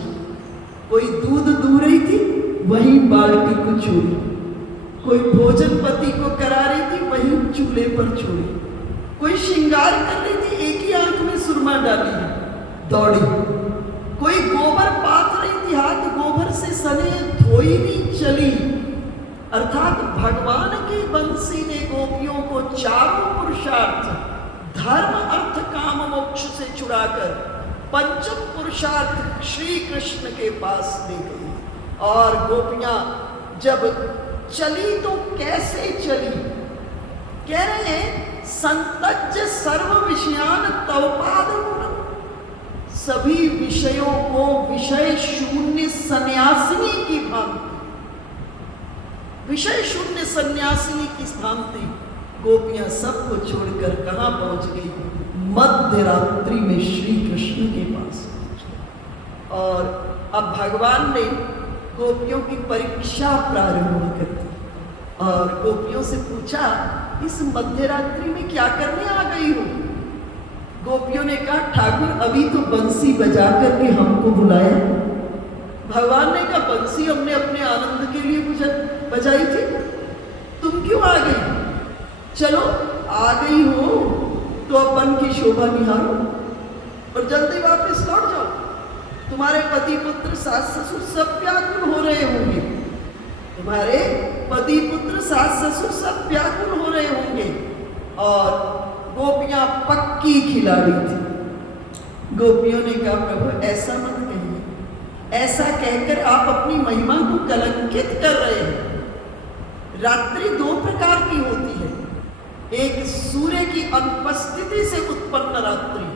कोई दूध दूह रही थी, वही बाल्टी को छोड़ी, कोई भोजन पति को करा रही थी, वही चूल्हे पर छोड़ी, कोई श्रृंगार कर रही थी, एक ही आंख में सुरमा डाली, दौड़ी, कोई गोबर पाथ रही थी, हाथ गोबर से सने धोई नहीं चली। अर्थात भगवान की बंसी ने गोपियों को चारों पुरुषार्थ धर्म अर्थ काम मोक्ष से छुड़ाकर पंचम पुरुषार्थ श्री कृष्ण के पास ले गई। और गोपियां जब चली तो कैसे चली? कह रहे हैं संतज्य सर्व विषयान तवपादमूलम, सभी विषयों को विषय शून्य सन्यासिनी की भांति, विषय शून्य सन्यासिनी की भांति गोपियां सबको छोड़कर कहां पहुंच गई? मध्य रात्रि में श्री कृष्ण के पास। और अब भगवान ने गोपियों की परीक्षा प्रारंभ कर दी, और गोपियों से पूछा, इस मध्य रात्रि में क्या करने आ गई हो? गोपियों ने कहा, ठाकुर अभी तो बंसी बजा करके हमको बुलाया। भगवान ने कहा, बंसी हमने अपने आनंद के लिए बजाई थी, तुम क्यों आ गई? चलो आ गई हो तो अब वन की शोभा निहारो और जल्दी वापस लौट जाओ। तुम्हारे पति पुत्र सास ससुर सब व्याकुल हो रहे होंगे, तुम्हारे पति पुत्र सास ससुर सब व्याकुल हो रहे होंगे। और गोपियां पक्की खिलाड़ी थी। गोपियों ने कहा, प्रभु ऐसा मत कहिए, ऐसा कहकर आप अपनी महिमा को कलंकित कर रहे हैं। रात्रि 2 प्रकार की होती है, एक सूर्य की अनुपस्थिति से उत्पन्न रात्रि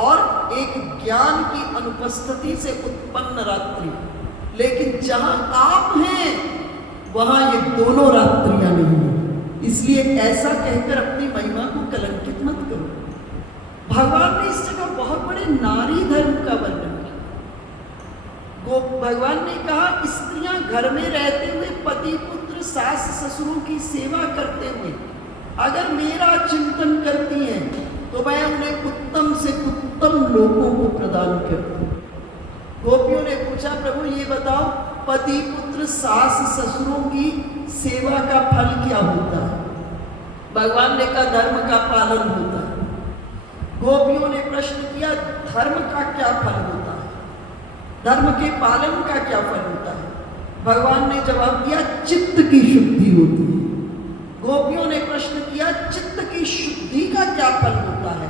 और एक ज्ञान की अनुपस्थिति से उत्पन्न रात्रि। लेकिन जहां आप हैं वहां ये दोनों रात्रियां नहीं हैं, इसलिए ऐसा कहकर अपनी महिमा को कलंकित मत करो। भगवान ने इस जगह बहुत बड़े नारी धर्म का वर्णन किया। भगवान ने कहा, स्त्रियां घर में रहते हुए पति पुत्र पुत्र सास ससुरों की सेवा करते हुए अगर मेरा चिंतन करती हैं तो मैं उन्हें उत्तम से उत्तम लोगों को प्रदान करती हूँ। गोपियों ने पूछा, प्रभु ये बताओ, पति पुत्र सास ससुरों की सेवा का फल क्या होता है? भगवान ने कहा धर्म का पालन होता है। गोपियों ने प्रश्न किया, धर्म का क्या फल होता है? धर्म के पालन का क्या फल होता है? भगवान ने जवाब दिया, चित्त की शुद्धि होती है। गोपियों ने प्रश्न किया, चित्त की शुद्धि का क्या फल होता है?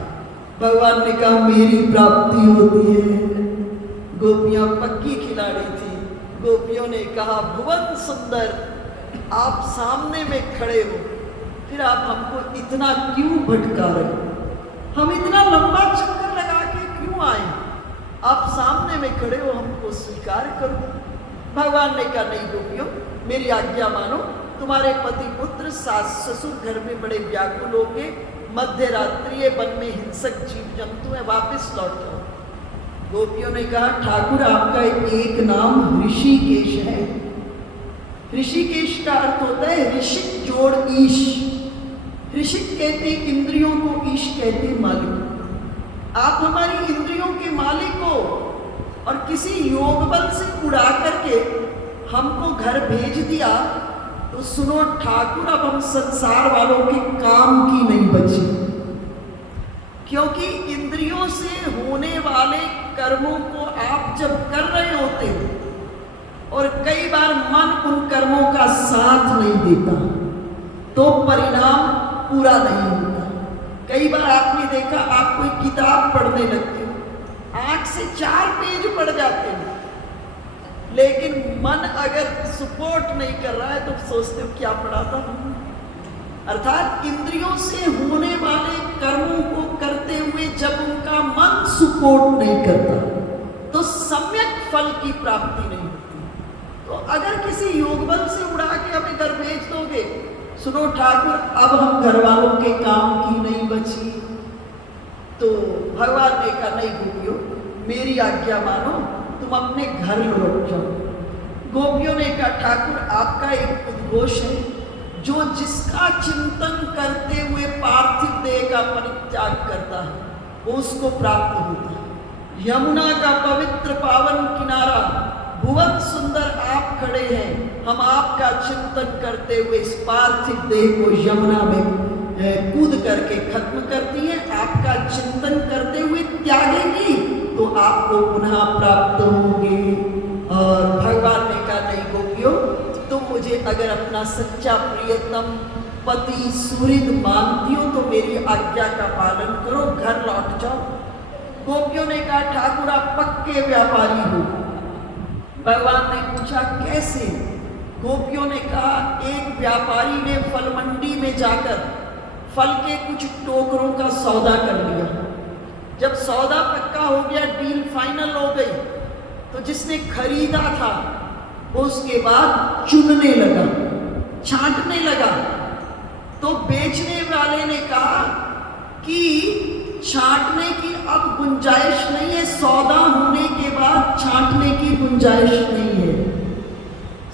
भगवान ने कहा मेरी प्राप्ति होती है। गोपियां पक्की खिलाड़ी थी। गोपियों ने कहा, भुवन सुंदर, आप सामने में खड़े हो, फिर आप हमको इतना क्यों भटका रहे हो? हम इतना लंबा चक्कर लगा के क्यों आए? आप सामने में खड़े हो, हमको स्वीकार करो। भगवान ने कहा, नहीं गोपियों, मेरी आज्ञा मानो। तुम्हारे पति पुत्र सास ससुर घर में बड़े व्याकुल हो गए, मध्य रात्रि वन में हिंसक जीव जंतु है, वापिस लौट जाओ। गोपियों ने कहा, ठाकुर आपका एक नाम ऋषिकेश है। ऋषिकेश का अर्थ होता है ऋषिक जोड़ ईश। ऋषिक कहते इंद्रियों को, ईश कहते मालिक। आप हमारी इंद्रियों के मालिक हो और किसी योग बल से उड़ा करके हमको घर भेज दिया, तो सुनो ठाकुर, अब हम संसार वालों के काम की नहीं बची, क्योंकि इंद्रियों से होने वाले कर्मों को आप जब कर रहे होते हो और कई बार मन उन कर्मों का साथ नहीं देता, तो परिणाम पूरा नहीं होता। कई बार आपने देखा, आप कोई किताब पढ़ने लगते हो, 8 से 4 पेज पढ़ जाते हो, लेकिन मन अगर सपोर्ट नहीं कर रहा है तो सोचते हो क्या पढ़ा था। अर्थात इंद्रियों से होने वाले कर्मों को करते हुए जब उनका मन सपोर्ट नहीं करता तो सम्यक फल की प्राप्ति नहीं होती। तो अगर किसी योग बल से उड़ा के हमें घर भेज दोगे, सुनो ठाकुर, अब हम घर वालों के काम की नहीं बची, तो भगवान ने कहा, नहीं गोपियों, मेरी आज्ञा मानो, तुम अपने घर लौट जाओ। गोपियों ने कहा, ठाकुर आपका एक उद्घोष है, जो जिसका चिंतन करते हुए पार्थिव देह का परित्याग करता है वो उसको प्राप्त होता है। यमुना का पवित्र पावन किनारा, भुवन सुंदर आप खड़े हैं, हम आपका चिंतन करते हुए इस पार्थिव देह को यमुना में कूद करके खत्म करती है। आपका चिंतन करते हुए त्यागेंगी तो आपको पुनः प्राप्त होंगे। और भगवान ने कहा, नहीं गोपियों, तुम मुझे अगर अपना सच्चा प्रियतम पति सुहृद मानती हो तो मेरी आज्ञा का पालन करो, घर लौट जाओ। गोपियों ने कहा, ठाकुर आप पक्के व्यापारी हो। भगवान ने पूछा, कैसे? गोपियों ने कहा, एक व्यापारी ने फल मंडी में जाकर फल के कुछ टोकरों का सौदा कर लिया। जब सौदा पक्का हो गया, डील फाइनल हो गई, तो जिसने खरीदा था वो उसके बाद चुनने लगा, छांटने लगा। तो बेचने वाले ने कहा कि छांटने की अब गुंजाइश नहीं है, सौदा होने के बाद छांटने की गुंजाइश नहीं है,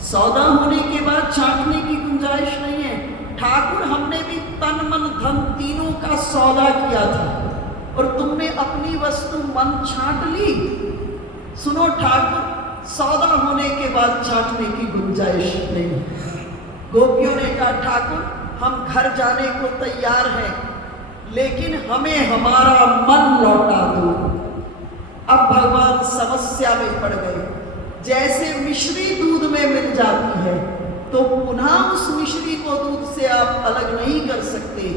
सौदा होने के बाद छांटने की गुंजाइश नहीं है। ठाकुर, हमने भी तन मन धन तीनों का सौदा किया था और तुमने अपनी वस्तु मन छांट ली। सुनो ठाकुर, सौदा होने के बाद छांटने की गुंजाइश नहीं। गोपियों ने कहा, ठाकुर हम घर जाने को तैयार हैं, लेकिन हमें हमारा मन लौटा दो। अब भगवान समस्या में पड़ गए। जैसे मिश्री दूध में मिल जाती है तो पुनः उस मिश्री को दूध से आप अलग नहीं कर सकते,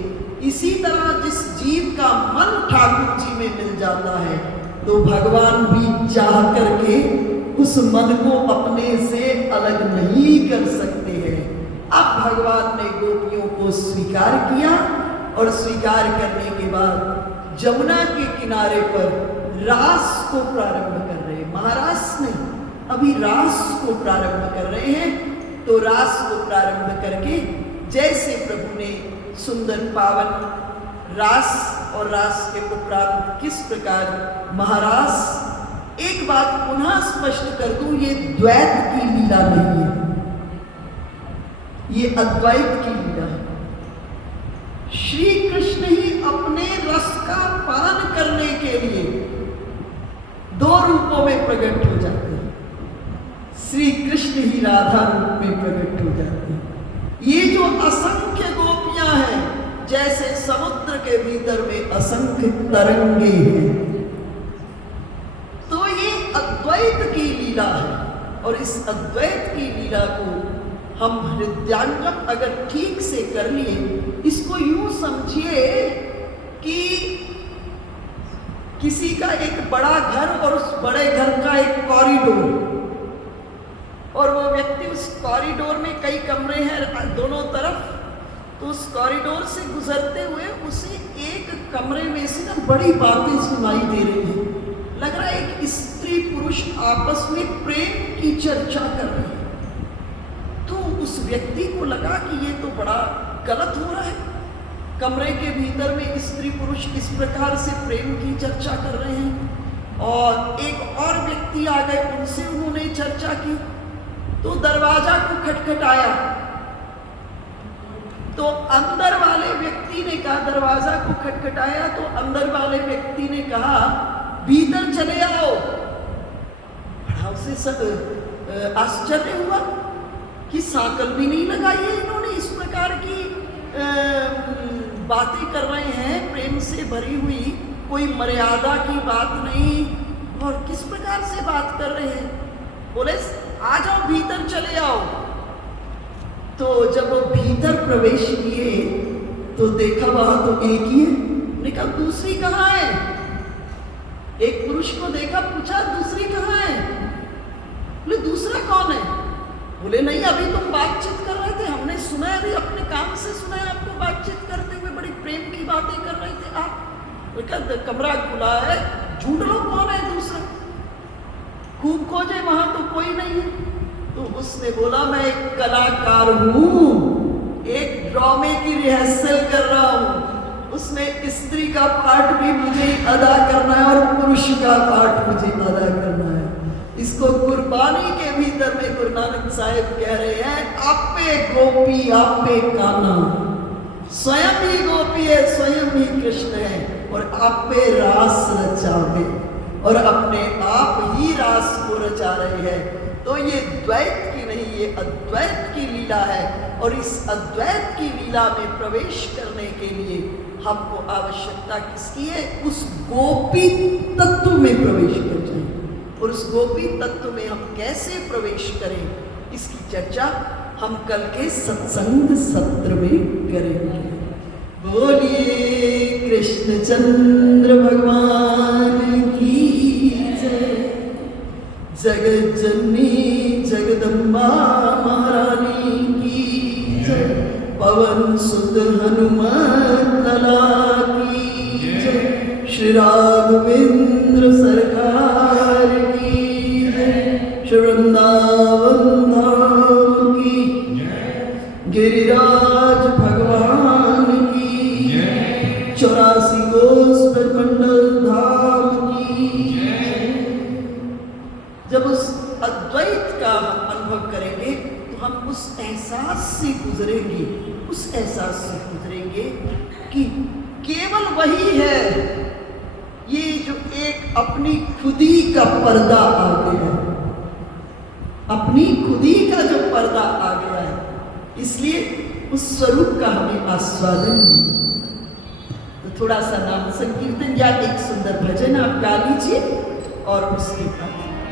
इसी तरह जिस जीव का मन ठाकुर जी में मिल जाता है तो भगवान भी चाह करके उस मन को अपने से अलग नहीं कर सकते हैं। अब भगवान ने गोपियों को स्वीकार किया और स्वीकार करने के बाद जमुना के किनारे पर रास को प्रारंभ कर रहे हैं। महारास नहीं, अभी रास को प्रारंभ कर रहे हैं। तो रास को प्रारंभ करके जैसे प्रभु ने सुंदर पावन रास और रास के उपरांत किस प्रकार महारास, एक बात पुनः स्पष्ट कर दूं, ये द्वैत की लीला नहीं है। ये अद्वैत की लीला है। श्री कृष्ण ही अपने रस का पान करने के लिए दो रूपों में प्रकट हो जाते हैं। श्री कृष्ण ही राधा रूप में प्रकट हो जाते हैं। ये जो असंख्य गोपियां हैं, जैसे समुद्र के भीतर में असंख्य तरंगे हैं, तो ये अद्वैत की लीला है। और इस अद्वैत की लीला को हम हृदयांगम अगर ठीक से कर लिए, इसको यूं समझिए कि किसी का एक बड़ा घर और उस बड़े घर का एक कॉरिडोर, और वो व्यक्ति उस कॉरिडोर में कई कमरे हैं दोनों तरफ, तो उस कॉरिडोर से गुजरते हुए उसे एक कमरे में से ना बड़ी बातें सुनाई दे रही हैं। लग रहा है एक स्त्री पुरुष आपस में प्रेम की चर्चा कर रहे हैं। तो उस व्यक्ति को लगा कि ये तो बड़ा गलत हो रहा है, कमरे के भीतर में स्त्री पुरुष इस प्रकार से प्रेम की चर्चा कर रहे हैं। और एक और व्यक्ति आ गए, उनसे उन्होंने चर्चा की, तो दरवाजा को खटखटाया, तो अंदर वाले व्यक्ति ने कहा, दरवाजा को खटखटाया तो अंदर वाले व्यक्ति ने कहा भीतर चले आओ। बड़ा उसे सब आश्चर्य हुआ कि सांकल भी नहीं लगाई है इन्होंने, इस प्रकार की बातें कर रहे हैं, प्रेम से भरी हुई, कोई मर्यादा की बात नहीं, और किस प्रकार से बात कर रहे हैं। बोले आ जाओ भीतर चले आओ। तो जब वो भीतर प्रवेश किए तो देखा वहां तो एक ही है। उन्होंने कहा दूसरी कहाँ है? एक पुरुष को देखा, पूछा दूसरी कहाँ है? बोले दूसरा कौन है? बोले नहीं, अभी तुम बातचीत कर रहे थे, हमने सुना है, अभी अपने कान से सुना है आपको बातचीत करते हुए, बड़ी प्रेम की बातें कर रहे थे आप। कमरा खुला है, ढूंढ लो कौन है दूसरा। खूब खोजे, वहां तो कोई नहीं है। तो उसने बोला मैं एक कलाकार हूं, एक ड्रामे की रिहर्सल कर रहा हूं, उसमें स्त्री का पार्ट भी मुझे अदा करना है और पुरुष का पार्ट मुझे अदा करना है। इसको कुर्बानी के भीतर में गुरु नानक साहिब कह रहे हैं, आपे गोपी आपे काना, स्वयं ही गोपी है, स्वयं ही कृष्ण है, और आपे रास रचावे, और अपने आप ही रास को रचा रहे हैं। तो ये द्वैत की नहीं, ये अद्वैत की लीला है। और इस अद्वैत की लीला में प्रवेश करने के लिए हमको आवश्यकता किसकी है? उस गोपी तत्व में प्रवेश कर जाए। और उस गोपी तत्व में हम कैसे प्रवेश करें, इसकी चर्चा हम कल के सत्संग सत्र में करेंगे। बोलिए कृष्ण चंद्र भगवान की जय। जगत जननी जगदम्बा महारानी की जय। पवन सुत हनुमान लाला की जय। श्री राघवेंद्र सरकार की जय। श्री वृंदावन धाम की जय। गिरिराज भगवान की जय। 84 कोस ब्रह्मंडल धाम की जय। जब उस अद्वैत का हम अनुभव करेंगे तो हम उस एहसास से गुजरेंगे, उस एहसास से गुजरेंगे कि केवल वही है। ये जो एक अपनी खुदी का पर्दा आ गया है, अपनी खुदी का जो पर्दा आ गया है, इसलिए उस स्वरूप का हमें आस्वादन। तो थोड़ा सा नाम संकीर्तन या एक सुंदर भजन आप गा लीजिए और उसके बाद